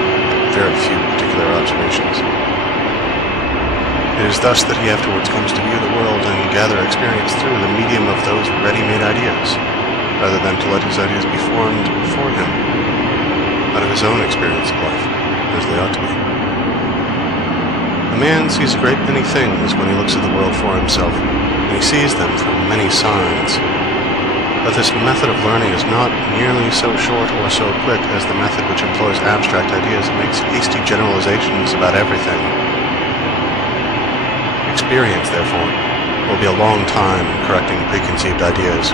very few particular observations. It is thus that he afterwards comes to view the world and gather experience through the medium of those ready-made ideas, rather than to let his ideas be formed for him out of his own experience of life, as they ought to be. A man sees a great many things when he looks at the world for himself, and he sees them from many sides. But this method of learning is not nearly so short or so quick as the method which employs abstract ideas and makes hasty generalizations about everything. Experience, therefore, will be a long time in correcting preconceived ideas,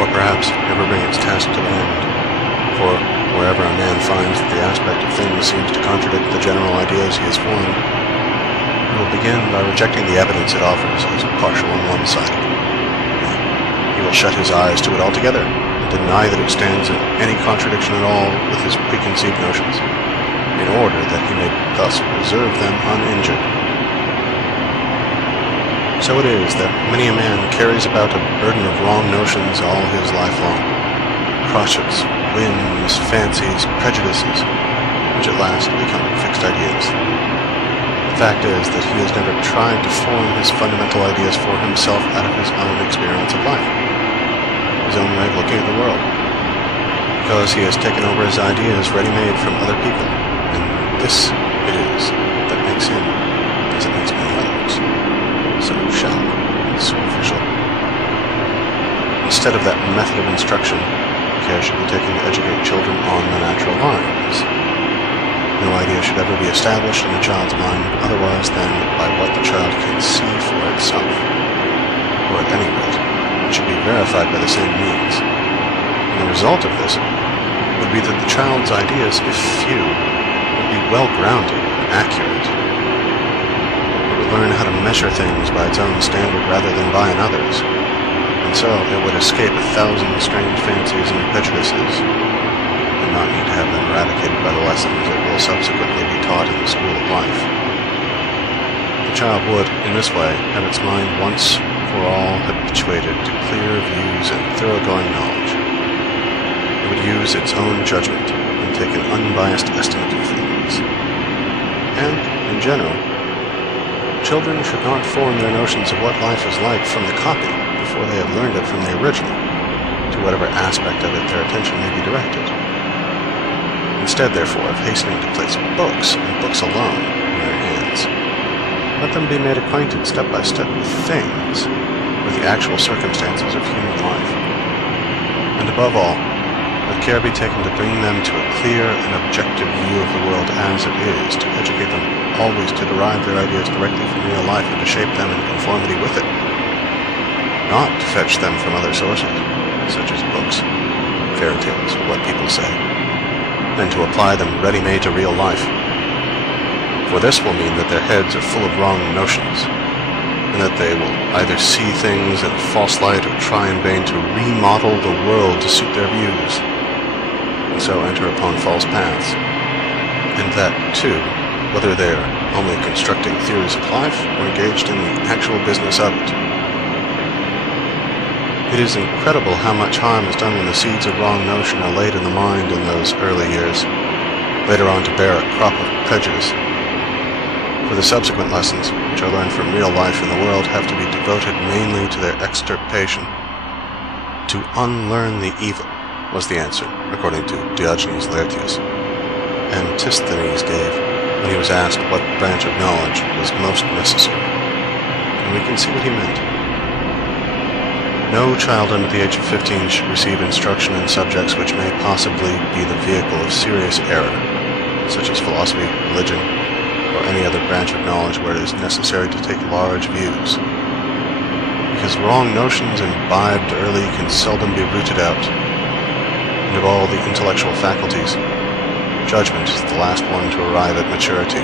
or perhaps never bring its task to an end, for wherever a man finds that the aspect of things seems to contradict the general ideas he has formed, he will begin by rejecting the evidence it offers as partial and one-sided. He will shut his eyes to it altogether, and deny that it stands in any contradiction at all with his preconceived notions, in order that he may thus preserve them uninjured. So it is that many a man carries about a burden of wrong notions all his life long, crotchets, whims, fancies, prejudices, which at last become fixed ideas. The fact is that he has never tried to form his fundamental ideas for himself out of his own experience of life, his own way of looking at the world, because he has taken over his ideas ready-made from other people, and this it is that makes him, as it makes many others, so shallow and superficial. Instead of that method of instruction, care should be taken to educate children on the natural lines. No idea should ever be established in a child's mind otherwise than by what the child can see for itself, or at any rate, it should be verified by the same means. And the result of this would be that the child's ideas, if few, would be well-grounded and accurate. It would learn how to measure things by its own standard rather than by another's. And so it would escape 1,000 strange fancies and prejudices, and not need to have them eradicated by the lessons it will subsequently be taught in the school of life. The child would, in this way, have its mind once for all habituated to clear views and thoroughgoing knowledge. It would use its own judgment and take an unbiased estimate of things. And, in general, children should not form their notions of what life is like from the copy before they have learned it from the original, to whatever aspect of it their attention may be directed. Instead, therefore, of hastening to place books, and books alone, in their hands, let them be made acquainted step by step with things, with the actual circumstances of human life. above all, let care be taken to bring them to a clear and objective view of the world as it is, to educate them always to derive their ideas directly from real life and to shape them in conformity with it, not to fetch them from other sources, such as books, fairy tales, or what people say, and to apply them ready-made to real life. For this will mean that their heads are full of wrong notions, and that they will either see things in a false light or try in vain to remodel the world to suit their views, and so enter upon false paths. And that, too, whether they are only constructing theories of life or engaged in the actual business of it. It is incredible how much harm is done when the seeds of wrong notion are laid in the mind in those early years, later on to bear a crop of prejudice. For the subsequent lessons, which are learned from real life in the world, have to be devoted mainly to their extirpation. To unlearn the evil was the answer, according to Diogenes Laertius, Antisthenes gave when he was asked what branch of knowledge was most necessary. And we can see what he meant. No child under the age of 15 should receive instruction in subjects which may possibly be the vehicle of serious error, such as philosophy, religion, or any other branch of knowledge where it is necessary to take large views. Because wrong notions imbibed early can seldom be rooted out, and of all the intellectual faculties, judgment is the last one to arrive at maturity.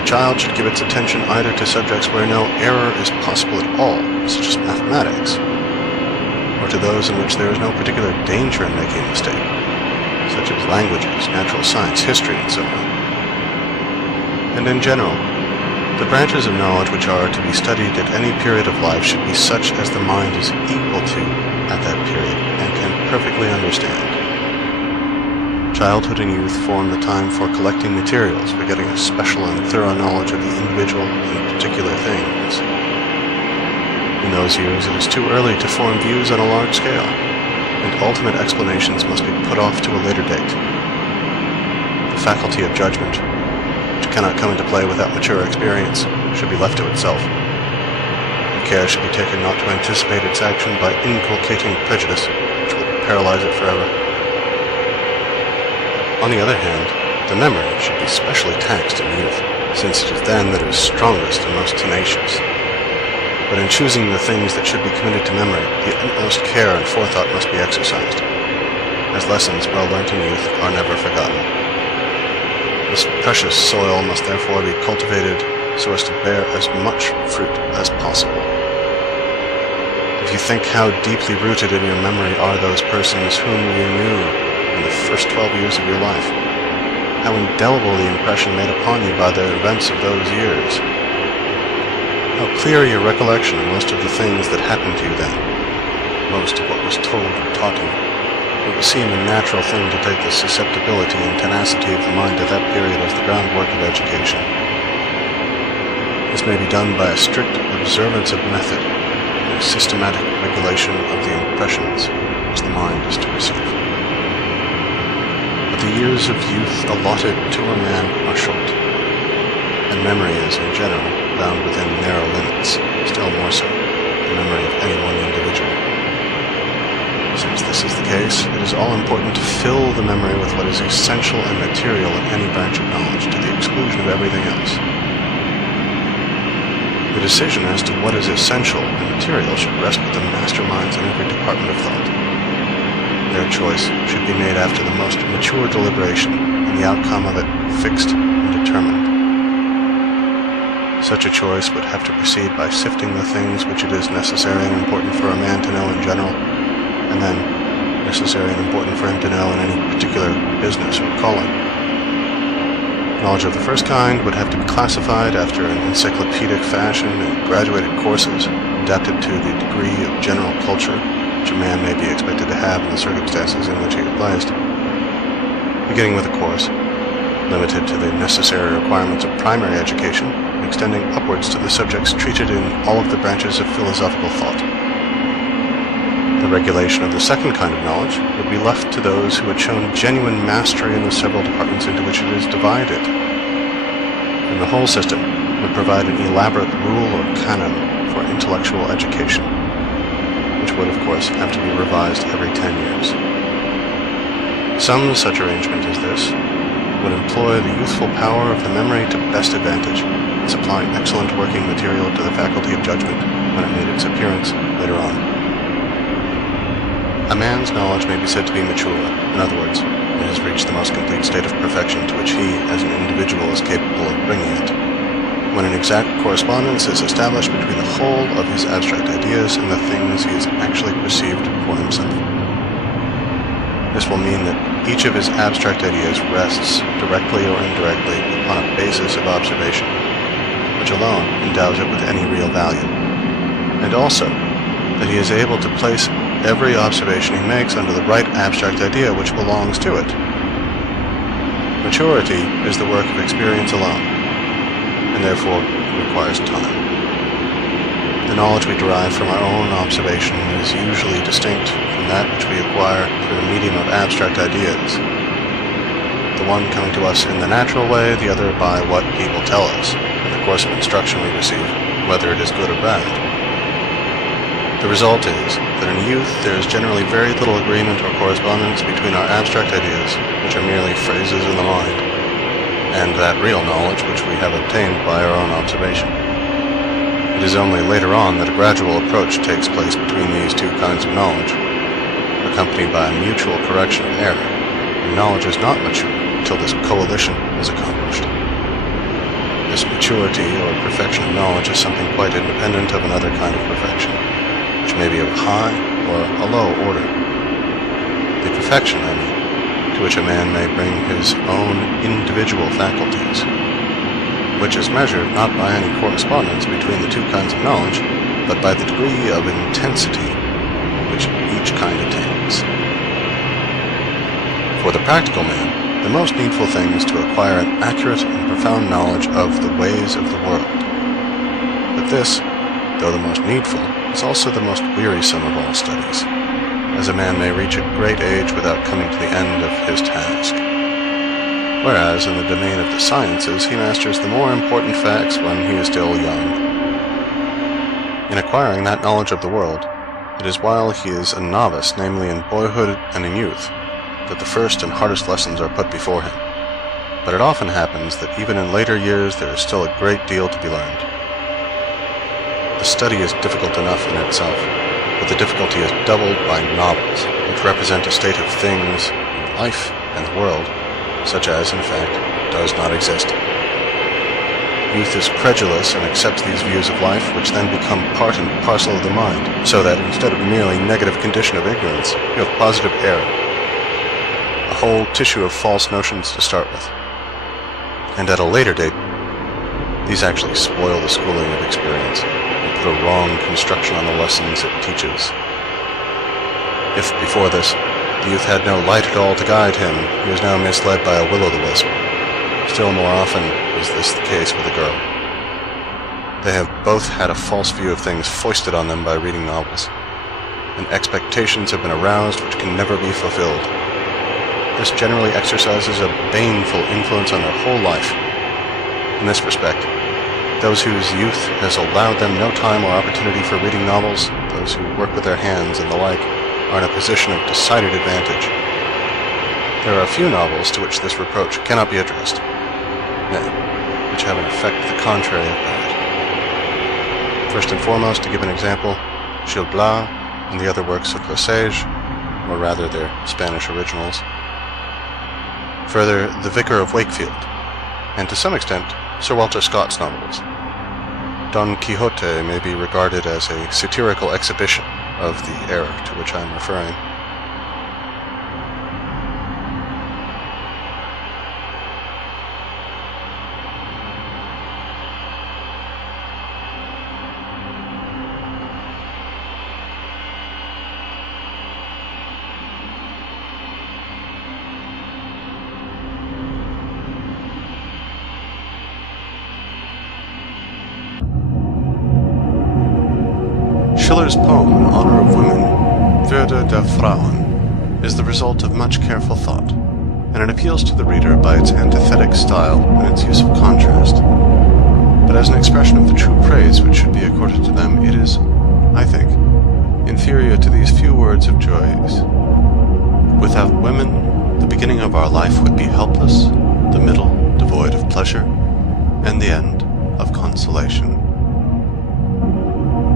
The child should give its attention either to subjects where no error is possible at all, such as mathematics, or to those in which there is no particular danger in making a mistake, such as languages, natural science, history, and so on. And in general, the branches of knowledge which are to be studied at any period of life should be such as the mind is equal to at that period and can perfectly understand. Childhood and youth form the time for collecting materials, for getting a special and thorough knowledge of the individual and particular things. In those years, it is too early to form views on a large scale, and ultimate explanations must be put off to a later date. The faculty of judgment, which cannot come into play without mature experience, should be left to itself. And care should be taken not to anticipate its action by inculcating prejudice, which will paralyze it forever. On the other hand, the memory should be specially taxed in youth, since it is then that it is strongest and most tenacious. But in choosing the things that should be committed to memory, the utmost care and forethought must be exercised, as lessons well learnt in youth are never forgotten. This precious soil must therefore be cultivated so as to bear as much fruit as possible. If you think how deeply rooted in your memory are those persons whom you knew in the first 12 years of your life, how indelible the impression made upon you by the events of those years, how clear your recollection of most of the things that happened to you then, most of what was told or taught you, it will seem a natural thing to take the susceptibility and tenacity of the mind at that period as the groundwork of education. This may be done by a strict observance of method and a systematic regulation of the impressions which the mind is to receive. But the years of youth allotted to a man are short, and memory is, in general, bound within narrow limits, still more so the memory of any one individual. Since this is the case, it is all important to fill the memory with what is essential and material in any branch of knowledge, to the exclusion of everything else. The decision as to what is essential and material should rest with the masterminds in every department of thought. Their choice should be made after the most mature deliberation, and the outcome of it fixed and determined. Such a choice would have to proceed by sifting the things which it is necessary and important for a man to know in general, and then necessary and important for him to know in any particular business or calling. Knowledge of the first kind would have to be classified after an encyclopedic fashion in graduated courses, adapted to the degree of general culture which a man may be expected to have in the circumstances in which he is placed. Beginning with a course limited to the necessary requirements of primary education, and extending upwards to the subjects treated in all of the branches of philosophical thought. The regulation of the second kind of knowledge would be left to those who had shown genuine mastery in the several departments into which it is divided. And the whole system would provide an elaborate rule or canon for intellectual education, which would, of course, have to be revised every 10 years. Some such arrangement as this would employ the youthful power of the memory to best advantage, supplying excellent working material to the faculty of judgment when it made its appearance later on. A man's knowledge may be said to be mature. In other words, it has reached the most complete state of perfection to which he, as an individual, is capable of bringing it, when an exact correspondence is established between the whole of his abstract ideas and the things he has actually perceived for himself. This will mean that each of his abstract ideas rests, directly or indirectly, upon a basis of observation, which alone endows it with any real value, and also that he is able to place every observation he makes under the right abstract idea which belongs to it. Maturity is the work of experience alone, and therefore requires time. The knowledge we derive from our own observation is usually distinct from that which we acquire through the medium of abstract ideas, the one coming to us in the natural way, the other by what people tell us, in the course of instruction we receive, whether it is good or bad. The result is that in youth there is generally very little agreement or correspondence between our abstract ideas, which are merely phrases in the mind, and that real knowledge which we have obtained by our own observation. It is only later on that a gradual approach takes place between these two kinds of knowledge, accompanied by a mutual correction of error, and knowledge is not mature until this coalition is accomplished. This maturity or perfection of knowledge is something quite independent of another kind of perfection, which may be of a high or a low order. The perfection, I mean, to which a man may bring his own individual faculties, which is measured not by any correspondence between the two kinds of knowledge, but by the degree of intensity which each kind attains. For the practical man, the most needful thing is to acquire an accurate and profound knowledge of the ways of the world. But this, though the most needful, is also the most wearisome of all studies, as a man may reach a great age without coming to the end of his task. Whereas in the domain of the sciences he masters the more important facts when he is still young. In acquiring that knowledge of the world, it is while he is a novice, namely in boyhood and in youth, that the first and hardest lessons are put before him. But it often happens that even in later years there is still a great deal to be learned. The study is difficult enough in itself, but the difficulty is doubled by novels, which represent a state of things, life, and the world, such as, in fact, does not exist. Youth is credulous and accepts these views of life, which then become part and parcel of the mind, so that instead of a merely negative condition of ignorance, you have positive error, a whole tissue of false notions to start with. And at a later date, these actually spoil the schooling of experience, and put a wrong construction on the lessons it teaches. If before this, the youth had no light at all to guide him, he was now misled by a will-o'-the-wisp. Still more often is this the case with a girl. They have both had a false view of things foisted on them by reading novels, and expectations have been aroused which can never be fulfilled. This generally exercises a baneful influence on their whole life. In this respect, those whose youth has allowed them no time or opportunity for reading novels, those who work with their hands and the like, are in a position of decided advantage. There are a few novels to which this reproach cannot be addressed, nay, which have an effect the contrary of that. First and foremost, to give an example, Gil Blas and the other works of Le Sage, or rather their Spanish originals. Further, The Vicar of Wakefield, and to some extent, Sir Walter Scott's novels. Don Quixote may be regarded as a satirical exhibition of the error to which I am referring. Schiller's poem in honor of women, Würde der Frauen, is the result of much careful thought, and it appeals to the reader by its antithetic style and its use of contrast. But as an expression of the true praise which should be accorded to them, it is, I think, inferior to these few words of Joyce. Without women, the beginning of our life would be helpless, the middle devoid of pleasure, and the end of consolation.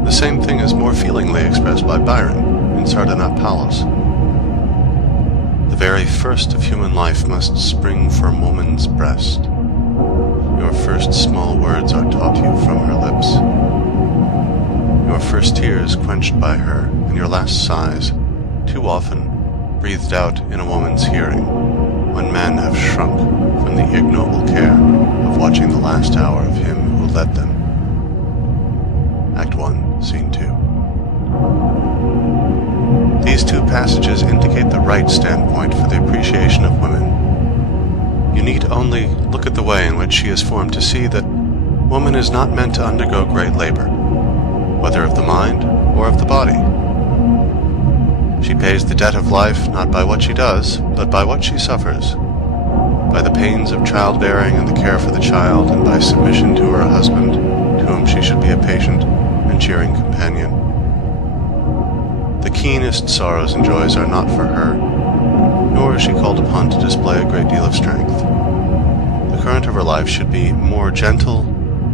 The same thing is more feelingly expressed by Byron in Sardanapalus. The very first of human life must spring from woman's breast. Your first small words are taught you from her lips. Your first tears quenched by her, and your last sighs, too often breathed out in a woman's hearing, when men have shrunk from the ignoble care of watching the last hour of him who led them. Act 1, Scene 2. These two passages indicate the right standpoint for the appreciation of women. You need only look at the way in which she is formed to see that woman is not meant to undergo great labor, whether of the mind or of the body. She pays the debt of life not by what she does, but by what she suffers, by the pains of childbearing and the care for the child, and by submission to her husband, to whom she should be a patient and cheering companion. The keenest sorrows and joys are not for her, nor is she called upon to display a great deal of strength. The current of her life should be more gentle,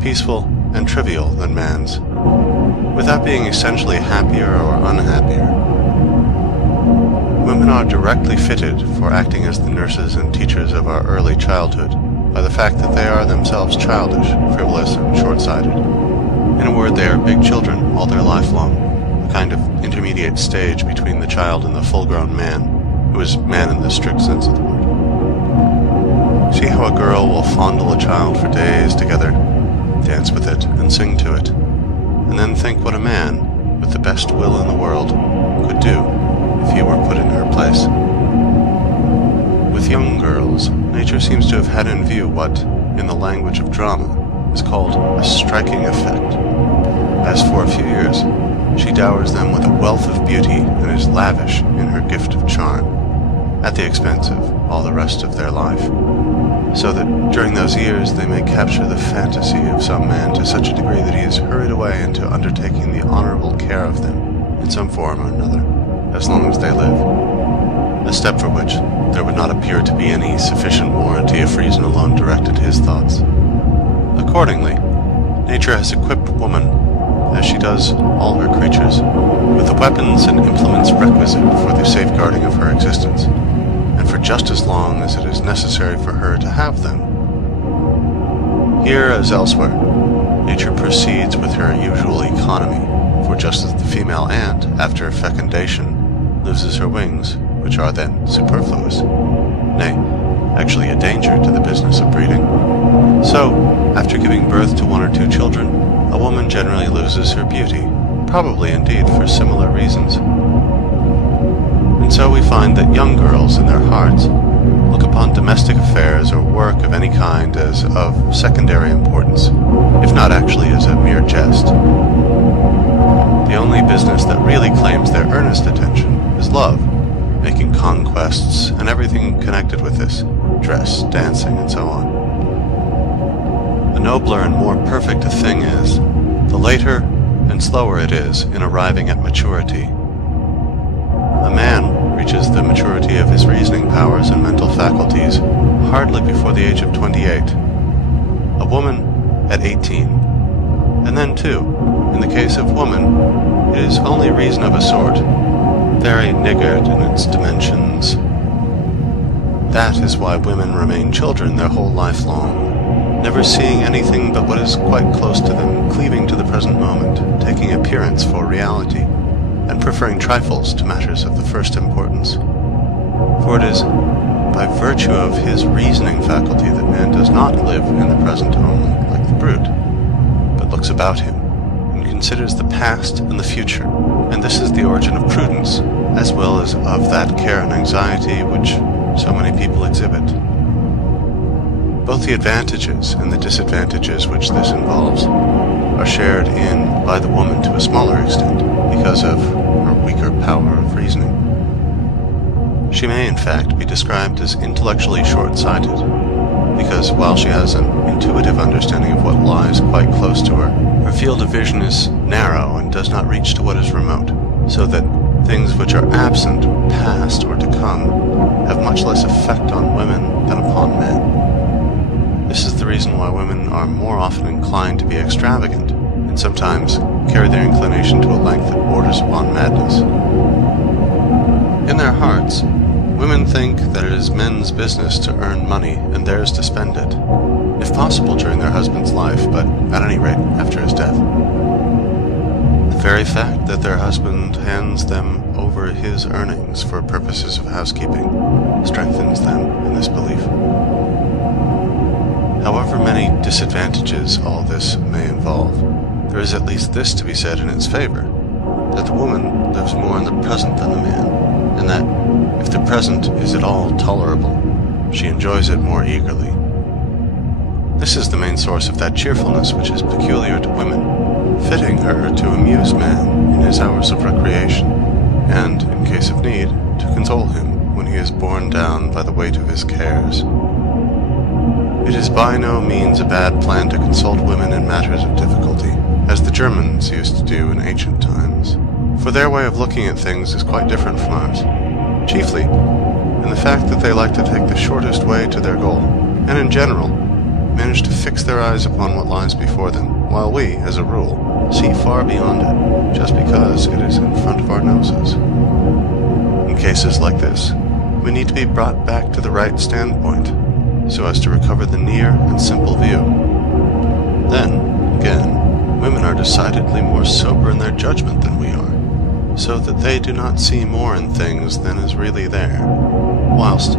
peaceful, and trivial than man's, without being essentially happier or unhappier. Women are directly fitted for acting as the nurses and teachers of our early childhood by the fact that they are themselves childish, frivolous, and short-sighted. In a word, they are big children all their life long, a kind of intermediate stage between the child and the full-grown man, who is man in the strict sense of the word. See how a girl will fondle a child for days together, dance with it, and sing to it, and then think what a man, with the best will in the world, could do if he were put in her place. With young girls, nature seems to have had in view what, in the language of drama, is called a striking effect, as for a few years she dowers them with a wealth of beauty and is lavish in her gift of charm, at the expense of all the rest of their life, so that during those years they may capture the fantasy of some man to such a degree that he is hurried away into undertaking the honorable care of them in some form or another, as long as they live, a step for which there would not appear to be any sufficient warranty if reason alone directed his thoughts. Accordingly, nature has equipped woman, as she does all her creatures, with the weapons and implements requisite for the safeguarding of her existence, and for just as long as it is necessary for her to have them. Here, as elsewhere, nature proceeds with her usual economy, for just as the female ant, after fecundation, loses her wings, which are then superfluous, nay, actually a danger to the business of breeding, so, after giving birth to one or two children, a woman generally loses her beauty, probably indeed for similar reasons. And so we find that young girls in their hearts look upon domestic affairs or work of any kind as of secondary importance, if not actually as a mere jest. The only business that really claims their earnest attention is love, making conquests and everything connected with this, dress, dancing, and so on. The nobler and more perfect a thing is, the later and slower it is in arriving at maturity. A man reaches the maturity of his reasoning powers and mental faculties hardly before the age of 28, a woman at 18, and then too, in the case of woman, it is only reason of a sort, very niggard in its dimensions. That is why women remain children their whole life long, never seeing anything but what is quite close to them, cleaving to the present moment, taking appearance for reality, and preferring trifles to matters of the first importance. For it is by virtue of his reasoning faculty that man does not live in the present only, like the brute, but looks about him, and considers the past and the future, and this is the origin of prudence, as well as of that care and anxiety which so many people exhibit. Both the advantages and the disadvantages which this involves are shared in by the woman to a smaller extent, because of her weaker power of reasoning. She may, in fact, be described as intellectually short-sighted, because while she has an intuitive understanding of what lies quite close to her, her field of vision is narrow and does not reach to what is remote. so that things which are absent, past, or to come have much less effect on women than upon men. This is the reason why women are more often inclined to be extravagant, and sometimes carry their inclination to a length that borders upon madness. In their hearts, women think that it is men's business to earn money and theirs to spend it, if possible during their husband's life, but at any rate after his death. The very fact that their husband hands them over his earnings for purposes of housekeeping strengthens them in this belief. However many disadvantages all this may involve, there is at least this to be said in its favor, that the woman lives more in the present than the man, and that, if the present is at all tolerable, she enjoys it more eagerly. This is the main source of that cheerfulness which is peculiar to women, fitting her to amuse man in his hours of recreation, and, in case of need, to console him when he is borne down by the weight of his cares. It is by no means a bad plan to consult women in matters of difficulty, as the Germans used to do in ancient times, for their way of looking at things is quite different from ours, chiefly in the fact that they like to take the shortest way to their goal, and in general manage to fix their eyes upon what lies before them, while we, as a rule, see far beyond it, just because it is in front of our noses. In cases like this, we need to be brought back to the right standpoint, so as to recover the near and simple view. Then, again, women are decidedly more sober in their judgment than we are, so that they do not see more in things than is really there, whilst,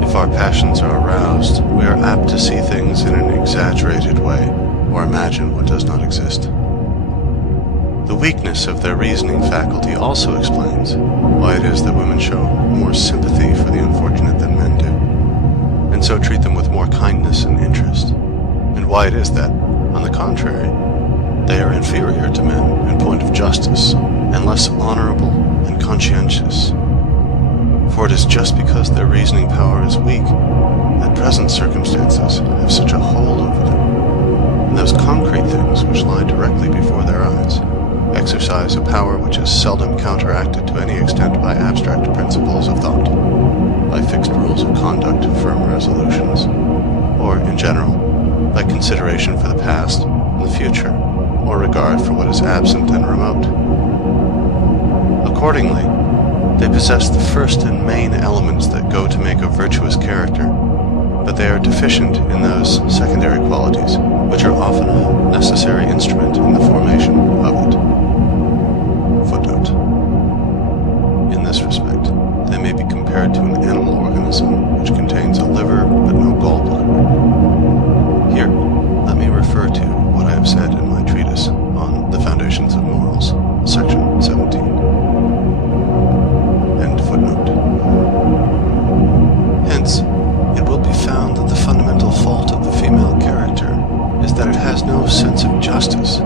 if our passions are aroused, we are apt to see things in an exaggerated way, or imagine what does not exist. The weakness of their reasoning faculty also explains why it is that women show more sympathy for the unfortunate than men do, and so treat them with more kindness and interest, and why it is that, on the contrary, they are inferior to men in point of justice, and less honorable and conscientious. For it is just because their reasoning power is weak that present circumstances have such a hold over them, and those concrete things which lie directly before their eyes exercise a power which is seldom counteracted to any extent by abstract principles of thought, by fixed rules of conduct, firm resolutions, or, in general, by consideration for the past and the future, or regard for what is absent and remote. Accordingly, they possess the first and main elements that go to make a virtuous character, but they are deficient in those secondary qualities, which are often a necessary instrument in the formation of it. Footnote. In this respect, they may be compared to an animal organism which contains a liver but no gallbladder. Here, let me refer to what I have said in my treatise on the Foundations of Morals, section 17. End footnote. Hence, it will be found that the fundamental fault of the female character is that it has no sense of justice.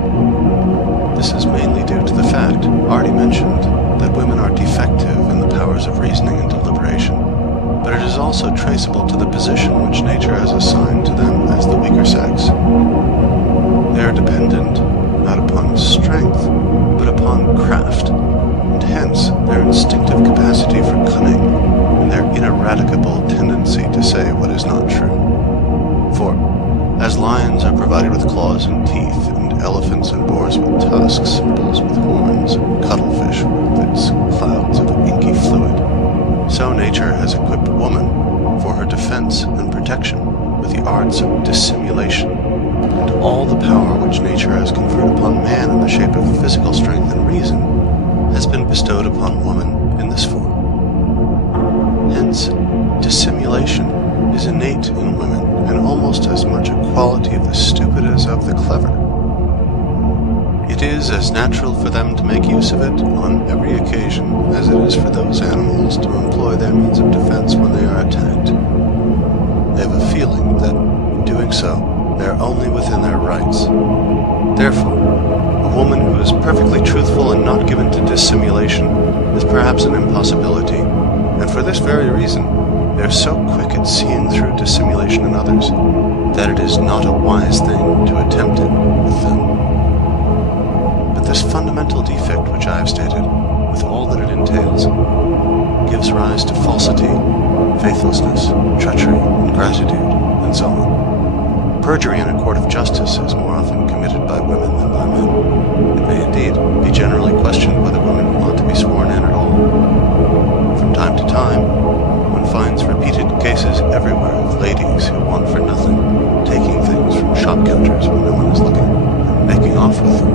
This is mainly due to the fact, already mentioned, that women are defective in the powers of reasoning and deliberation, but it is also traceable to the position which nature has assigned to them as the weaker sex. They are dependent not upon strength, but upon craft, and hence their instinctive capacity for cunning, and their ineradicable tendency to say what is not true. For, as lions are provided with claws and teeth, and elephants and boars with tusks, bulls with horns, and cuttlefish with its clouds of inky fluid, so nature has equipped woman, for her defense and protection, with the arts of dissimulation, and all the power which nature has conferred upon man in the shape of physical strength and reason has been bestowed upon woman in this form. Hence, dissimulation is innate in women, and almost as much a quality of the stupid as of the clever. It is as natural for them to make use of it on every occasion as it is for those animals to employ their means of defense when they are attacked. They have a feeling that, in doing so, they are only within their rights. Therefore, a woman who is perfectly truthful and not given to dissimulation is perhaps an impossibility, and for this very reason, they are so quick at seeing through dissimulation in others that it is not a wise thing to attempt it with them. But this fundamental defect which I have stated with all that it entails, gives rise to falsity, faithlessness, treachery, ingratitude, and so on. Perjury in a court of justice is more often committed by women than by men. It may indeed be generally questioned whether women ought to be sworn in at all. From time to time, one finds repeated cases everywhere of ladies who want for nothing, taking things from shop counters when no one is looking, and making off with them.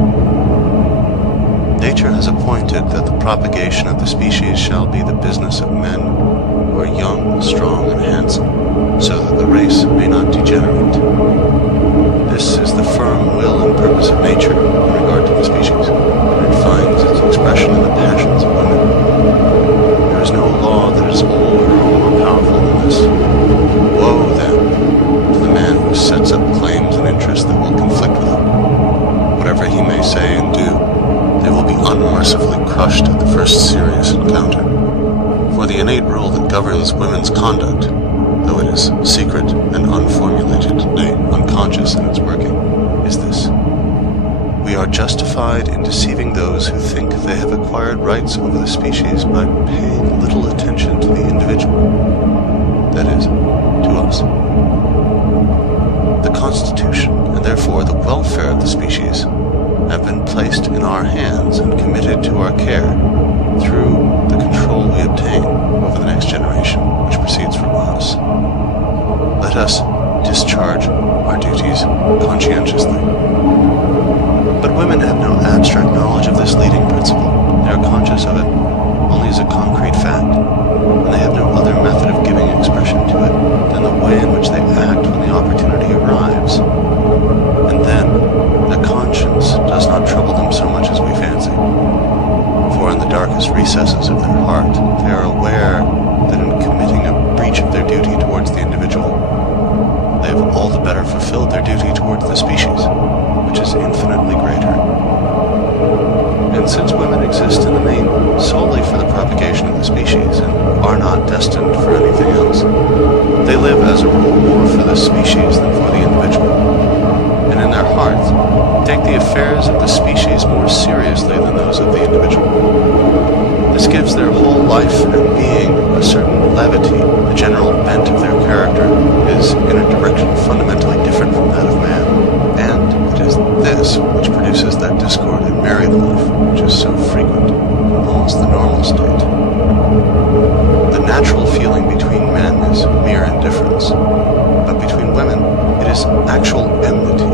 Nature has appointed that the propagation of the species shall be the business of men who are young, strong, and handsome, so that the race may not degenerate. This is the firm will and purpose of nature in regard to the species, and it finds its expression in the passions of women. There is no law that is older or more powerful than this. Woe, then, to the man who sets up claims and interests that will conflict with it. Whatever he may say and do, they will be unmercifully crushed at the first serious encounter. For the innate rule that governs women's conduct, though it is secret and unformulated, nay, unconscious in its working, is this: we are justified in deceiving those who think they have acquired rights over the species by paying little attention to the individual, that is, to us. The Constitution, and therefore the welfare of the species, have been placed in our hands and committed to our care through the control we obtain over the next generation, which proceeds from us. Let us discharge our duties conscientiously. But women have no abstract knowledge of this leading principle. They are conscious of it only as a concrete fact, and they have no other method of giving expression to it than the way in which they act when the opportunity arrives. And then, the conscience does not trouble them so much as we fancy. For in the darkest recesses of their heart, they are aware that in committing a breach of their duty towards the individual, they have all the better fulfilled their duty towards the species, which is infinitely greater. And since women exist in the main solely for the propagation of the species and are not destined for anything else, they live as a rule more for the species than for the individual, and in their hearts take the affairs of the species more seriously than those of the individual. This gives their whole life and being a certain levity. The general bent of their character is in a direction fundamentally different from that of man, and it is this which produces that discord in married life which is so frequent in almost the normal state. The natural feeling between men is mere indifference, but between women it is actual enmity.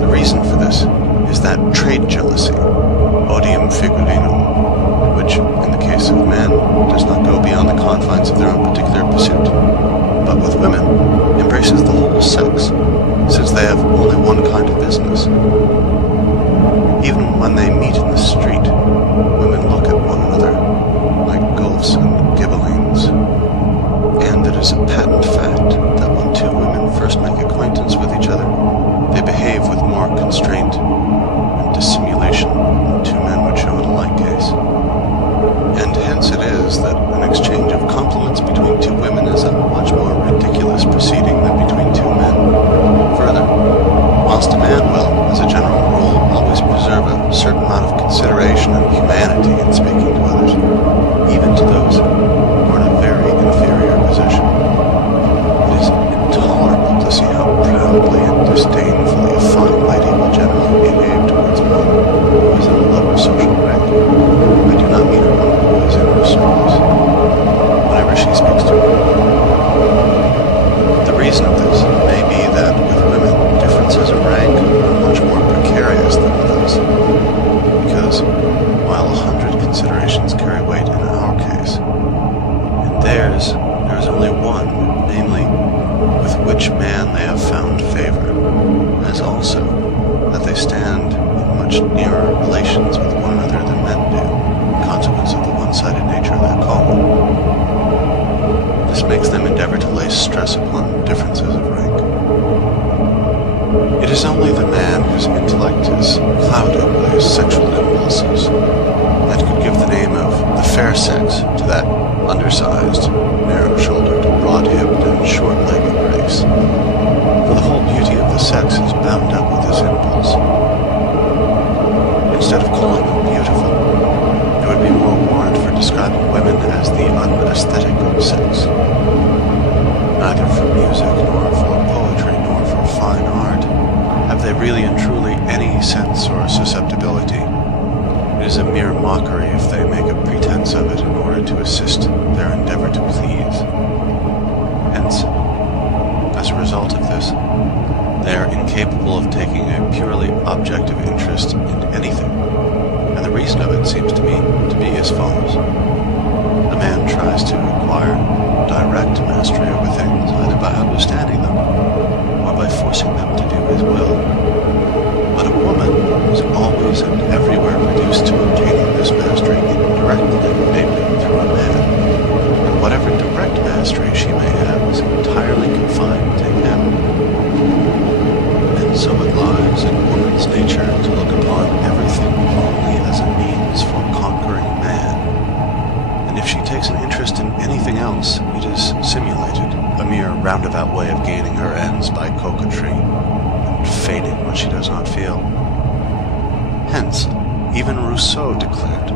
The reason for this is that trait jealousy, odium figulinum, which, in the case of men, does not go beyond the confines of their own particular pursuit, but with women embraces the whole sex, since they have only one kind of business. Even when they meet in the street, women look at one another like gulfs and ghibellines, and it is a patent fact that when two women first make acquaintance with each other, they behave with more constraint and dissimulation than two men would show in a like case. And hence it is that an exchange of compliments between two women is a much more ridiculous proceeding than between two men. Further, whilst a man will, as a general rule, always preserve a certain amount of consideration and humanity in speaking to others, even to those who are in a very inferior position, it is intolerable to see how proudly and disdainfully a fine lady will generally behave towards one who is in a lower social rank. I do not mean a woman who is in her service, whenever she speaks to her. The reason of this may be that with women, differences of rank are much more precarious than with us, because while 100 considerations carry weight in our case, in theirs there is only one, namely, with which man they have found favor, as also that they stand in much nearer relations with one another than men do, in consequence of the one-sided nature of their calling. This makes them endeavor to lay stress upon differences of rank. It is only the man whose intellect is clouded by his sexual impulses that could give the name of the fair sex to that undersized, narrow-shouldered, broad-hipped, and short-legged race. For the whole beauty of the sex is bound up with this impulse. Instead of calling them beautiful, really and truly any sense or susceptibility. It is a mere mockery if they make a pretense of it in order to assist their endeavor to please. Hence, as a result of this, they are incapable of taking a purely objective interest in anything, and the reason of it seems to me to be as follows. A man tries to acquire direct mastery over things either by understanding them or by forcing them to do his will. But a woman is always and everywhere reduced to obtaining this mastery indirectly, namely through a man, and whatever direct mastery she may have is entirely confined to him. And so it lies in woman's nature to look upon everything only as a means for conquering man. And if she takes an interest in anything else, it is simulated, a mere roundabout way of gaining her ends by coquetry, and feigning what she does not feel. Hence, even Rousseau declared,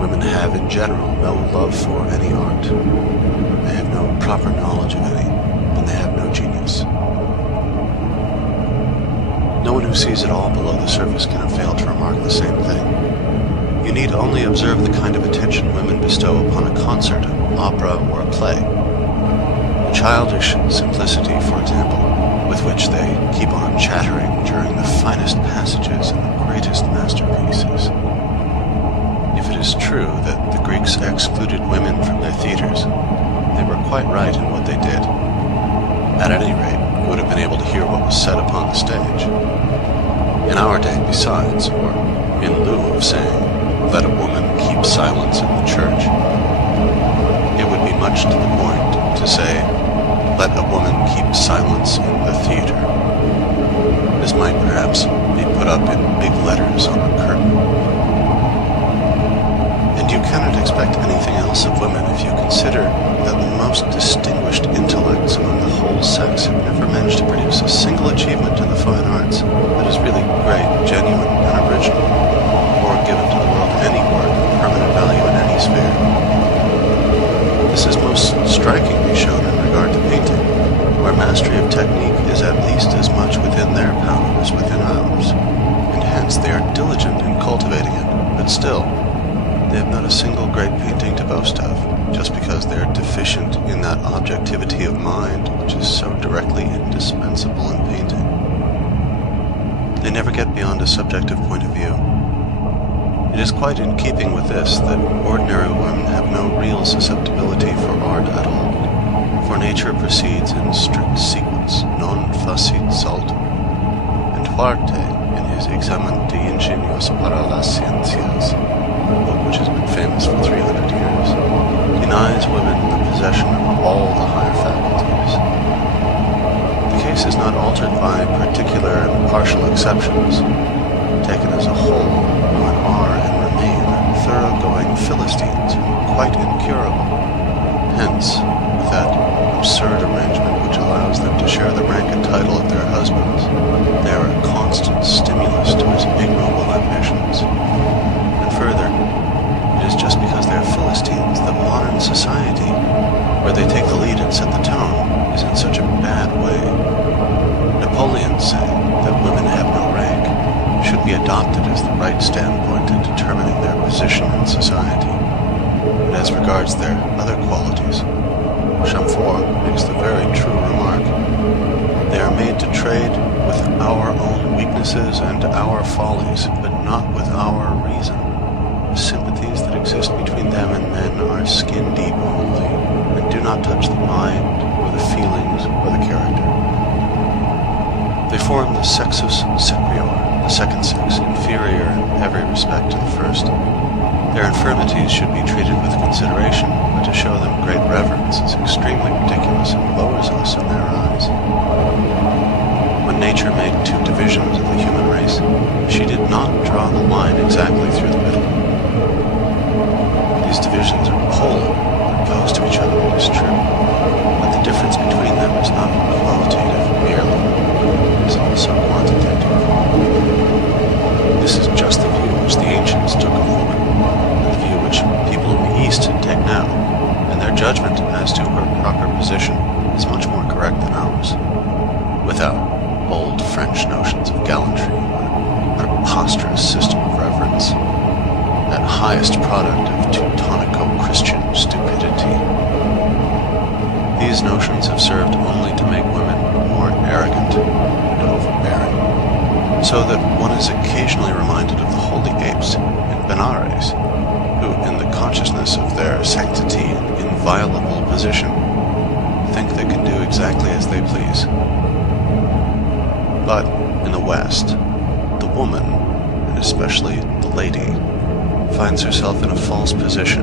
women have in general no love for any art. They have no proper knowledge of any, and they have no genius. No one who sees it all below the surface cannot fail to remark the same thing. You need only observe the kind of attention women bestow upon a concert, an opera, or a play. The childish simplicity, for example, with which they keep on chattering during the finest passages and the greatest masterpieces. If it is true that the Greeks excluded women from their theaters, they were quite right in what they did. At any rate, you would have been able to hear what was said upon the stage. In our day, besides, or in lieu of saying, "Let a woman keep silence in the church," it would be much to the point to say, "Let a woman keep silence in the theater." This might perhaps be put up in big letters on a curtain. And you cannot expect anything else of women if you consider that the most distinguished intellects among the whole sex have never managed to produce a single achievement in the fine arts that is really great, genuine, and original, or given to the world any work of permanent value in any sphere. This is most strikingly shown in regard to painting, where mastery of technique is at least as much within their power as within ours, and hence they are diligent in cultivating it, but still, they have not a single great painting to boast of, just because they are deficient in that objectivity of mind which is so directly indispensable in painting. They never get beyond a subjective point of view. It is quite in keeping with this that ordinary women have no real susceptibility for art at all, for nature proceeds in strict sequence, non facit saltum, and Huarte, in his Examen de Ingenios para las Ciencias, a book which has been famous for 300 years, denies women the possession of all the higher faculties. The case is not altered by particular and partial exceptions. Taken as a whole, women are and remain thoroughgoing Philistines, quite incurable. Hence, with that absurd arrangement which allows them to share the rank and title of their husbands, they are a constant stimulus to his ignoble ambitions. And further, it is just because they are Philistines that modern society, where they take the lead and set the tone, is in such a bad way. Napoleon saying that women have no rank should be adopted as the right standpoint in determining their position in society. And as regards their other qualities, Chamfort makes the very true remark: they are made to trade with our own weaknesses and our follies, but not with our reason. The sympathies that exist between them and men are skin deep only, and do not touch the mind, or the feelings, or the character. They form the sexus sequior, the second sex, inferior in every respect to the first. Their infirmities should be treated with consideration, but to show them great reverence is extremely ridiculous and lowers us in their eyes. When nature made two divisions of the human race, she did not draw the line exactly through the middle. These divisions are polar, opposed to each other, it is true, but the difference between them is not qualitative merely, it is also quantitative. This is just the view which the ancients took of woman, and the view which people in the East take now, and their judgment as to her proper position is much more correct than ours, without old French notions of gallantry preposterous system of reverence, that highest product of Teutonico-Christian stupidity. These notions have served only to make women more arrogant and overbearing, so that one is occasionally reminded of the holy apes in Benares, who, in the consciousness of their sanctity and inviolable position, think they can do exactly as they please. But in the West, the woman, and especially the lady, finds herself in a false position,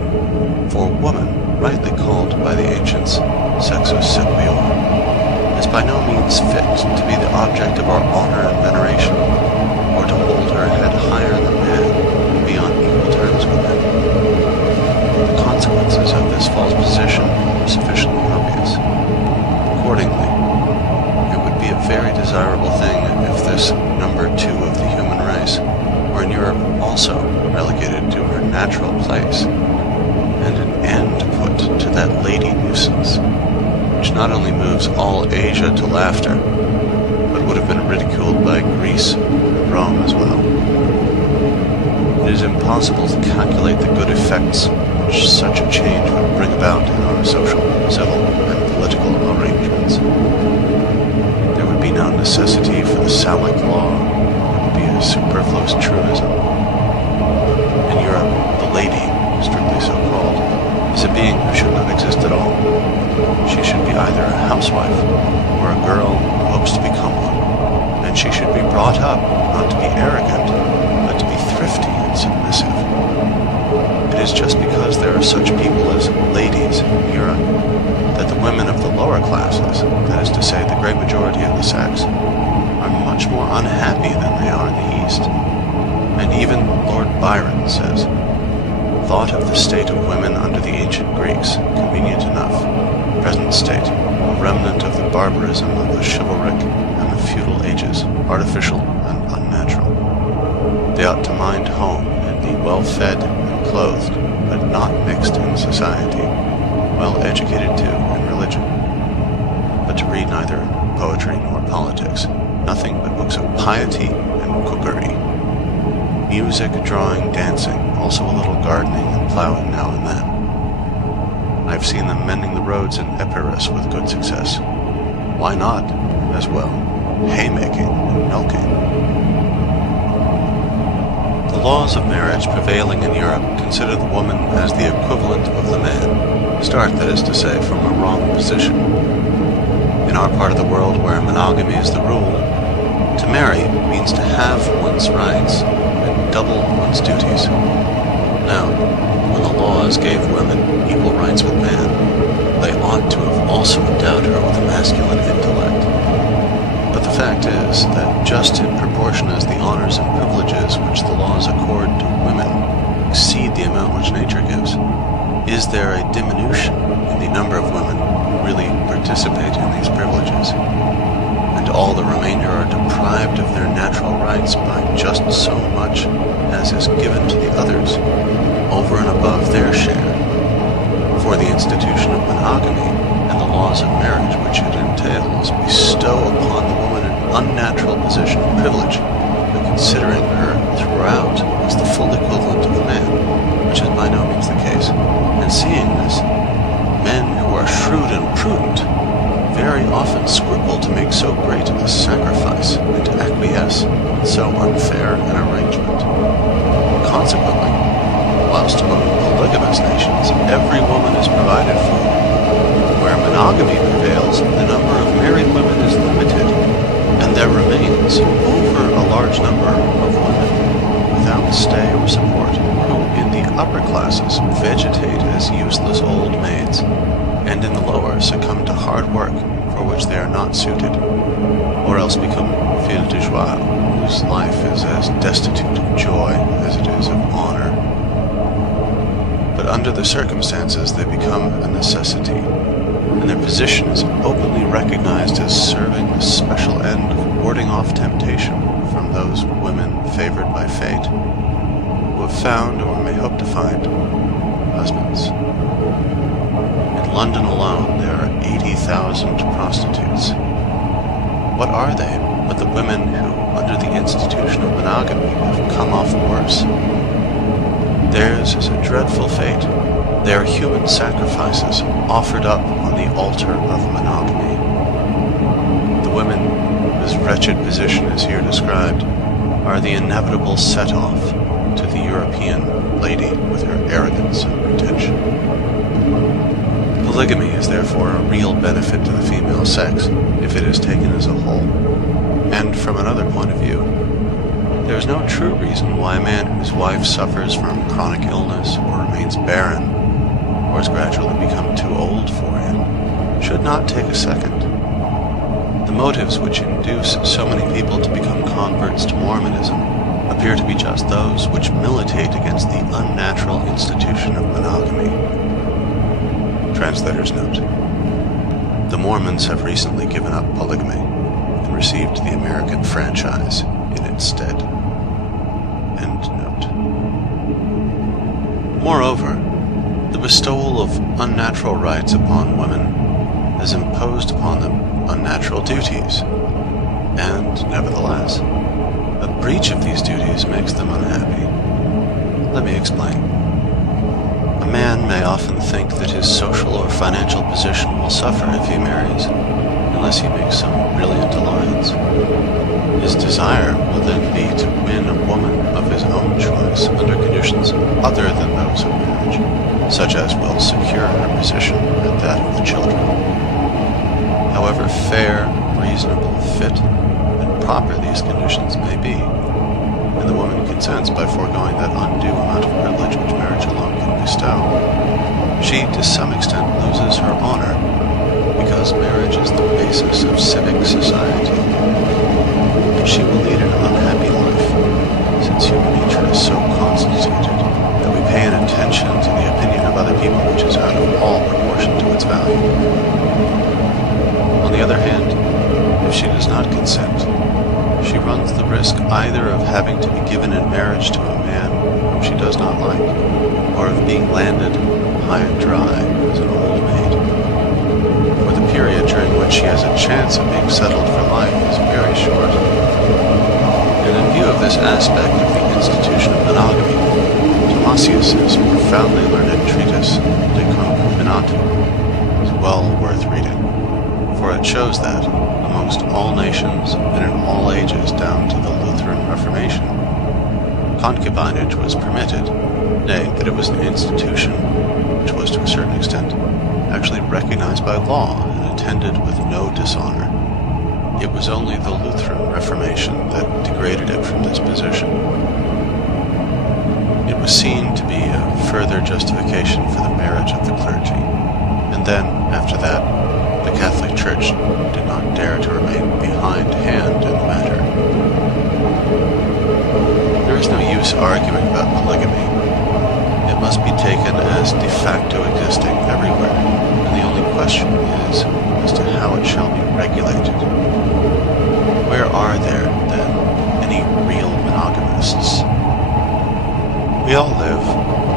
for woman, rightly called by the ancients sexus sequior, is by no means fit to be the object of our honor and veneration, or to hold her head higher than man and be on equal terms with him. The consequences of this false position are sufficiently obvious. Accordingly, it would be a very desirable thing if this number 2 of the human race were in Europe also relegated to her natural place, and an end put to that lady nuisance, which not only moves all Asia to laughter, but would have been ridiculed by Greece and Rome as well. It is impossible to calculate the good effects which such a change would bring about in our social, civil, and political arrangements. There would be no necessity for the Salic law. It would be a superfluous truism. In Europe, the lady, strictly so called, is a being who should not exist at all. She should be either a housewife or a girl who hopes to become one, and she should be brought up not to be arrogant, but to be thrifty and submissive. It is just because there are such people as ladies in Europe that the women of the lower classes, that is to say the great majority of the sex, are much more unhappy than they are in the East. And even Lord Byron says, "Thought of the state of women under the ancient Greeks, convenient enough. Present state, a remnant of the barbarism of the chivalric and the feudal ages, artificial and unnatural. They ought to mind home and be well fed and clothed, but not mixed in society, well educated too in religion, but to read neither poetry nor politics, nothing but books of piety and cookery. Music, drawing, dancing, also a little gardening and plowing now and then. I have seen them mending the roads in Epirus with good success. Why not, as well, haymaking and milking?" The laws of marriage prevailing in Europe consider the woman as the equivalent of the man, start, that is to say, from a wrong position. In our part of the world where monogamy is the rule, to marry means to have one's rights and double one's duties. Now, when the laws gave women equal rights with man, they ought to have also endowed her with a masculine intellect. But the fact is that just in proportion as the honors and privileges which the laws accord to women exceed the amount which nature gives, is there a diminution in the number of women who really participate in these privileges, and all the remainder are deprived of their natural rights by just so much as is given to the others over and above their share. For the institution of monogamy and the laws of marriage which it entails bestow upon the woman an unnatural position of privilege, but considering her throughout as the full equivalent of the man, which is by no means the case. And seeing this, men who are shrewd and prudent very often scruple to make so great a sacrifice and to acquiesce in so unfair an arrangement. Consequently, whilst among polygamous nations every woman is provided for, where monogamy prevails, the number of married women is limited, and there remains over a large number of women without stay or support, who in the upper classes vegetate as useless old maids, and in the lower succumb to hard work for which they are not suited, or else become filles de joie, whose life is as destitute of joy as it is of honor. But under the circumstances they become a necessity, and their position is openly recognized as serving the special end of warding off temptation from those women favored by fate, who have found or may hope to find husbands. In London alone there are 80,000 prostitutes. What are they but the women who, under the institution of monogamy, have come off worse. Theirs is a dreadful fate. They are human sacrifices offered up on the altar of monogamy. The women whose wretched position is here described are the inevitable set-off to the European lady with her arrogance and pretension. Polygamy is therefore a real benefit to the female sex if it is taken as a whole. And from another point of view, there is no true reason why a man whose wife suffers from chronic illness or remains barren, or has gradually become too old for him, should not take a second. The motives which induce so many people to become converts to Mormonism appear to be just those which militate against the unnatural institution of monogamy. Translator's note. The Mormons have recently given up polygamy and received the American franchise in its stead. End note. Moreover, the bestowal of unnatural rights upon women has imposed upon them unnatural duties, and, nevertheless, a breach of these duties makes them unhappy. Let me explain. A man may often think that his social or financial position will suffer if he marries, unless he makes some brilliant alliance. His desire will then be to win a woman of his own choice under conditions other than those of marriage, such as will secure her position and that of the children. However fair, reasonable, fit, and proper these conditions may be, and the woman consents by foregoing that undue amount of privilege which marriage alone can bestow, she to some extent loses her honor, because marriage is the basis of civic society. And she will lead an unhappy life, since human nature is so constituted that we pay an attention to the opinion of other people which is out of all proportion to its value. On the other hand, if she does not consent, she runs the risk either of having to be given in marriage to a man whom she does not like, or of being landed high and dry as an old maid. For the period during which she has a chance of being settled for life is very short. And in view of this aspect of the institution of monogamy, Tomasius's profoundly learned treatise, De Concubinatu, is well worth reading, for it shows that, amongst all nations and in all ages down to the Lutheran Reformation, concubinage was permitted, nay, that it was an institution which was to a certain extent actually recognized by law and attended with no dishonor. It was only the Lutheran Reformation that degraded it from this position. It was seen to be a further justification for the marriage of the clergy, and then, after that, the Catholic Church did not dare to remain behindhand in the matter. There is no use arguing about polygamy. It must be taken as de facto existing everywhere, and the only question is as to how it shall be regulated. Where are there, then, any real monogamists? We all live,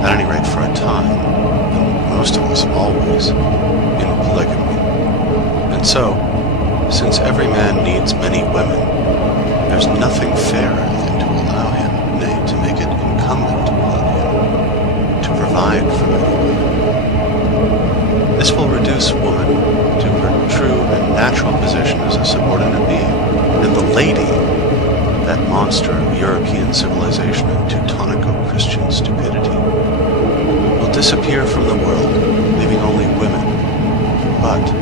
at any rate for a time, and most of us always, in polygamy. And so, since every man needs many women, there's nothing fairer than to allow him, nay, to make it incumbent upon him, to provide for many women. This will reduce woman to her true and natural position as a subordinate being, and the lady, that monster of European civilization and Teutonico-Christian stupidity, will disappear from the world, leaving only women, but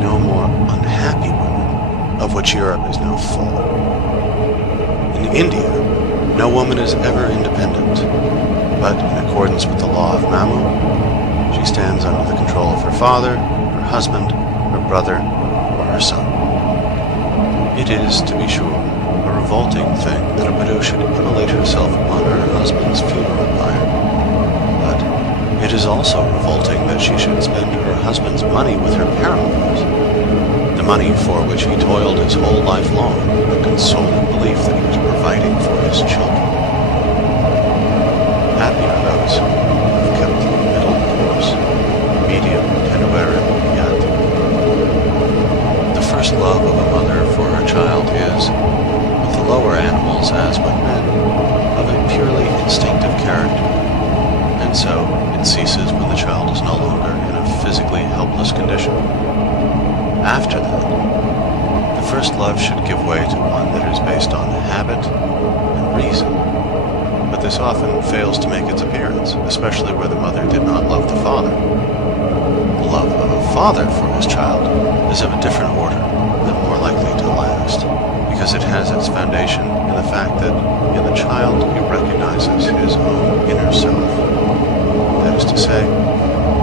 no more unhappy women, of which Europe is now full. In India, no woman is ever independent, but in accordance with the law of Mamu, she stands under the control of her father, her husband, her brother, or her son. It is, to be sure, a revolting thing that a widow should immolate herself upon her husband's funeral pyre, but it is also revolting that she should spend her husband's money with her paramours, the money for which he toiled his whole life long in the consoling belief that he was providing for his children. Happy are those who have kept the middle course, medium tenuere fiat. The first love of a mother for her child is, of a purely instinctive character, and so it ceases when the child is no longer in a physically helpless condition. After that, the first love should give way to one that is based on habit and reason, but this often fails to make its appearance, especially where the mother did not love the father. The love of a father for his child is of a different order and more likely to last, because it has its foundation in the fact that in the child he recognizes his own inner self. That is to say,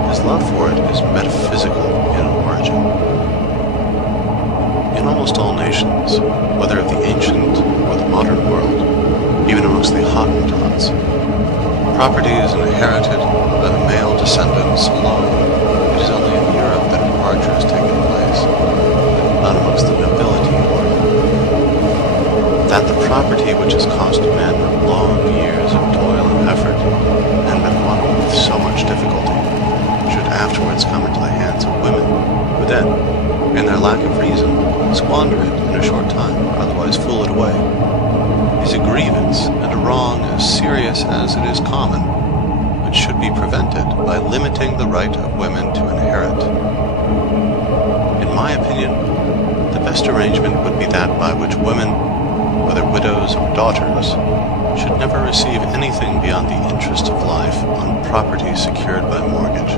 his love for it is metaphysical in origin. In almost all nations, whether of the ancient or the modern world, even amongst the Hottentots, property is inherited by the male descendants alone. It is only in Europe that departure has taken place, not amongst the nobility order. That the property which has cost men long years of toil and effort, and been won with so much difficulty, should afterwards come into the hands of women, who then, in their lack of reason, squander it in a short time, or otherwise fool it away, is a grievance and a wrong as serious as it is common, which should be prevented by limiting the right of women to inherit. In my opinion, the best arrangement would be that by which women, whether widows or daughters, should never receive anything beyond the interest of life on property secured by mortgage,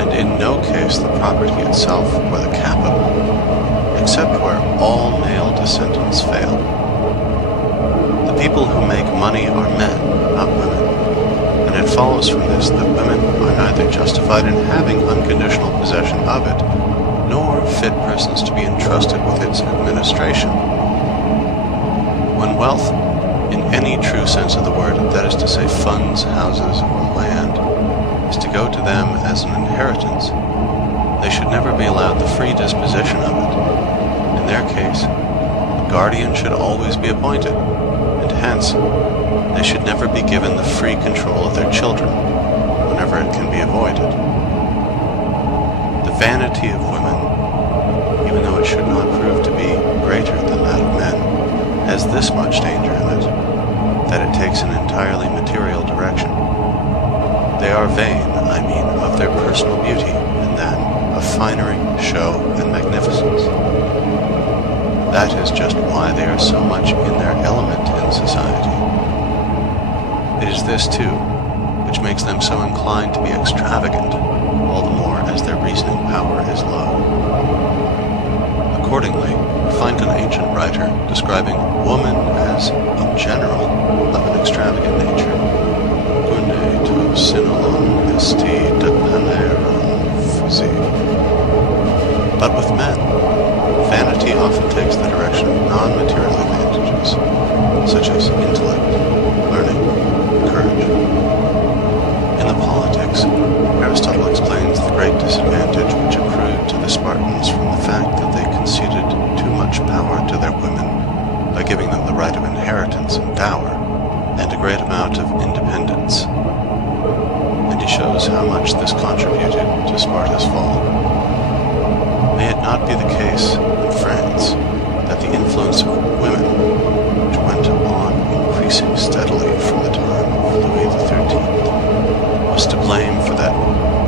and in no case the property itself or the capital, except where all male descendants fail. The people who make money are men, not women, and it follows from this that women are neither justified in having unconditional possession of it, nor fit persons to be entrusted with its administration. When wealth, in any true sense of the word, that is to say funds, houses, or land, is to go to them as an inheritance, they should never be allowed the free disposition of it. In their case, a guardian should always be appointed, and hence they should never be given the free control of their children, whenever it can be avoided. The vanity of women, even though it should not prove to be greater than that of men, has this much danger in it, that it takes an entirely material direction. They are vain, I mean, of their personal beauty, and then of finery, show, and magnificence. That is just why they are so much in their element in society. It is this, too, which makes them so inclined to be extravagant, all the more as their reasoning power is low. Accordingly, we find an ancient writer describing woman as, in general, of an extravagant nature. Gune to synolon esti depanerum fusi. But with men, vanity often takes the direction of non-material advantages, such as intellect, learning, and courage. In the Politics, Aristotle explains the great disadvantage which accrued to the Spartans from the fact that they conceded too much power to their women by giving them the right of inheritance and dower, and a great amount of independence. And he shows how much this contributed to Sparta's fall. May it not be the case in France that the influence of women, which went on increasing steadily from the time of Louis XIII, was to blame for that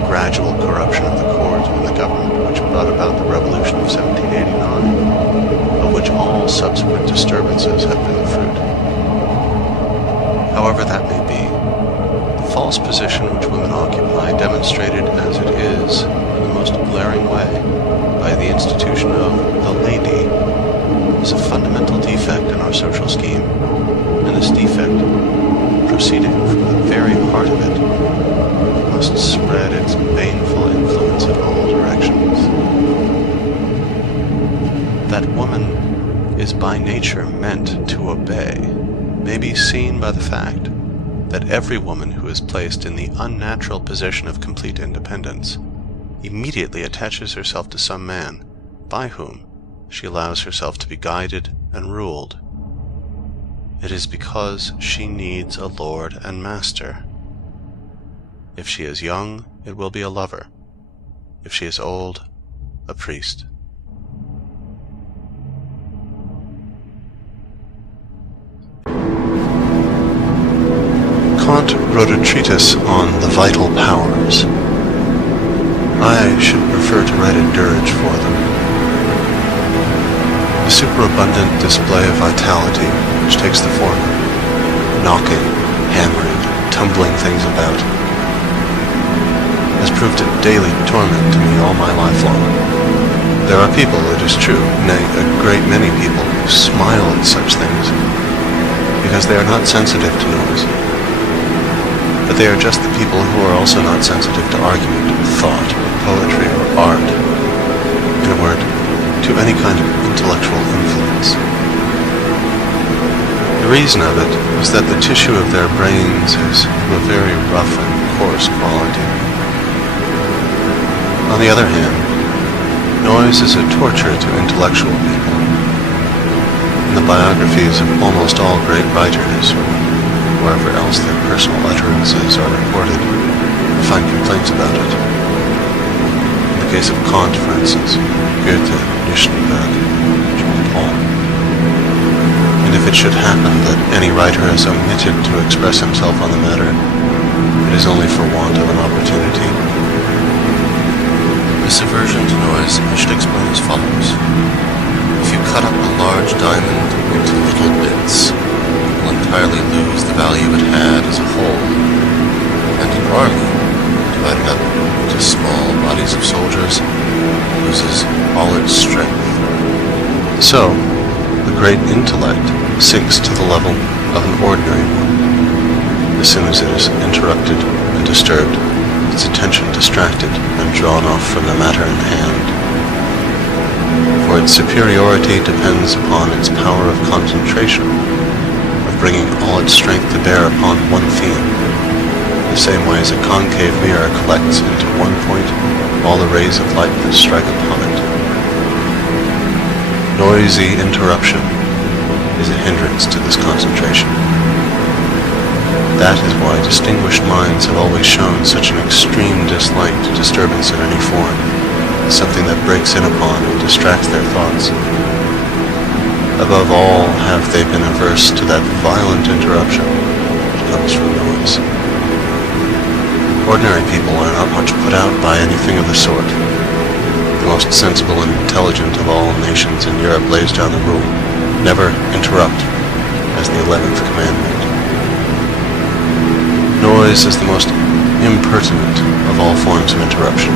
gradual corruption of the court and the government which brought about the Revolution of 1789, of which all subsequent disturbances have been the fruit. However that may be, the false position which women occupy, demonstrated as it is in the most glaring way by the institution of the lady, is a fundamental defect in our social scheme, and this defect, proceeding from the very heart of it, must spread its baneful influence in all directions. That woman is by nature meant to obey may be seen by the fact that every woman who is placed in the unnatural position of complete independence immediately attaches herself to some man by whom she allows herself to be guided and ruled. It is because she needs a lord and master. If she is young, it will be a lover. If she is old, a priest. Kant wrote a treatise on the vital powers. I should prefer to write a dirge for them. A superabundant display of vitality, which takes the form of knocking, hammering, tumbling things about, has proved a daily torment to me all my life long. There are people, it is true, nay, a great many people, who smile at such things because they are not sensitive to noise. But they are just the people who are also not sensitive to argument, or thought, or poetry, or art. In a word, to any kind of intellectual influence. The reason of it is that the tissue of their brains is of a very rough and coarse quality. On the other hand, noise is a torture to intellectual people. In the biographies of almost all great writers, or wherever else their personal utterances are recorded, you find complaints about it. In the case of Kant, for instance, Goethe, Lichtenberg, Jean-Paul. And if it should happen that any writer has omitted to express himself on the matter, it is only for want of an opportunity. This aversion to noise I should explain as follows. If you cut up a large diamond into little bits, you will entirely lose the value it had as a whole. And an army, divided up into small bodies of soldiers, loses all its strength. So, the great intellect sinks to the level of an ordinary one, as soon as it is interrupted and disturbed, its attention distracted and drawn off from the matter in hand. For its superiority depends upon its power of concentration, of bringing all its strength to bear upon one theme, the same way as a concave mirror collects into one point all the rays of light that strike upon it. Noisy interruption is a hindrance to this concentration. That is why distinguished minds have always shown such an extreme dislike to disturbance in any form, something that breaks in upon and distracts their thoughts. Above all have they been averse to that violent interruption which comes from noise. Ordinary people are not much put out by anything of the sort. The most sensible and intelligent of all nations in Europe lays down the rule, never interrupt, as the 11th commandment. Noise is the most impertinent of all forms of interruption.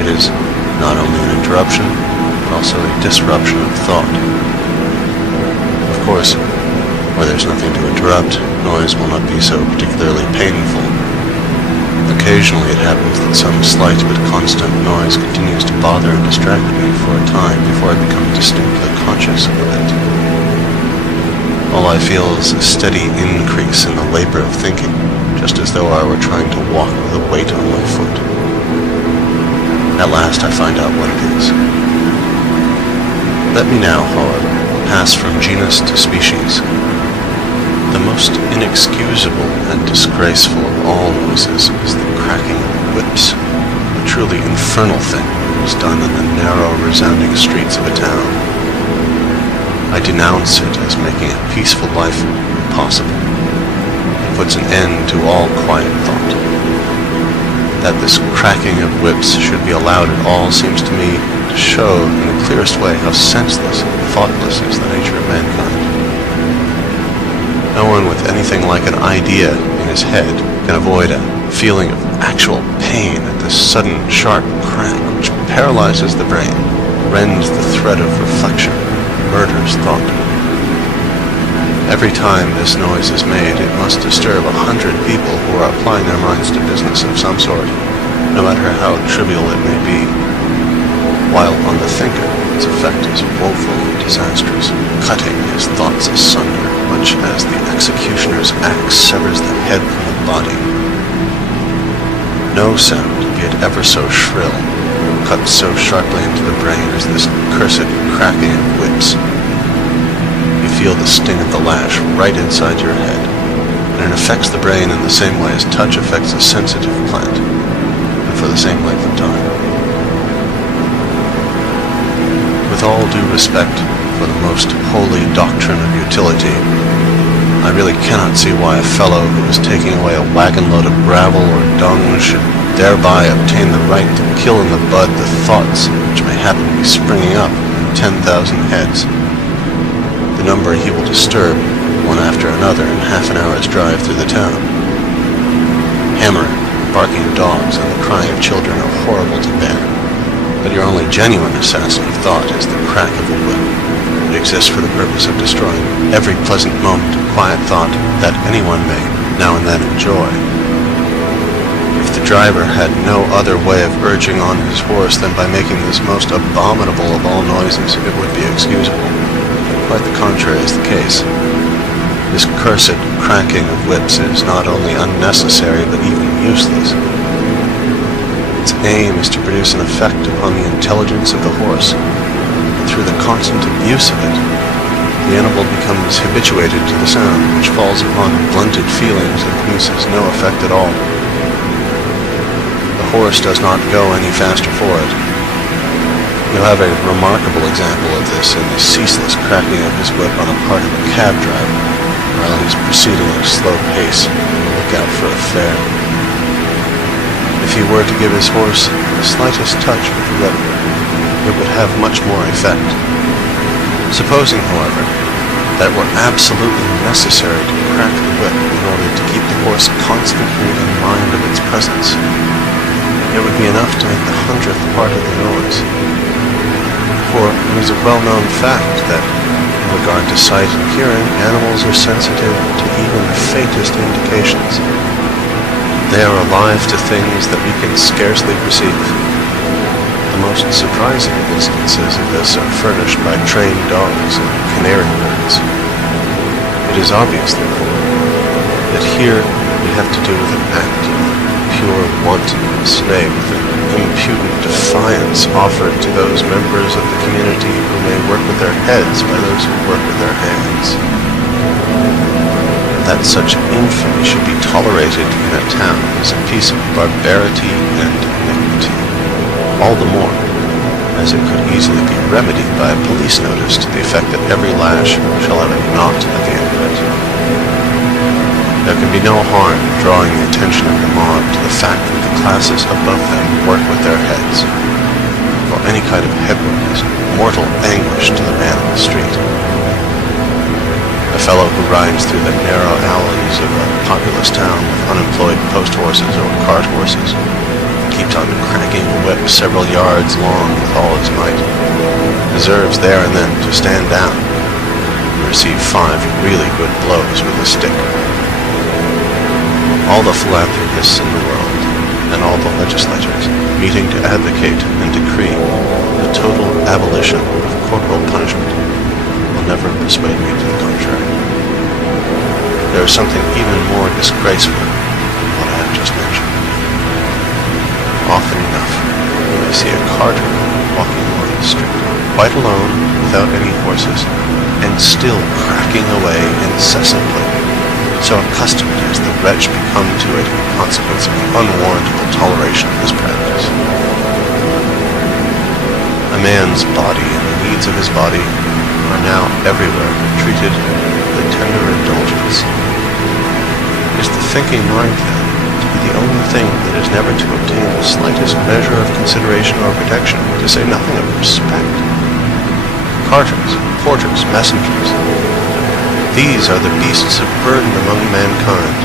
It is not only an interruption, but also a disruption of thought. Of course, where there's nothing to interrupt, noise will not be so particularly painful. Occasionally it happens that some slight but constant noise continues to bother and distract me for a time before I become distinctly conscious of it. All I feel is a steady increase in the labor of thinking, just as though I were trying to walk with a weight on my foot. At last I find out what it is. Let me now, however, pass from genus to species. The most inexcusable and disgraceful of all noises is the cracking of whips. A truly infernal thing is done in the narrow, resounding streets of a town. I denounce it as making a peaceful life impossible. It puts an end to all quiet thought. That this cracking of whips should be allowed at all seems to me to show in the clearest way how senseless and thoughtless is the nature of mankind. No one with anything like an idea in his head can avoid a feeling of actual pain at this sudden sharp crack which paralyzes the brain, rends the thread of reflection, murders thought. Every time this noise is made, it must disturb 100 people who are applying their minds to business of some sort, no matter how trivial it may be, while on the thinker its effect is woefully disastrous, cutting his thoughts asunder, much as the executioner's axe severs the head from the body. No sound, be it ever so shrill, cuts so sharply into the brain as this cursed cracking of whips. You feel the sting of the lash right inside your head, and it affects the brain in the same way as touch affects a sensitive plant, and for the same length of time. With all due respect for the most holy doctrine of utility, I really cannot see why a fellow who is taking away a wagon load of gravel or dung should thereby obtain the right to kill in the bud the thoughts which may happen to be springing up in 10,000 heads, the number he will disturb one after another in half an hour's drive through the town. Hammering, barking dogs, and the crying of children are horrible to bear, but your only genuine assassin of thought is the crack of a whip. It exists for the purpose of destroying every pleasant moment of quiet thought that anyone may now and then enjoy. If the driver had no other way of urging on his horse than by making this most abominable of all noises, it would be excusable. Quite the contrary is the case. This cursed cracking of whips is not only unnecessary but even useless. Its aim is to produce an effect upon the intelligence of the horse, and through the constant abuse of it, the animal becomes habituated to the sound, which falls upon blunted feelings and produces no effect at all. The horse does not go any faster for it. You'll have a remarkable example of this in the ceaseless cracking of his whip on the part of a cab driver, while he's proceeding at a slow pace on the lookout for a fare. If he were to give his horse the slightest touch with the whip, it would have much more effect. Supposing, however, that it were absolutely necessary to crack the whip in order to keep the horse constantly in mind of its presence, it would be enough to make the 100th part of the noise. For it is a well-known fact that, in regard to sight and hearing, animals are sensitive to even the faintest indications. They are alive to things that we can scarcely perceive. The most surprising instances of this are furnished by trained dogs and canary birds. It is obvious, therefore, that here we have to do with an act of pure wantonness, nay, with an impudent defiance offered to those members of the community who may work with their heads by those who work with their hands. That such infamy should be tolerated in a town is a piece of barbarity and iniquity, all the more as it could easily be remedied by a police notice to the effect that every lash shall have a knot at the end of it. There can be no harm in drawing the attention of the mob to the fact that the classes above them work with their heads, for any kind of headwork is mortal anguish to the man in the street. A fellow who rides through the narrow alleys of a populous town with unemployed post horses or cart horses, keeps on cracking a whip several yards long with all his might, deserves there and then to stand down and receive 5 really good blows with a stick. All the philanthropists in the world, and all the legislators, meeting to advocate and decree the total abolition of corporal punishment, will never persuade me to the contrary. There is something even more disgraceful than what I have just mentioned. Often enough, you may see a carter walking along the street, quite alone, without any horses, and still cracking away incessantly, so accustomed has the wretch become to it in consequence of the unwarrantable toleration of this practice. A man's body and the needs of his body are now everywhere treated with a tender indulgence. Is the thinking mind, then, to be the only thing that is never to obtain the slightest measure of consideration or protection, to say nothing of respect? Carters, porters, messengers, these are the beasts of burden among mankind.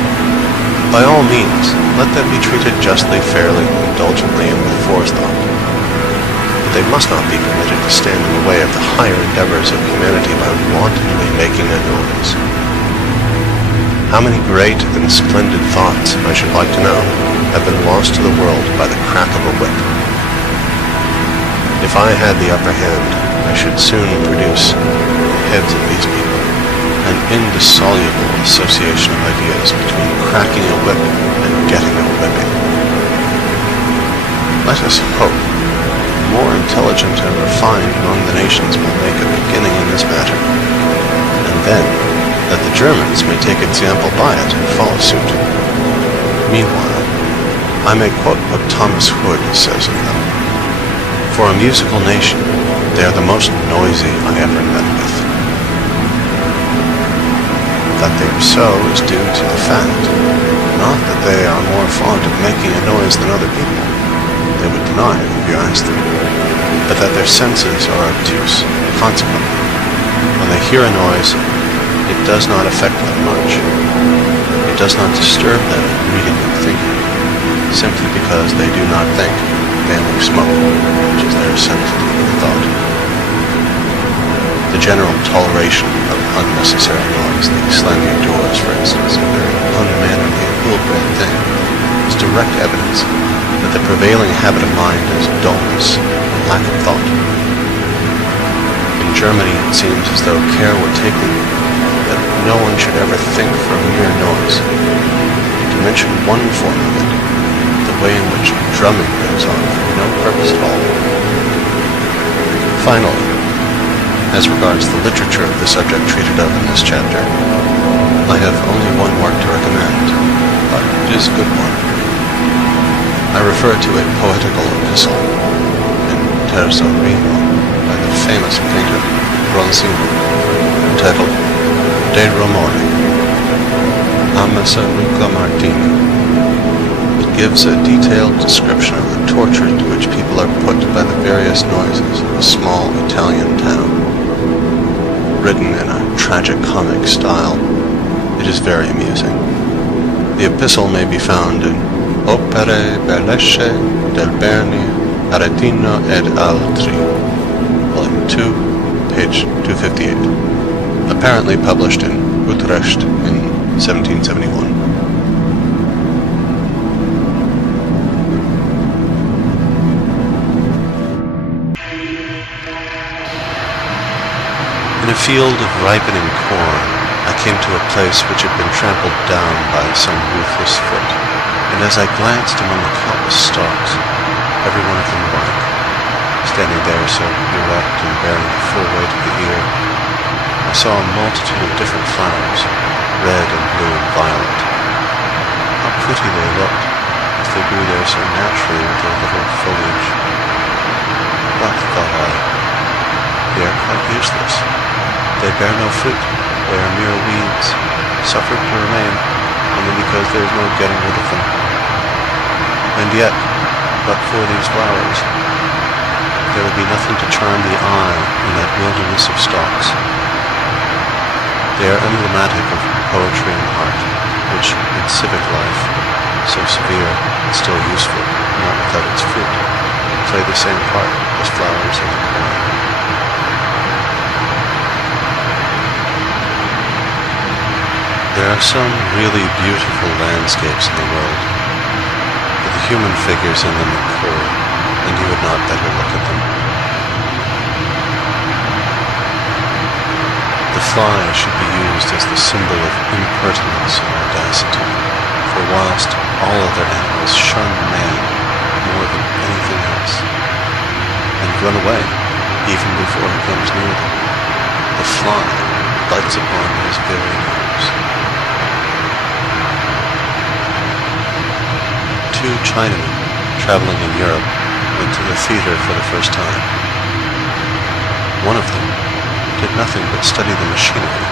By all means, let them be treated justly, fairly, indulgently, and with forethought. But they must not be permitted to stand in the way of the higher endeavors of humanity by wantonly making a noise. How many great and splendid thoughts, I should like to know, have been lost to the world by the crack of a whip? If I had the upper hand, I should soon produce in the heads of these people an indissoluble association of ideas between cracking a whip and getting a whipping. Let us hope the more intelligent and refined among the nations will make a beginning in this matter, and then that the Germans may take example by it and follow suit. Meanwhile, I may quote what Thomas Hood says of them. For a musical nation, they are the most noisy I ever met with. That they are so is due to the fact, not that they are more fond of making a noise than other people, they would deny it if you asked them, but that their senses are obtuse. Consequently, when they hear a noise, it does not affect them much. It does not disturb them in reading and thinking, simply because they do not think, they only smoke, which is their sensitive thought. The general toleration of unnecessary noise, like slamming doors, for instance, a very unmannerly and ill-bred thing, is direct evidence that the prevailing habit of mind is dullness and lack of thought. In Germany, it seems as though care were taken that no one should ever think for mere noise. To mention one form of it, the way in which drumming goes on for no purpose at all. Finally, as regards the literature of the subject treated of in this chapter, I have only one work to recommend, but it is a good one. I refer to a poetical epistle in terzo rimo by the famous painter Bronzino, entitled De Rumore, Ammassa Luca Martini. It gives a detailed description of the torture to which people are put by the various noises of a small Italian town. Written in a tragic-comic style, it is very amusing. The epistle may be found in Opere Bellesche del Berni, Aretino ed Altri, Volume 2, page 258, apparently published in Utrecht in 1771. In a field of ripening corn, I came to a place which had been trampled down by some ruthless foot, and as I glanced among the countless stalks, every one of them alike, standing there so erect and bearing the full weight of the ear, I saw a multitude of different flowers, red and blue and violet. How pretty they looked, as they grew there so naturally with their little foliage. But, thought I, they are quite useless. They bear no fruit, they are mere weeds, suffered to remain, only because there is no getting rid of them. And yet, but for these flowers, there would be nothing to charm the eye in that wilderness of stalks. They are emblematic of poetry and art, which, in civic life, so severe and still useful, not without its fruit, play the same part as flowers in the corn. There are some really beautiful landscapes in the world, but the human figures in them are poor, and you would not better look at them. The fly should be used as the symbol of impertinence and audacity, for whilst all other animals shun man more than anything else, and run away even before he comes near them, the fly bites upon his very nose. Two Chinamen traveling in Europe went to the theater for the first time. One of them did nothing but study the machinery,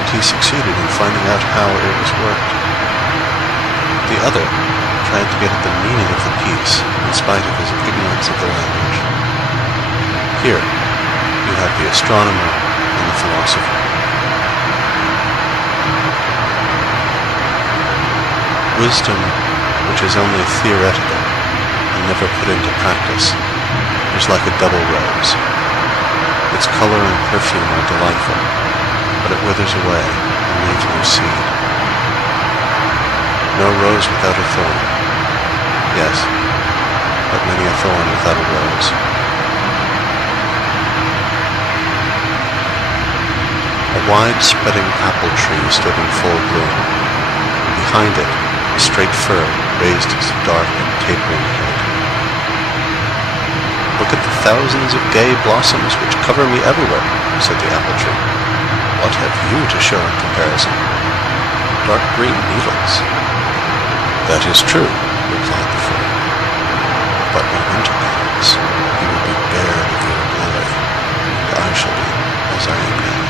and he succeeded in finding out how it was worked. The other tried to get at the meaning of the piece in spite of his ignorance of the language. Here you have the astronomer and the philosopher. Wisdom, which is only theoretical and never put into practice, is like a double rose. Its color and perfume are delightful, but it withers away and leaves no seed. No rose without a thorn. Yes, but many a thorn without a rose. A wide-spreading apple tree stood in full bloom, and behind it a straight fir raised its dark and tapering head. "Look at the thousands of gay blossoms which cover me everywhere," said the apple tree. "What have you to show in comparison? Dark green needles." "That is true," replied the fir, "but when winter comes, you will be bared of your glory, and I shall be as I am now."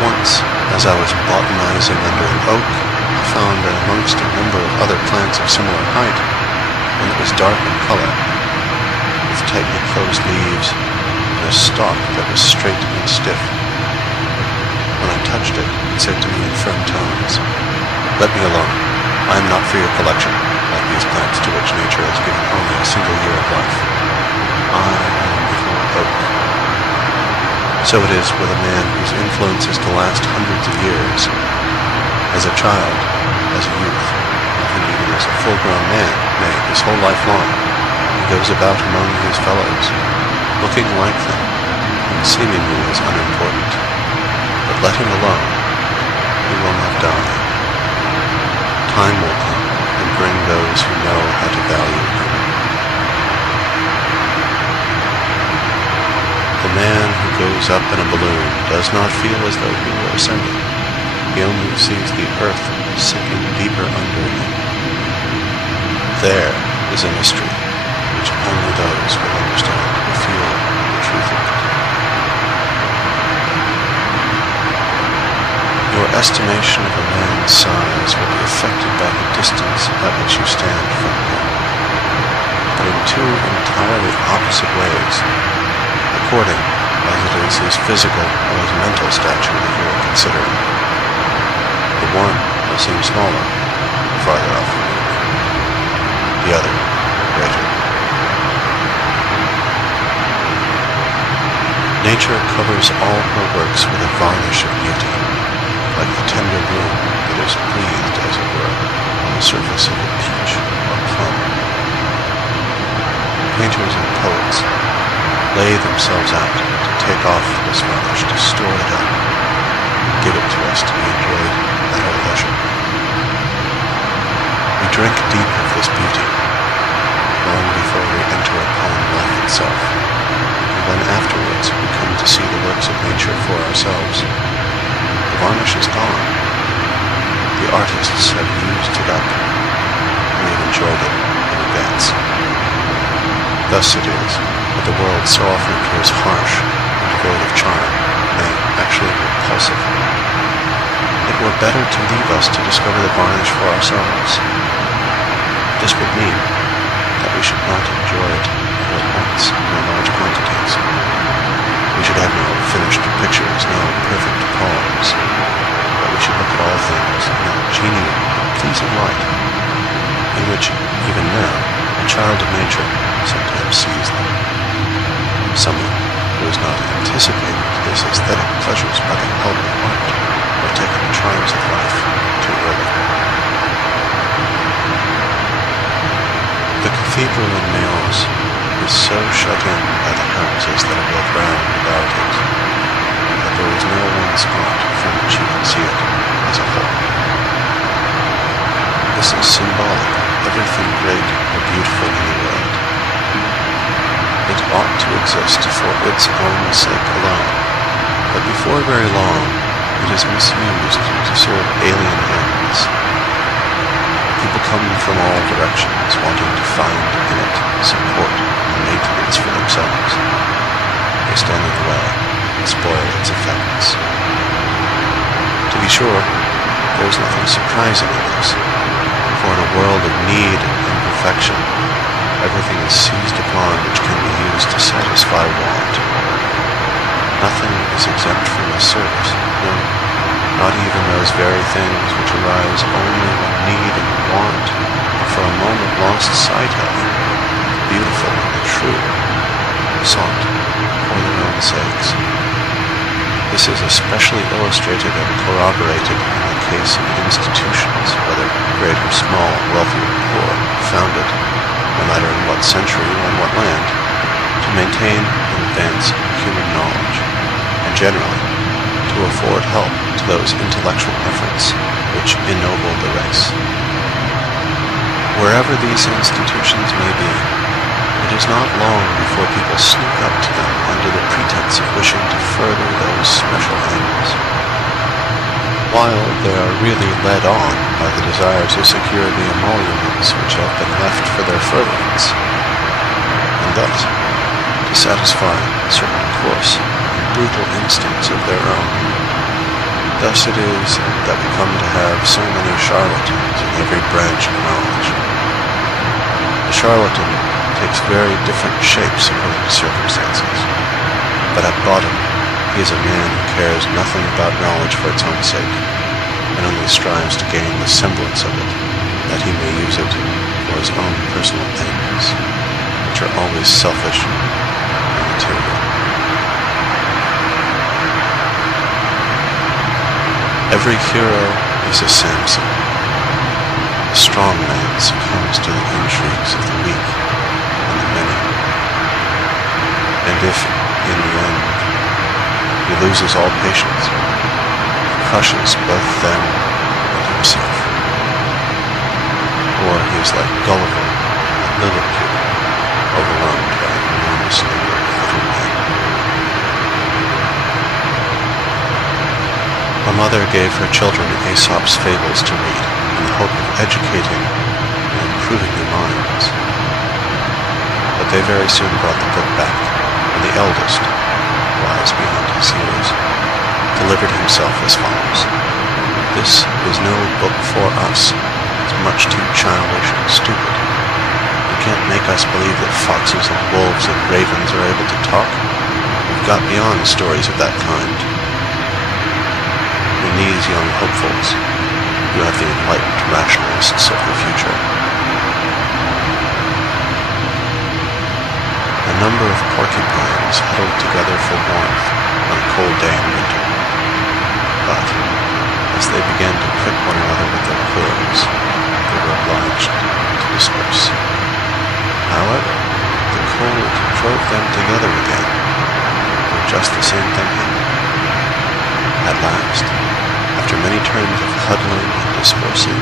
Once, as I was botanizing under an oak, I found that amongst a number of other plants of similar height, one that was dark in color, with tightly closed leaves, and a stalk that was straight and stiff. When I touched it, it said to me in firm tones, "Let me alone. I am not for your collection, like these plants to which nature has given only a single year of life. I am a little oak." So it is with a man whose influence is to last hundreds of years. As a child, as a youth, often even as a full-grown man, nay, his whole life long, he goes about among his fellows, looking like them, and seemingly as unimportant. But let him alone, he will not die. Time will come and bring those who know how to value him. The man who goes up in a balloon does not feel as though he were ascending. He only sees the earth sinking deeper under him. There is a mystery which only those will understand who feel the truth of it. Your estimation of a man's size will be affected by the distance at which you stand from him, but in two entirely opposite ways, according as it is his physical or his mental stature that you are considering. The one will seem smaller, farther off from you, the other greater. Nature covers all her works with a varnish of beauty, like the tender bloom that is breathed, as it were, on the surface of a peach or plum. Painters and poets lay themselves out to take off this varnish, to store it up, and give it to us to be enjoyed at our leisure. We drink deep of this beauty, long before we enter upon life itself, and when afterwards we come to see the works of nature for ourselves, the varnish is gone. The artists have used it up, and we have enjoyed it in advance. Thus it is that the world so often appears harsh and devoid of charm, nay, actually repulsive. It were better to leave us to discover the varnish for ourselves. This would mean that we should not enjoy it all at once in large quantities. We should have no finished pictures, no perfect poems, but we should look at all things in a genial, pleasing light, in which, even now, a child of nature sometimes sees them. Someone who has not anticipated his aesthetic pleasures by the help of art, or taken the triumphs of life too early. The cathedral in Mayence is so shut in by the houses that are built round about it, that there is no one spot from which you can see it as a whole. This is symbolic of everything great or beautiful in the world. It ought to exist for its own sake alone, but before very long it is misused to serve alien ends. People come from all directions wanting to find in it support and maintenance for themselves. They stand in the way and spoil its effects. To be sure, there is nothing surprising in this, for in a world of need and imperfection, everything is seized upon which can be used to satisfy want. Nothing is exempt from this service, no, not even those very things which arise only when need and want are for a moment lost sight of, beautiful and true, sought for their own sakes. This is especially illustrated and corroborated in the case of institutions, whether great or small, wealthy or poor, founded, no matter in what century or in what land, to maintain and advance human knowledge, and generally to afford help to those intellectual efforts which ennoble the race. Wherever these institutions may be, it is not long before people sneak up to them under the pretense of wishing to further those special ends, while they are really led on by the desire to secure the emoluments which have been left for their furtherance, and thus to satisfy certain coarse and brutal instincts of their own. Thus it is that we come to have so many charlatans in every branch of knowledge. The charlatan takes very different shapes according to circumstances, but at bottom he is a man who cares nothing about knowledge for its own sake, and only strives to gain the semblance of it, that he may use it for his own personal ends, which are always selfish and material. Every hero is a Samson. The strong man succumbs to the intrigues of the weak and the many. And if, in the end, he loses all patience, he crushes both them and himself. Or he is like Gulliver at Lilliput, overwhelmed by an enormous number of little men. A mother gave her children Aesop's fables to read in the hope of educating and improving their minds. But they very soon brought the book back, and the eldest, wise beyond his years, delivered himself as follows: "This is no book for us. It's much too childish and stupid. You can't make us believe that foxes and wolves and ravens are able to talk. We've got beyond stories of that kind. In these young hopefuls, you have the enlightened rationalists of the future." A number of porcupines huddled together for warmth on a cold day in winter, but as they began to prick one another with their quills, they were obliged to disperse. However, the cold drove them together again, and just the same thing happened. At last, after many terms of huddling and dispersing,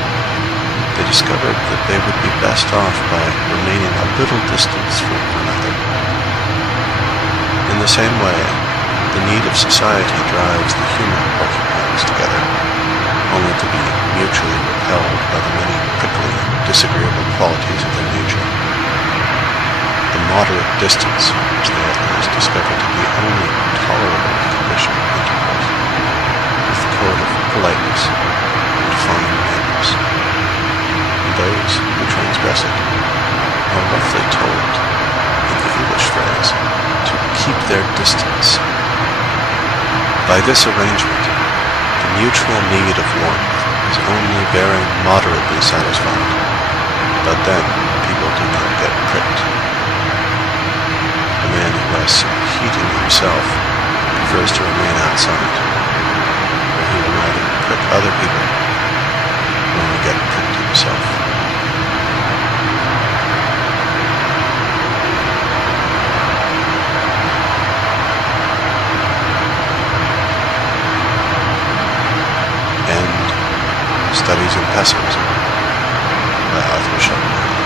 they discovered that they would be best off by remaining a little distance from one another. In the same way, the need of society drives the human porcupines together, only to be mutually repelled by the many prickly and disagreeable qualities of their nature. The moderate distance which they at last discovered to be only tolerable condition of intercourse, with the code of politeness and fine manners, and those who transgress it are roughly told, in the English phrase, to keep their distance. By this arrangement, the mutual need of warmth is only very moderately satisfied, but then people do not get pricked. A man who has heating himself prefers to remain outside, where he will neither prick other people nor get pricked himself. Studies in Pessimism by Schopenhauer.